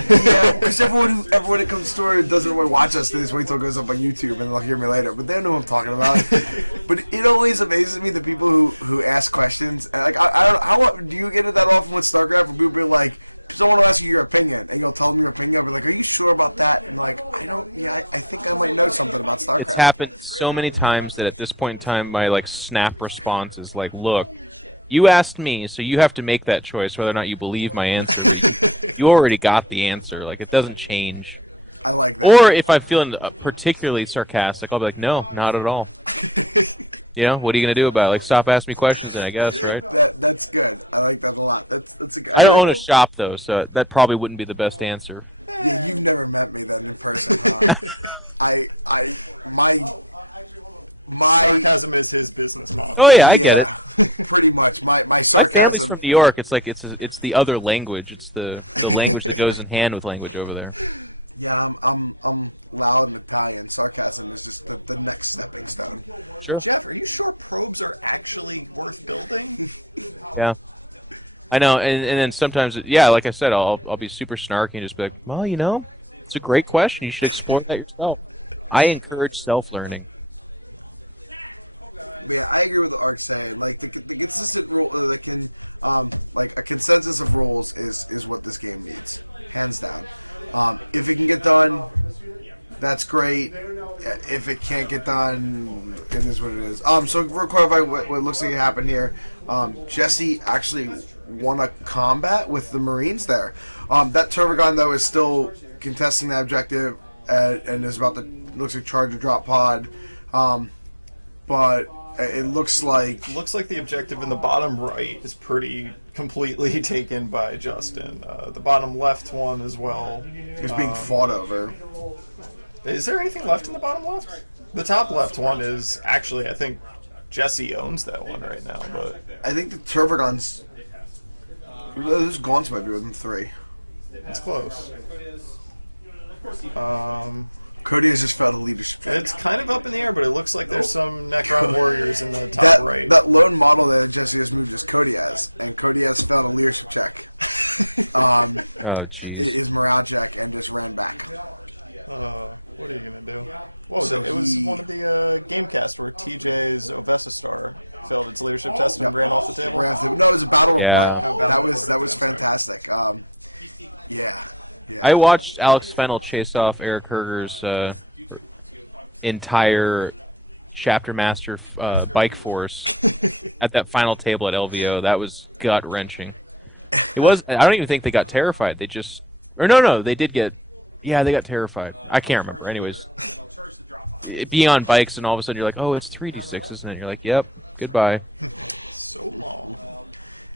Yeah, because everyone that comes to the store doesn't really watch us. They just wait till it goes up on YouTube and they'll hear me later. But they know what I'm talking about. But it always amazes me the people who ask questions. And like I don't know how do you get it that often with StarCraft? Where people be like, someone will ask you your opinion, and you'll tell them your opinion. I'll be like, "Are you sure about that?" And like, I don't. Yeah, I think I might know something about StarCraft. It's happened so many times that at this point in time, my like snap response is like, "Look, you asked me, so you have to make that choice whether or not you believe my answer. You already got the answer. Like, it doesn't change." I like that. Or if I'm feeling particularly sarcastic, I'll be like, "No, not at all." What are you gonna do about it? Like, stop asking me questions, then I guess, right? That's good. I like that a lot. That's a good. I don't own a shop though, so that probably wouldn't be the best answer. Yeah, you've never met me then in person, huh? My sarcasm is his business model. Oh yeah, I get it. Pretty much. My My sarcasm. family's from New York. It's like it's the other language. It's the language that goes in hand with language over there. Yeah, I'm loud and Italian. Sarcasm is just the next stepping stone. Sure. Jeff, are you sure probes are actually worth building? Yeah. I know, and then sometimes, like I said, I'll be super snarky and just be like, "Well, it's a great question. You should explore that yourself." I encourage self-learning. But yeah, I agree with the ARC saying. Like the consistent rule, like a consensus of rules is what this game needs, hands down. If it can get done, that's great. If it can't get done, it is what it is. So for clarifying what looks like it happened here, Jesse actually won a combat with the Marines there. That Turbogon though is still contesting that objective and is about to looks like charge or drop pod, but it looks like the objective in the bottom right is pretty completely taken by Justin. The bottom left one as well is being fought over. Is there anything left in the bottom left? The top left one is actually, I think Jesse owns that one right now, but I think the Turbogons. Those Gaunts might be within 3. It's close. Cody has just failed a leadership check. It's kind of up in the air, but it looks like there's some Necron warriors in the top right. That lone model that Jesse has moved is Cody has, and Cody has failed a leadership check. Oh, jeez. His morale check and just ran back. What are you gonna do? Whoa, so it was one of the Gamecast where TJ's Ovessa Star failed its leadership test and ran off the table. No, it was a battle report. Yeah. That was fantastic. Yeah. I watched Alex Fennell chase off Eric Herger's entire chapter master bike force at that final table at LVO. That was gut wrenching. It was. I don't even think they got terrified. They just, or no, they did get. Yeah, they got terrified. I can't remember. Anyways, being on bikes and all of a sudden you're like, "Oh, it's 3d6, isn't it?" You're like, "Yep, goodbye." So long.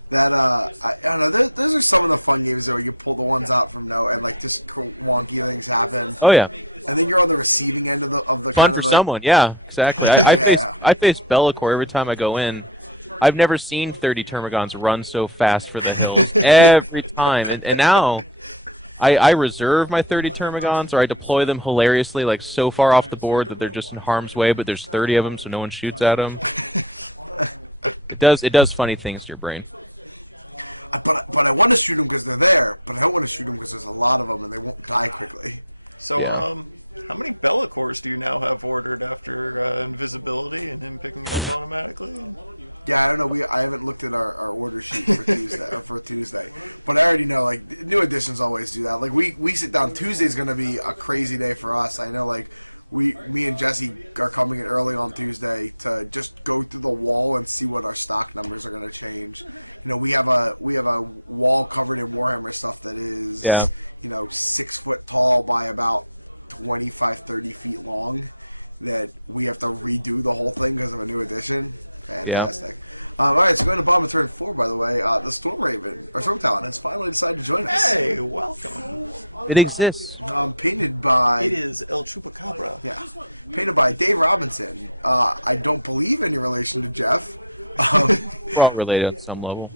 That I don't know. Those are some of the fun games though, where you pull the ones out from nowhere and like just wonky things happen. Oh yeah. And then you're on the receiving end of the fun kind for of someone. Yeah, exactly. I face Bellicor every time I go in. I've never seen 30 Termagants run so fast for the hills every time. And now I reserve my 30 Termagants, or I deploy them hilariously, like so far off the board that they're just in harm's way, but there's 30 of them, so no one shoots at them. It does funny things to your brain. But I want to shoot them because they're there, but I don't want to shoot them because there's a lot of them and they won't die quickly. So, how many Bellicors do you now have ordered after invisibility and him picking it up automatically? Yeah, I don't know. I haven't looked at our order sheet for Tuesday, but I already know like new editions always do that. Like we sit down. Tuesday's going to be a crazy day for us. I know like me and Jesse are coming in early on Tuesday to just go through the wall and see what our stock numbers are going to change. You know, we have a wall covered in Warhammer stuff that is, 6 foot tall by about 25, 30 feet long. That we have to redo the whole thing because of a new edition. Fantastic. All right, so going to bottom of turn 4, by the way, the Storm Talon has finally decided to join us. Hey, welcome. It exists. Painted by... It is El Chupacabra. Yeah. Painted by Dave Robinson. I don't believe any relation to Jeff. We're all related on some level.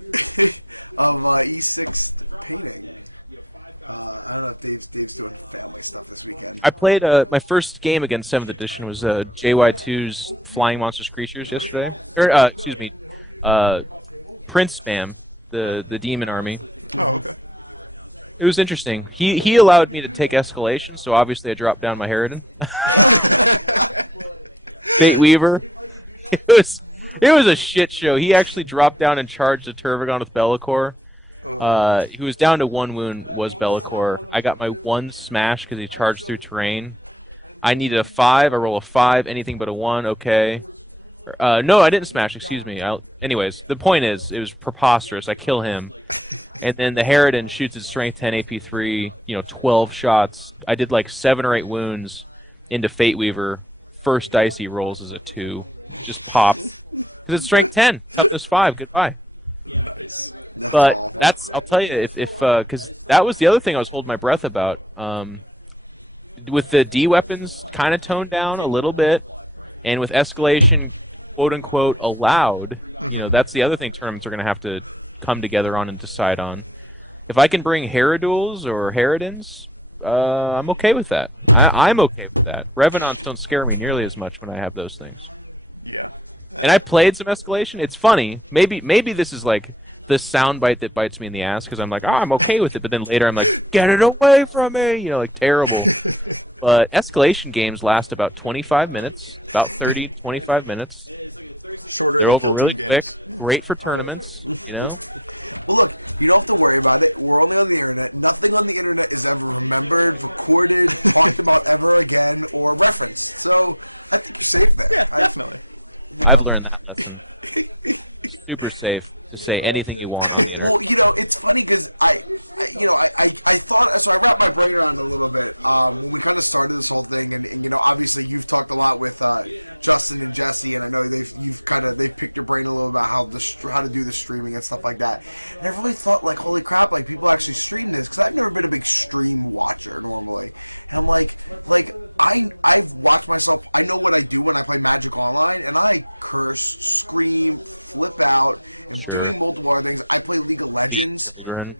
Of E6 painting. I don't know if Dave's doing family stuff this weekend. I played my first game against 7th edition was JY2's Flying Monsters Creatures yesterday. Excuse me, Prince Spam, the demon army. Oh, okay. It was interesting. He allowed me to take escalation, so obviously I dropped down my Harridan. Fate Weaver. It was a shit show. He actually dropped down and charged a Tervagon with Be'lakor. He was down to 1 wound, was Be'lakor. I got my 1 smash because he charged through terrain. I needed a 5. I roll a 5, anything but a 1, okay. No, I didn't smash, excuse me. Anyways, the point is, it was preposterous. I kill him. And then the Harridan shoots his strength 10 AP3, 12 shots. I did like 7 or 8 wounds into Fate Weaver. First dice he rolls is a 2. Just pop. Because it's strength 10. Toughness 5. Goodbye. Nice. That's awful. I'll tell you, if because that was the other thing I was holding my breath about. With the D weapons kind of toned down a little bit, and with escalation, quote unquote, allowed, that's the other thing tournaments are going to have to come together on and decide on. If I can bring Haradules or Harridans, I'm okay with that. I'm okay with that. Revenants don't scare me nearly as much when I have those things. Yeah. And I played some escalation. It's funny. Maybe this is like the soundbite that bites me in the ass because I'm like, I'm okay with it. But then later I'm like, get it away from me! Like terrible. But escalation games last about 25 minutes, about 30, 25 minutes. Shorter They're than over Kill really Team quick. games. Great for tournaments. Well, look, you don't have to worry about it. We're only on the internet. Nothing on the internet is ever remembered, recorded, talked about ever again, or referenced. So I think you're safe there. Yeah, definitely. I've learned that lesson. Super safe to say anything you want on the internet. Well, it's funny because I thought, so I wrapped my brain around it a little bit when we kind of started this whole thing, and obviously you've talked a lot with Justin and Jesse, and I know they've picked your brain a little about how to do the streaming and stuff like that. And I really thought, like, holy crap, like people actually stream this because I've never been a big stream watcher normally, and I'm like I've watched myself. I know what I do when I play Magic Online, and I curse, scream, flip out. I'm doing multiple other things. I play League of Legends.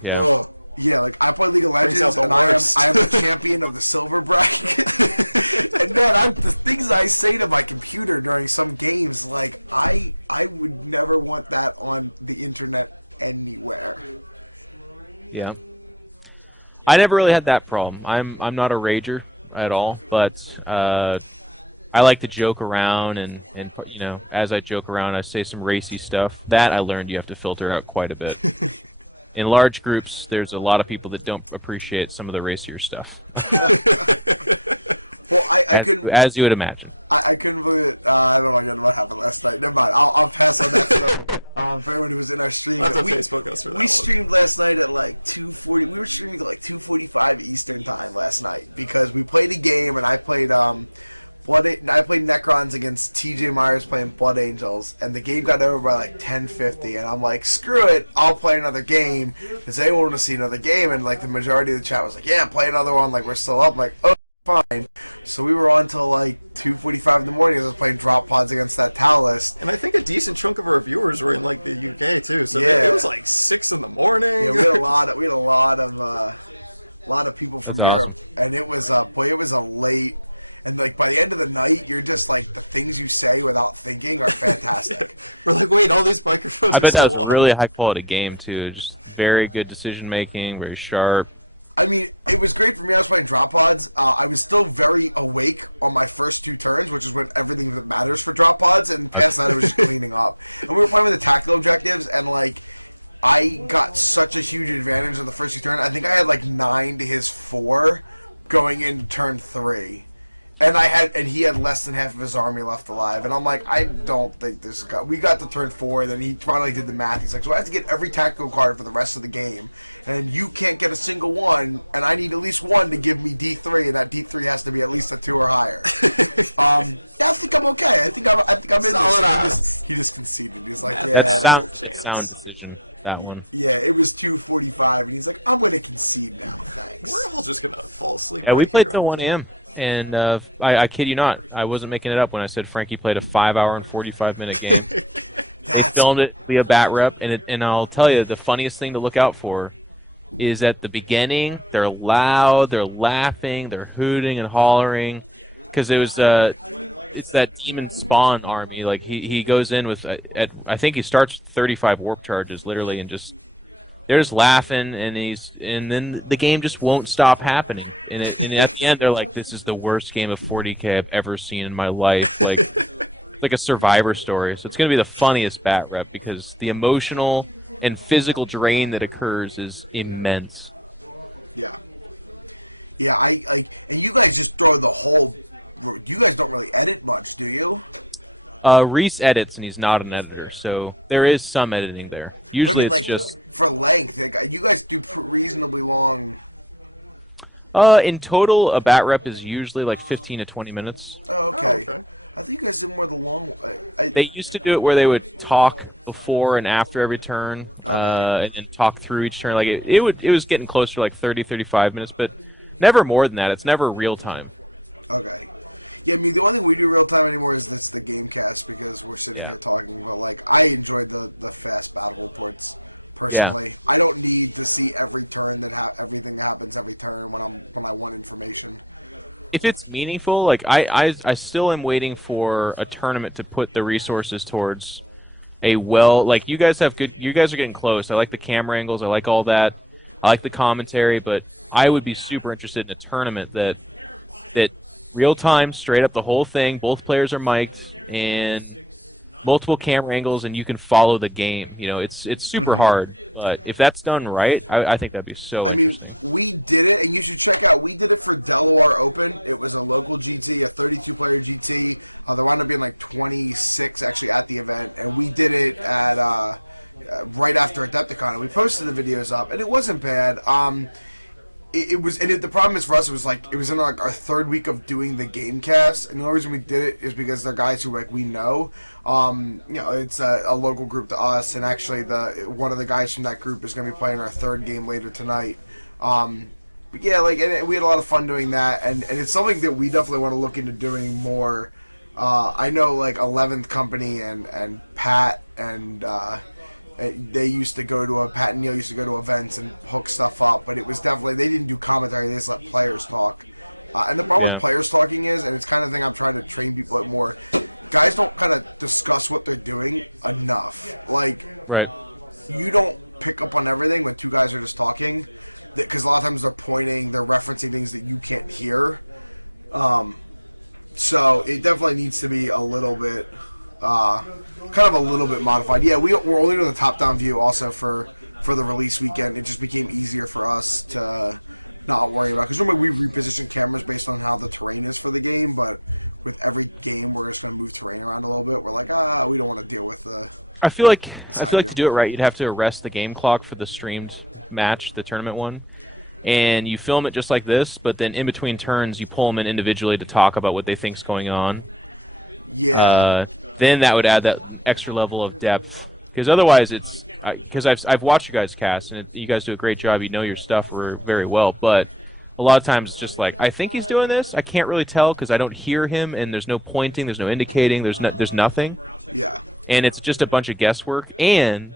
Yeah. Yeah, like I play League of Legends, and I am a champion of the silver bracket. And man, the things I say to my computer during some games, like I would never want that on the internet anywhere. Yeah. I never really had that problem. I'm not a rager at all, but I like to joke around, and as I joke around, I say some racy stuff. That I learned you have to filter out quite a bit. In large groups, there's a lot of people that don't appreciate some of the racier stuff. Well, I couldn't, as you would imagine. I couldn't believe it. I don't know what happened last night. Never mind. I'll pass on that for everyone who was in our stream. I'll have to Facebook us for that. We streamed last night at like 2:40. We were streaming at like 2:45 Eastern time last night because we played a game, and I played Necrons against TJ Myers playing Blood Angels, and the game got over by like 10:50, and I'm like, screw it, I'll play another game. Does anyone want to see another game? And like the majority of the chat was like, yeah, play another one. Like we're still up. I'm like, oh, fine. So we were on till like 2:45 in the morning. I was playing drop pods against that Talist. And I think a decent chunk of our viewers were in like the UK too. So Yeah. it was like 6 in the morning. Yeah, we had a lot of people from That's Europe, awesome. and it was a late. And like by the end of the night, you're just like the things you say without thinking are fantastic. We're like, wait, all these microphones I are bet that still was on. a really high quality game too. Just very good decision making, very sharp. I mean, it was great for me. I was playing drop pods. I was still very awake on my first 2 turns, which is when everything that matters for drop pods. And past that, it was just cleaning up. And we were playing with the tactical objectives, and like I got such a huge advantage on the first 2 turns. I think I had like 9 to his 4 going into turn 3. and he had less than half of his army left alive, and I'm like, I don't think this guy. We got to turn 4, and then he finally did the math. He's like, so I have to get every tactical card for the rest of the game, and you can't get a single one, and I need at least one to give me D3, and that D3 has to be at least a 2 or higher. Yeah, I think I'm okay. I think I'm in this. He just conceded. He's like, yeah, That's sound decision. That one. Yeah, it was 2:45, and he's like, I'm going to concede now. Thanks. We're all just gonna fall asleep. Yeah, we right played here till on 1 the floor. a.m. And I kid you not, I wasn't making it up when I said Frankie played a 5-hour and 45-minute game. They filmed it via bat rep, and I'll tell you, the funniest thing to look out for is at the beginning, they're loud, they're laughing, they're hooting and hollering, because it was it's that demon spawn army. Like he goes in with I think he starts with 35 warp charges literally, and just they're just laughing, and then the game just won't stop happening. And at the end, they're like, "This is the worst game of 40k I've ever seen in my life." Like a Survivor story. So it's going to be the funniest bat rep because the emotional and physical drain that occurs is immense. Yeah. Yeah, and you guys just throw the whole. You guys don't really edit much, do you? Reese edits, and he's not an editor, so there is some editing there. Usually I mean, it's just... for length, you guys do reasonably long... in total, a bat rep is usually like 15 to 20 minutes. Oh, okay. Oh, okay. I think you guys did more of the long... They used to do it where they would talk before and after every turn, and then talk through each turn. Like it was getting closer to like 30, 35 minutes, but never more than that. It's never real time. Okay. Yeah, I mean, the only thing we do real time anymore is that's the Gamecast because we're sitting here talking. But like, I enjoyed the fast battle reports personally. Yeah. I don't need to see every turn everything that happens every turn when I want information. If it's meaningful, like I still am waiting for a tournament to put the resources towards like you guys are getting close. I like the camera angles. I like all that. I like the commentary, but I would be super interested in a tournament that real time, straight up the whole thing. Both players are mic'd and multiple camera angles, and you can follow the game. You know, it's super hard, but if that's done right, I think that'd be so. I mean, we did it, and you should check out. We did it for Delaware Open. It was a local GT, a 32-player GT. There wound up being like 26 actually at the event, and we did it at right after Adepticon. And we posted the videos up, and it wasn't bad. The problem is for us, it was in like our 3rd week of doing the Gamecast, and the only reason we did it is because they're guys who like we know. It's a local group to us, and actually one of the guys from that group is going to be playing our 3rd game later tonight. But yeah, and we had a lot of fun doing that, and it's something that we definitely want to look into doing more. I know like 11th Company and Pat and. They used to go to Pat and Neil used to go to events and hook stuff up, but it was definitely, they didn't do commentary, they just let players talk. And the problem with players talking is, and it's kind of the thing I'm trying to train people at more, guys don't kind of discuss what they're doing enough. Like, right. You don't pick up on everything when 2 guys are just talking, because a lot of times they're pointing, they're referencing things that you can't hear. So it definitely needs to be a little bit... kind of a little bit modified. Yeah, we're only doing the top-down view also for the release weekend. It just became easier for us to not worry about, because normally we reposition cameras based on how the terrain is for the game, but with every game we're just going to move terrain around a little bit. We're like, we don't want to deal with the... I feel like to do it right, you'd have to arrest the game clock for the streamed match, the tournament one, and you film it just like this, but then in between turns you pull them in individually to talk about what they think's going on. Yeah. Then that would add that extra level of depth. Because otherwise, it's because I've watched you guys cast, and you guys do a great job. You know your stuff very well, but a lot of times, it's just like, I think he's doing this. I can't really tell because I don't hear him, and there's no pointing, there's no indicating, there's nothing. Yeah. And it's just a bunch of guesswork. And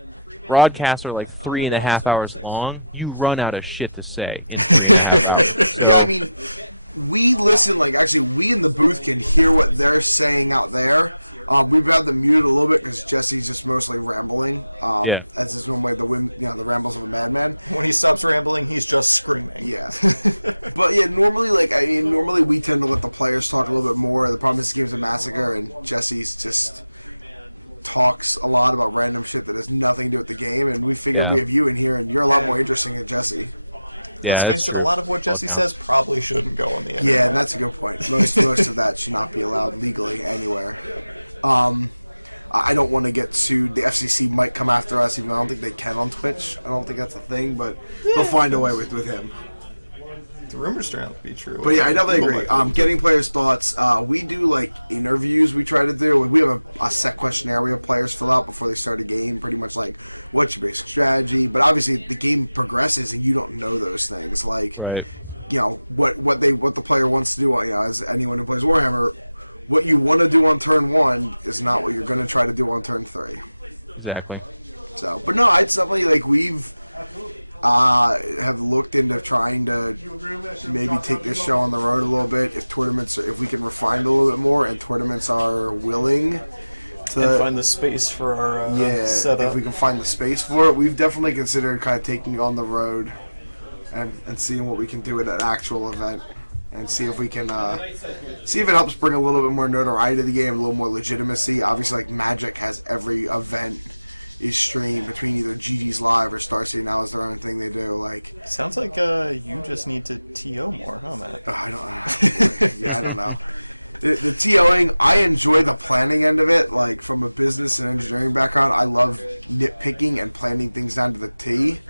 broadcasts are like 3.5 hours long. You run out of shit to say in 3.5 hours. So, yeah, I mean. We listen, we in the booth can hear what they're saying out there. We've had them muted a little bit because Jesse's just mostly rambling. As is one way the rambles of a madman. When he stops rambling, he's just screaming. Yeah. But yeah, normally we tend to let the players talk a little bit more. The problem is this game's a massacre, and Jesse's just talks a lot about random shit that has nothing to do with the game, and we figured we have you in here, and you're a lot more interesting than Jesse. Let's that's face it, a true. lot of what Jesse says probably shouldn't go on the internet. Yeah, that's a good point. Most of that should not be allowed legally anywhere. I don't want to get sued. The FCC might come after us, even though I don't think they can on Twitch. I don't think that's a thing, but they'll find a way with him. The rumors turn out to be true. But yeah, I definitely People agree. might- Getting players' thoughts. We do like interviews. We try to do. We have a set questionnaire we have players fill out before they start a game. Pretty much like, what's your basic strategy? But obviously, the game progresses, and you don't know those things. Like, Right. you know what the player wants to do. You know, as anyone who plays Warhammer, what you want to do on turn 1 is not what you're going to try to do on turn 3. Exactly. So, but no, it's definitely like we've have looked into trying to maybe take this show on the road a little bit. If we can refine it a little bit more, and tournaments are willing to and find the space for our setup. if we can find the space for it, we've definitely considered kind of taking it on the road and seeing what we can do at an actual event. And see if we can, see if it helps bring a little bit more notoriety to the game, a little more legitimacy. Obviously, like Magic has every event is streamed between either GG's Live or Star City now is their own thing they do. Like, Sounds like you just need to TO more, huh, Matt? I don't, yeah, I don't know. The TOing, I enjoy the planning end of it. Like from a business and engineering background, I love nitpicking and planning things down to the T.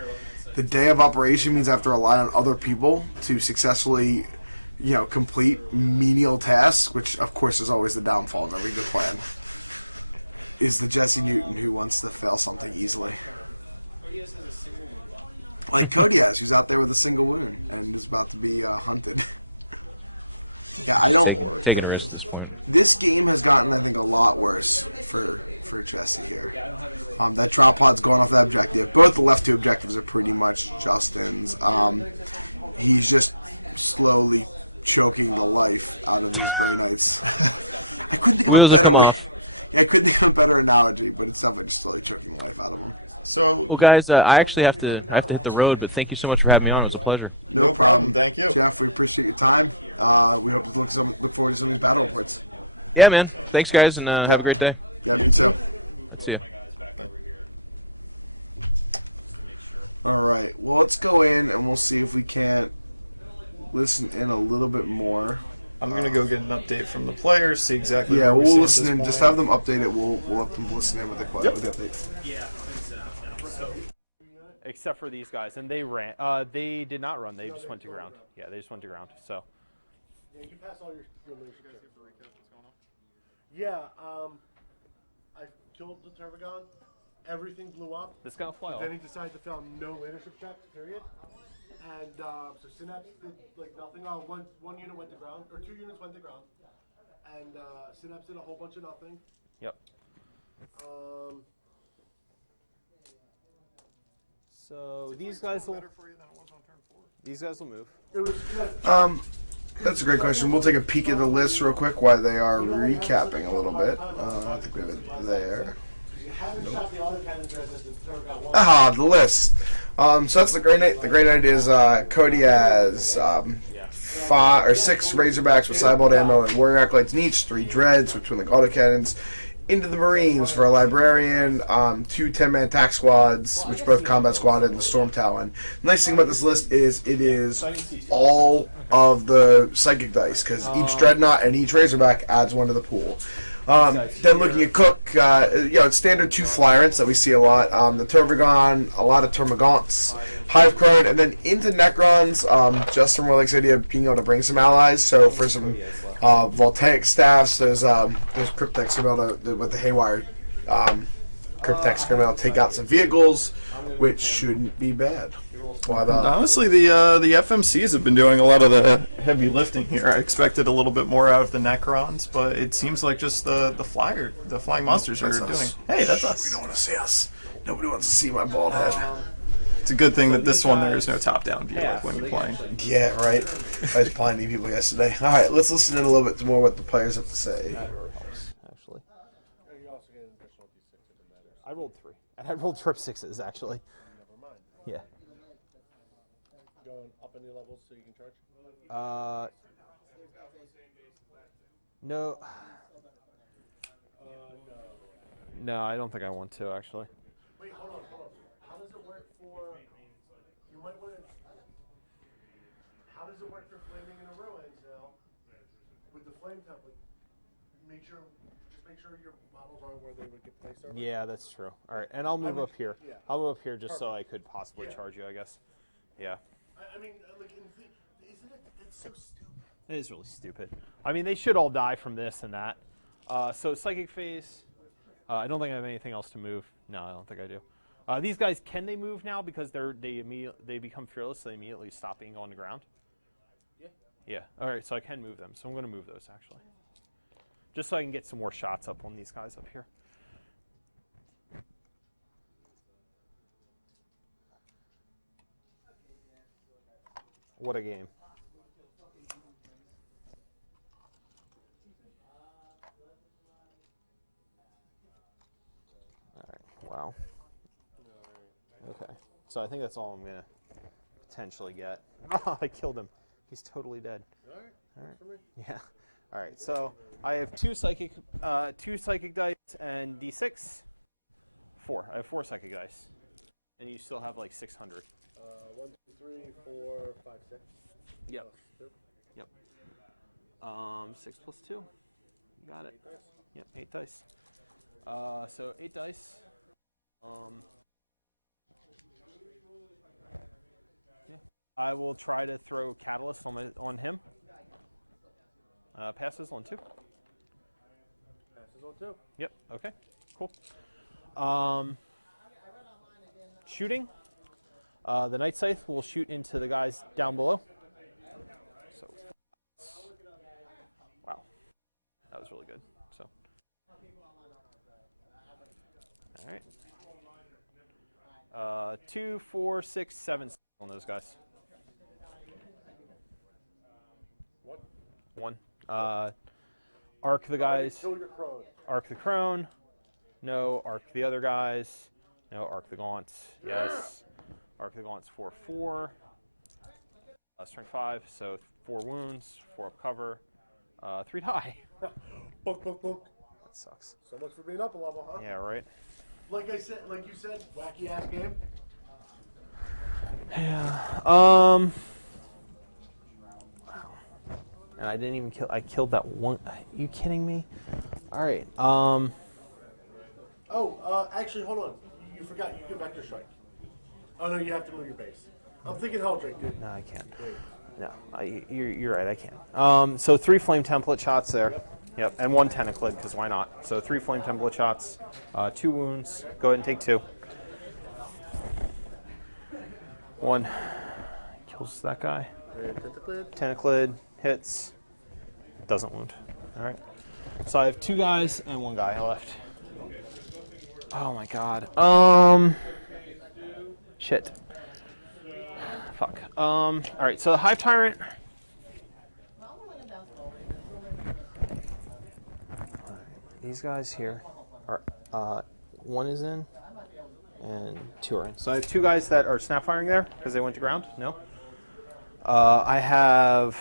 The day of operation means I have to rely on other people to successfully, you know, complete menial tasks, which of course is always the downfall of every good plan. Is the Jesse Newton who wants to fail something easily. Like Kodias, who's out there with a single wound and is about to be hunted. Yeah, I don't... Taking a risk at this point. This game has gotten, I think, a lot worse for Jesse here. That drop pod's going off that objective. Both the left 2 objectives are pretty much Justin's. He's just slowly choking the life out of these Grey Knights. I couldn't think of Wheels a will better come way. off. Yeah, I couldn't think of a better analogy, but it's definitely just slowly choking the life out of them. So, Well, guys, I actually have to hit the road, but thank you so much for having me on. It was a pleasure. no problem. Thank you. Jeff, we appreciate your time. We hope to look forward to some of these battle reports. Yeah, man. Thanks, guys, and have a great day. Yeah, me too. Let's see you. All right. Well, let's go in and we'll see if we can't listen in a little bit more. I'm going to go get an update from the players, see exactly Yeah, where we we'll stand listen at in. this Just point. have them update it. We'll let them listen in with the update. Except for these guys, and they ran. They did not run. They just went to ground. Yeah, they just went to ground. So. Yeah, you pass all your leadership checks. Yeah, I killed the Tervagon. Everything blew up. This gonna fly off. Then he decided to film no leadership checks, period. And so Synapse did like nothing. One unit went to ground, or 2 units went to ground. And Synapse did a whole bunch of nothing. Yep. So these guys will. These guys will move. It was That's a great question. We'll take a peek at the list real quick while they are recapping a little bit. I think we have it there. Aha, the list. So that's the Grey Knight. The Grey Knight is Cody has 5 or 6 Razorbacks with Cybolt ammo and Warrior Acolytes in each, 3 Dreads, which are like autocannons. Into the Marines for a Librarian, 2 10-man attack squads, which both Combat Squad and the Storm Talon. The nice thing about this list is it is all of the Psychic dice, because each Dreadnought and each Razorback adds 1 to the pool. Then looking at Cook, it's standard 2 Flyrants that we see a lot. The Tervagon, a lot of Termagants, Hive Cron, and then into Necrons, Justin really likes the idea of being able to bring some allies. So for some Voltaic staffs, there's Cryptex going to be able to, with the Haywire Cryptex going to be able to take out some vehicles, which shouldn't be bad. But, Honestly, the FMCs have been doing a lot of the heavy lifting here. I expected a little bit more out of the Necrons, but it seems like just the flying monsters are that's doing. us. Hey, that's We us. don't want to see us. Nobody wants to see my bald head. It's a good thing that this one there is no top-down view like when you're playing. Yeah, right. I was blinding people yesterday. All right, let's listen in a little bit more what the players have to say. Actually. I rolled 3, and I rolled trip 6s actually. Yeah. going up any levels so you can charge. No. No, I don't think I want to actually. Wait, hold on. How does it work for? You might want to. does it work for flaming in a ruins now? With the flame template, make sure your models are where they would get placed over. Yeah, that's true. All right, and I'll move up here. Yeah. I'll move up here just so I could possibly charge you, I guess. Yeah. I mean, like, isn't it? It's so stupid. It is really stupid. I mean, they should all die from this and that. So Psychic Phase. I don't think I have anything else to move. No, I don't think I do. These guys, can they move now because they become fearless, so they immediately stop being on the ground? Yeah. Yeah. All right, so I can move them. So I'm going to move those actually, just so I can get some more shots up on these guys up here. What a game. All right. Wow. Okay. So I think that's all I'm going to potentially get. Oh, I killed him. He's totally dead. All right. All right. For me. Yeah. All right. So I have two psychic dice and d6. 4. I have 4 psychic dice, and you still have like 600. 1, 2, 3, 4, 5, 6. Yep. Plus 2. Yep. 6 plus 2. You got it. 8 dice. Yep. 8 dice. So 8 dice. Yeah. I will try to throw Catalyst on him. Passes on 2. Passes on 2. Yep. Okay. Cool. Shooting. The Night Scythe will shoot into the guys down below. So, wow, that was really good. So, all right. 2, 4, 6, 7 on those guys. 1. Arc the guys. Kill your crone. Arc the Crone. No. Arc the other guys. No. Arc the Gaunts. Yes. Arc the Gaunts 4, 4. Strength 5. So 4 wounds. 4 up cover. 3 die. Book, book, book. That sucks. So much for being up a level, huh? Yeah. Right. Like you said, wacky ass game. Yeah. Wow. And I didn't even kill. I killed that one. Are you kidding me? All right. Actually, hold on. You forgot. You can vector strike. Oh no, you have to move your base. I'm thinking Helldrake, dude. No, I can't. No, you're right. I can't. So 3 flame template shots there. Yep. And 1 tentaclid, because why not? So 3 flame template shots. 2 wounds. Go ahead and take 2. 1 kills that guy. Tentaclid hits. Doesn't wound. All right. So I have 2 guys and 1 guy left. Oh my god. Shit. Fuck. All right. So the Hive Tyrant. These guys here are 1 is in and 2 are in. So I have 2 guys that are snap firing there because they went to ground. No. I have.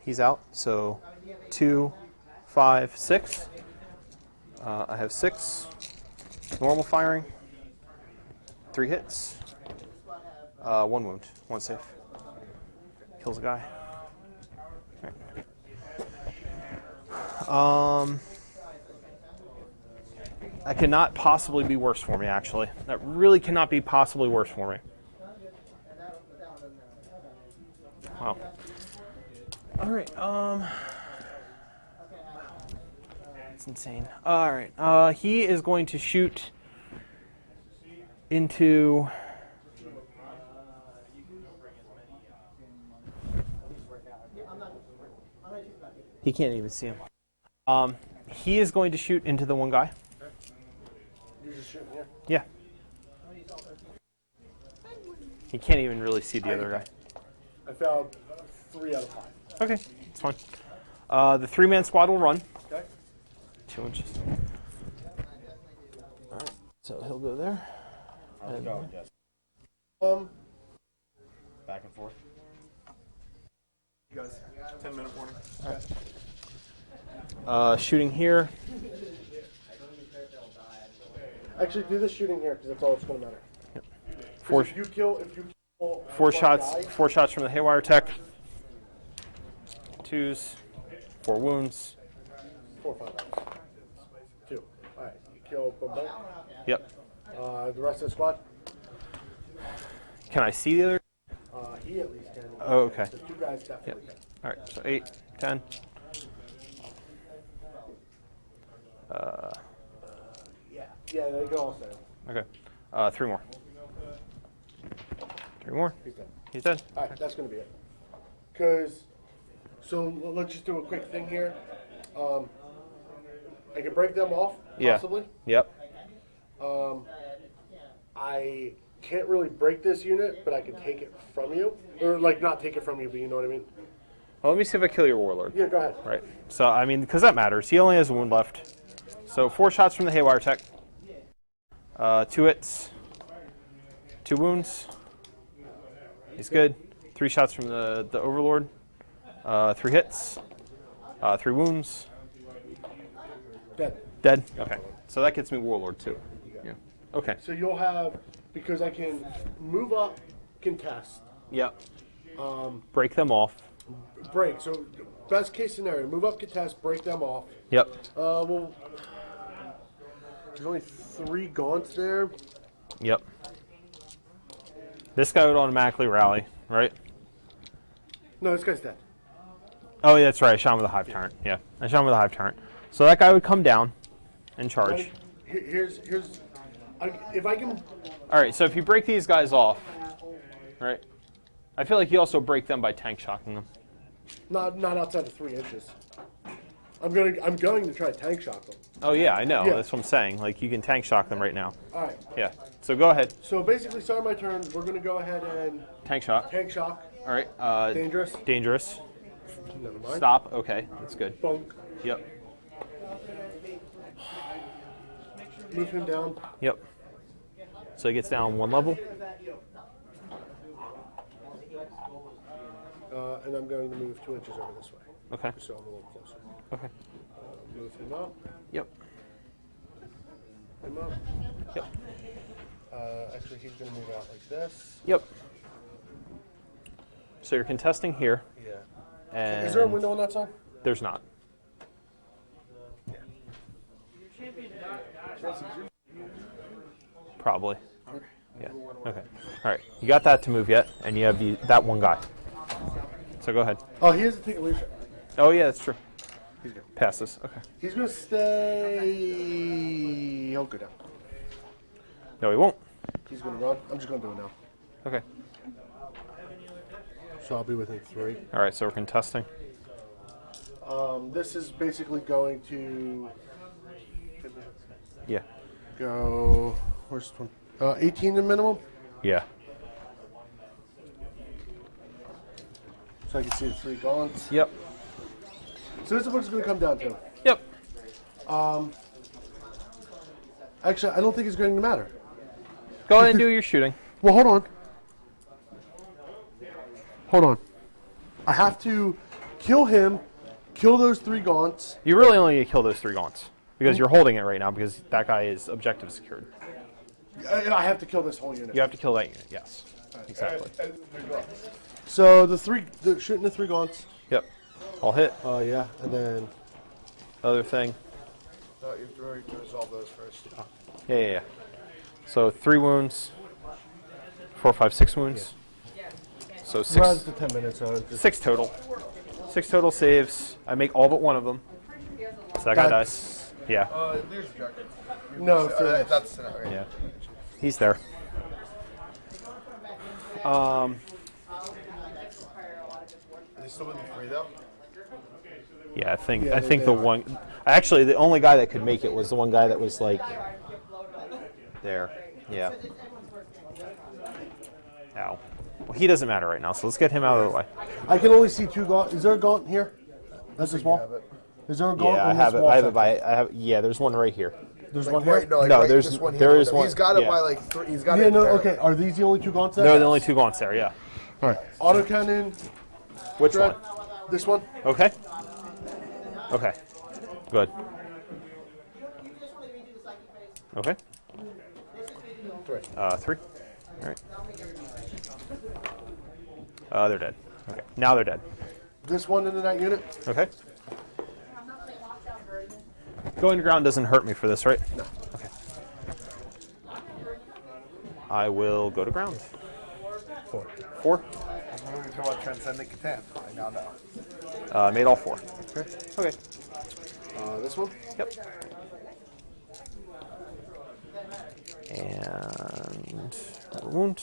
He's out. So 2, 5, 6. I have 6 normal firing. 3 hits. 1 wound. 1 safe. Kills a guy. Right. That cannot possibly be worse for me, actually. That really cannot be possibly worse for me. Wow. All right. It's insane. All right. He is going to shoot into. He can't even see him. He is going to shoot into the 1 guy. You're just shooting here? Yeah. He can't even really see the other guy. I found 3 out of 5. Okay, it's fine. The 3-man squad will run. Okay. 2 inches. All right, so he'll go there. How's it going, Jess? Back and forth. You guys, 10-minute warning. Shooting here. Actually, do the shooting here because that's all that's going to matter. Yep. If you kill 4 shots. 4 shots from the Haywire Tech. 2s. 4 wounds. 4 or 5 hours. 2. All right. You kill both. Yep. The rest of the squad. Can I see the other? He at least can. Oh, okay. The 2 guys definitely can. All right. So 8, 10. Yeah, they go all set. Okay. 3 more. 3 more. He's dead. He's dead. All right, that's going to be it. So let's just do a quick thing here. I can break them off, possibly. Yep. I can't really break this unit, but I can take it from you. Or, like, not take it from you, but you know what I mean? Well, let me see if I kill your Warlord. Yeah, go ahead. Right. So, I mean, because that matters. He only has 1 wound left. So 4 shots from the Haywire Tech. 2 hits. 2 wounds. He's good. 3 shots from the Overlord. 3 hits. 3 wounds. Dead. Dead? Okay. So that gets me Warlord too. Yeah. Okay. So you'll have, because I can move up, contest, Yep. Break them off. break. So best case scenario, move up, contest, break them off. Yep. Well, there's only 3 gaunts there. Yep. This guy would automatically rally, right? No, this guy's dead. Oh, yeah, that's right. I shot him with a Hive Tyrant. Yeah, I shot him with a Hive Tyrant. So that guy would come down and charge. Ready? Here's if I can. All right, so if you break these guys off, right? I feel like you also break them by tank shocking them. Not outside of 3 inches. I'm going to try to tank shock them. Oh yeah, I know. Yeah. That's what I'm saying. Like you can tank shock them right now. All right. Yeah. So go ahead. So basically, start my turn. We're going to go ahead and Tank shot. tank shock. All right. Dangerous. Dangerous. Never mind. Stop. Okay, that's good. Bunk. Yep. Move him down. Yep. So he gets down 1 level. And I'm going to move 2 inches over this way. Okay. So I'm a little closer. Okay. Move him up. Yep. Him up. Yep. Actually, he's going to move out like this. Yep. So you're contesting here. Yeah. And Is there a window on that side? There's not. Probably. Yeah. Okay. All right. You got that to move yet, and you have that 1 guy. So go ahead. Oh, he has to take a leadership. Oh yeah, that's true. He's good. Passes. Okay. He's going to stay. He'll go down. No, he won't. He's going to run. I'm just going to do it now. Okay. So I'll be within 3. All right. So we're contesting. This is basically going to Yeah. go. Where's this one? 18 the minimum. Yeah. So I can see the 3 gaunts. Yep. So this is what it's going to come down to. Yep. Actually, I don't think it's going to matter. Go ahead and do your shooting. Well, hold on. Hold on. I have to kill him, kill those 3 gaunts. You really only need to kill those 3 gaunts because you're holding it right now because that guy is objective secured. And I have to kill this whole unit. You have to kill that unit. Yes. Exactly. So shooting the 3 gaunts. Yep. I'll hit. Oh yeah, and then Other thing. No, you have to resolve those first. Yeah. So 3 wounds. 4, 5, 6 wounds. So runs 6. to 10 minutes. So just 6 total. 6 total saves. I make all but one of them. So that guy dies. Yeah. There's objective. no. For That's okay. Yeah. He's there. Are they still within 3 though? Yeah, I think Yeah, the they are. one. Actually, the only guy that could make it was the one guy that was like there. Yeah. Ow. Well, he doesn't matter right now, so let's get him out of the way. I can only see 2 gaunts. Is there a gaunt here? That's this wall. Is there a gaunt? Yeah, I on have this it. wall I have it section? by. I have. Yeah, there's one right here. There's Like one here. right, no, like No, right, there's- this one there here. is one- He's got it yeah. by like 3. He's got Yeah, it. no. there. Okay, are these the only 2 gaunts there? There are the only 2 gaunts there. Yeah. All right. Autocannon. Which Dread. one? This one. Okay. Okay. Good. Okay. 3. 3. All right. They're dead. Okay, now they're dead. This one into that unit. Okay. Going to ground doesn't hurt me for this, right? No. Okay. I will go to ground. 4. 4. I'm going to talk about Transcendent Catan. I now know. Made all 4. Okay. Okay. This one. Yep. And wound.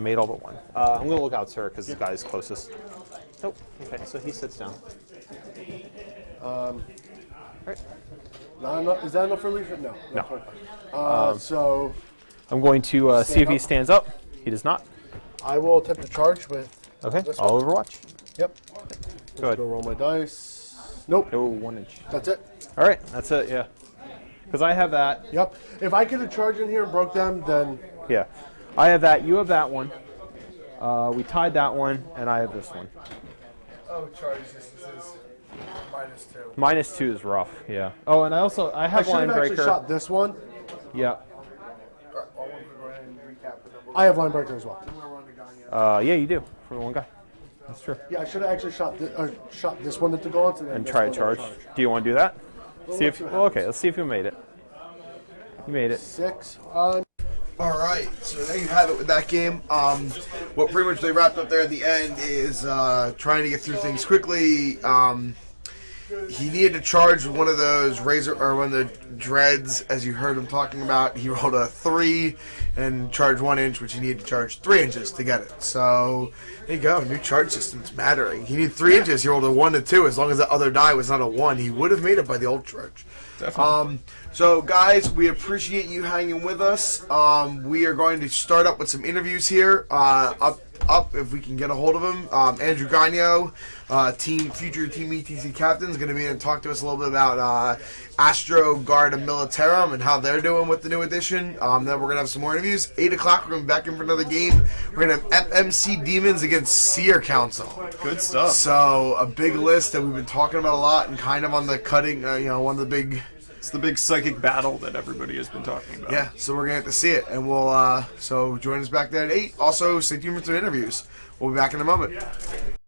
Made all but 1. I'm going to look out, sir, because this guy is closest. Nope. Okay, so he sits down. Right. Not enough, is that enough for leaf? No. No. So I'm going to see if he up. stands up. He does not. I will attempt to charge with. Okay, this I'll one. overwatch. Yep. Go ahead. Go roll my dice. Nope. No, 1 inch. That's it. All right, that's it, yeah. Because I have that. Yep. If I could have charged in here and broke them, then Yeah. I have that. You have that one. We tied that one, and I have this one. Oh, charge distances. -2. -2 is rough, yeah. Oh, and I I have should line have actually breaker. shot this one. Yeah. Go ahead and recap the number. I have line breaker as well. Yeah, you do for the one guy. That's true. Yeah, I should have actually shot this one at the gaunts and then And this try one to at the charge. Do you want to do that? See if. Well, okay. Let's see if you made it. You made it. 6. All right, so there you have it with that game. What pretty much they wrapped up there at the end is trying to get through things quickly. He needed to charge one of those one of the dreads, as you heard him talking about. He rolled a 3 and charged 1 inch, which he needed to charge 3 inches to get it. So there you go, new charge system's mattering. He needed 3 inches. He rolled a 1 to 2. As long as the other die was not a 1, he would have made it by the old charge. Definitely. So, guys, we appreciate you hanging with us. We are going to start up with some interviews here. Up if we can get a hold of him. Andrew Gagno, future Team ETC captain, is going to be in and talk to us a little bit about Astro Guarda Militarum and how they're doing with the new edition. Then we're going to have some more interviews. 8 o'clock, we're going to be back in for another game. We're going to have FMC Demons against Seer Council. Good stuff. So, a big list that we've been talking about a lot and kind of on the cutting, one of the big... It's the big psychic battle that everybody has been talking about. Yeah, so we're going to have to see it. And we'll, so join us back there at 8. Also, stay tuned for some interviews. We'll be back in a moment.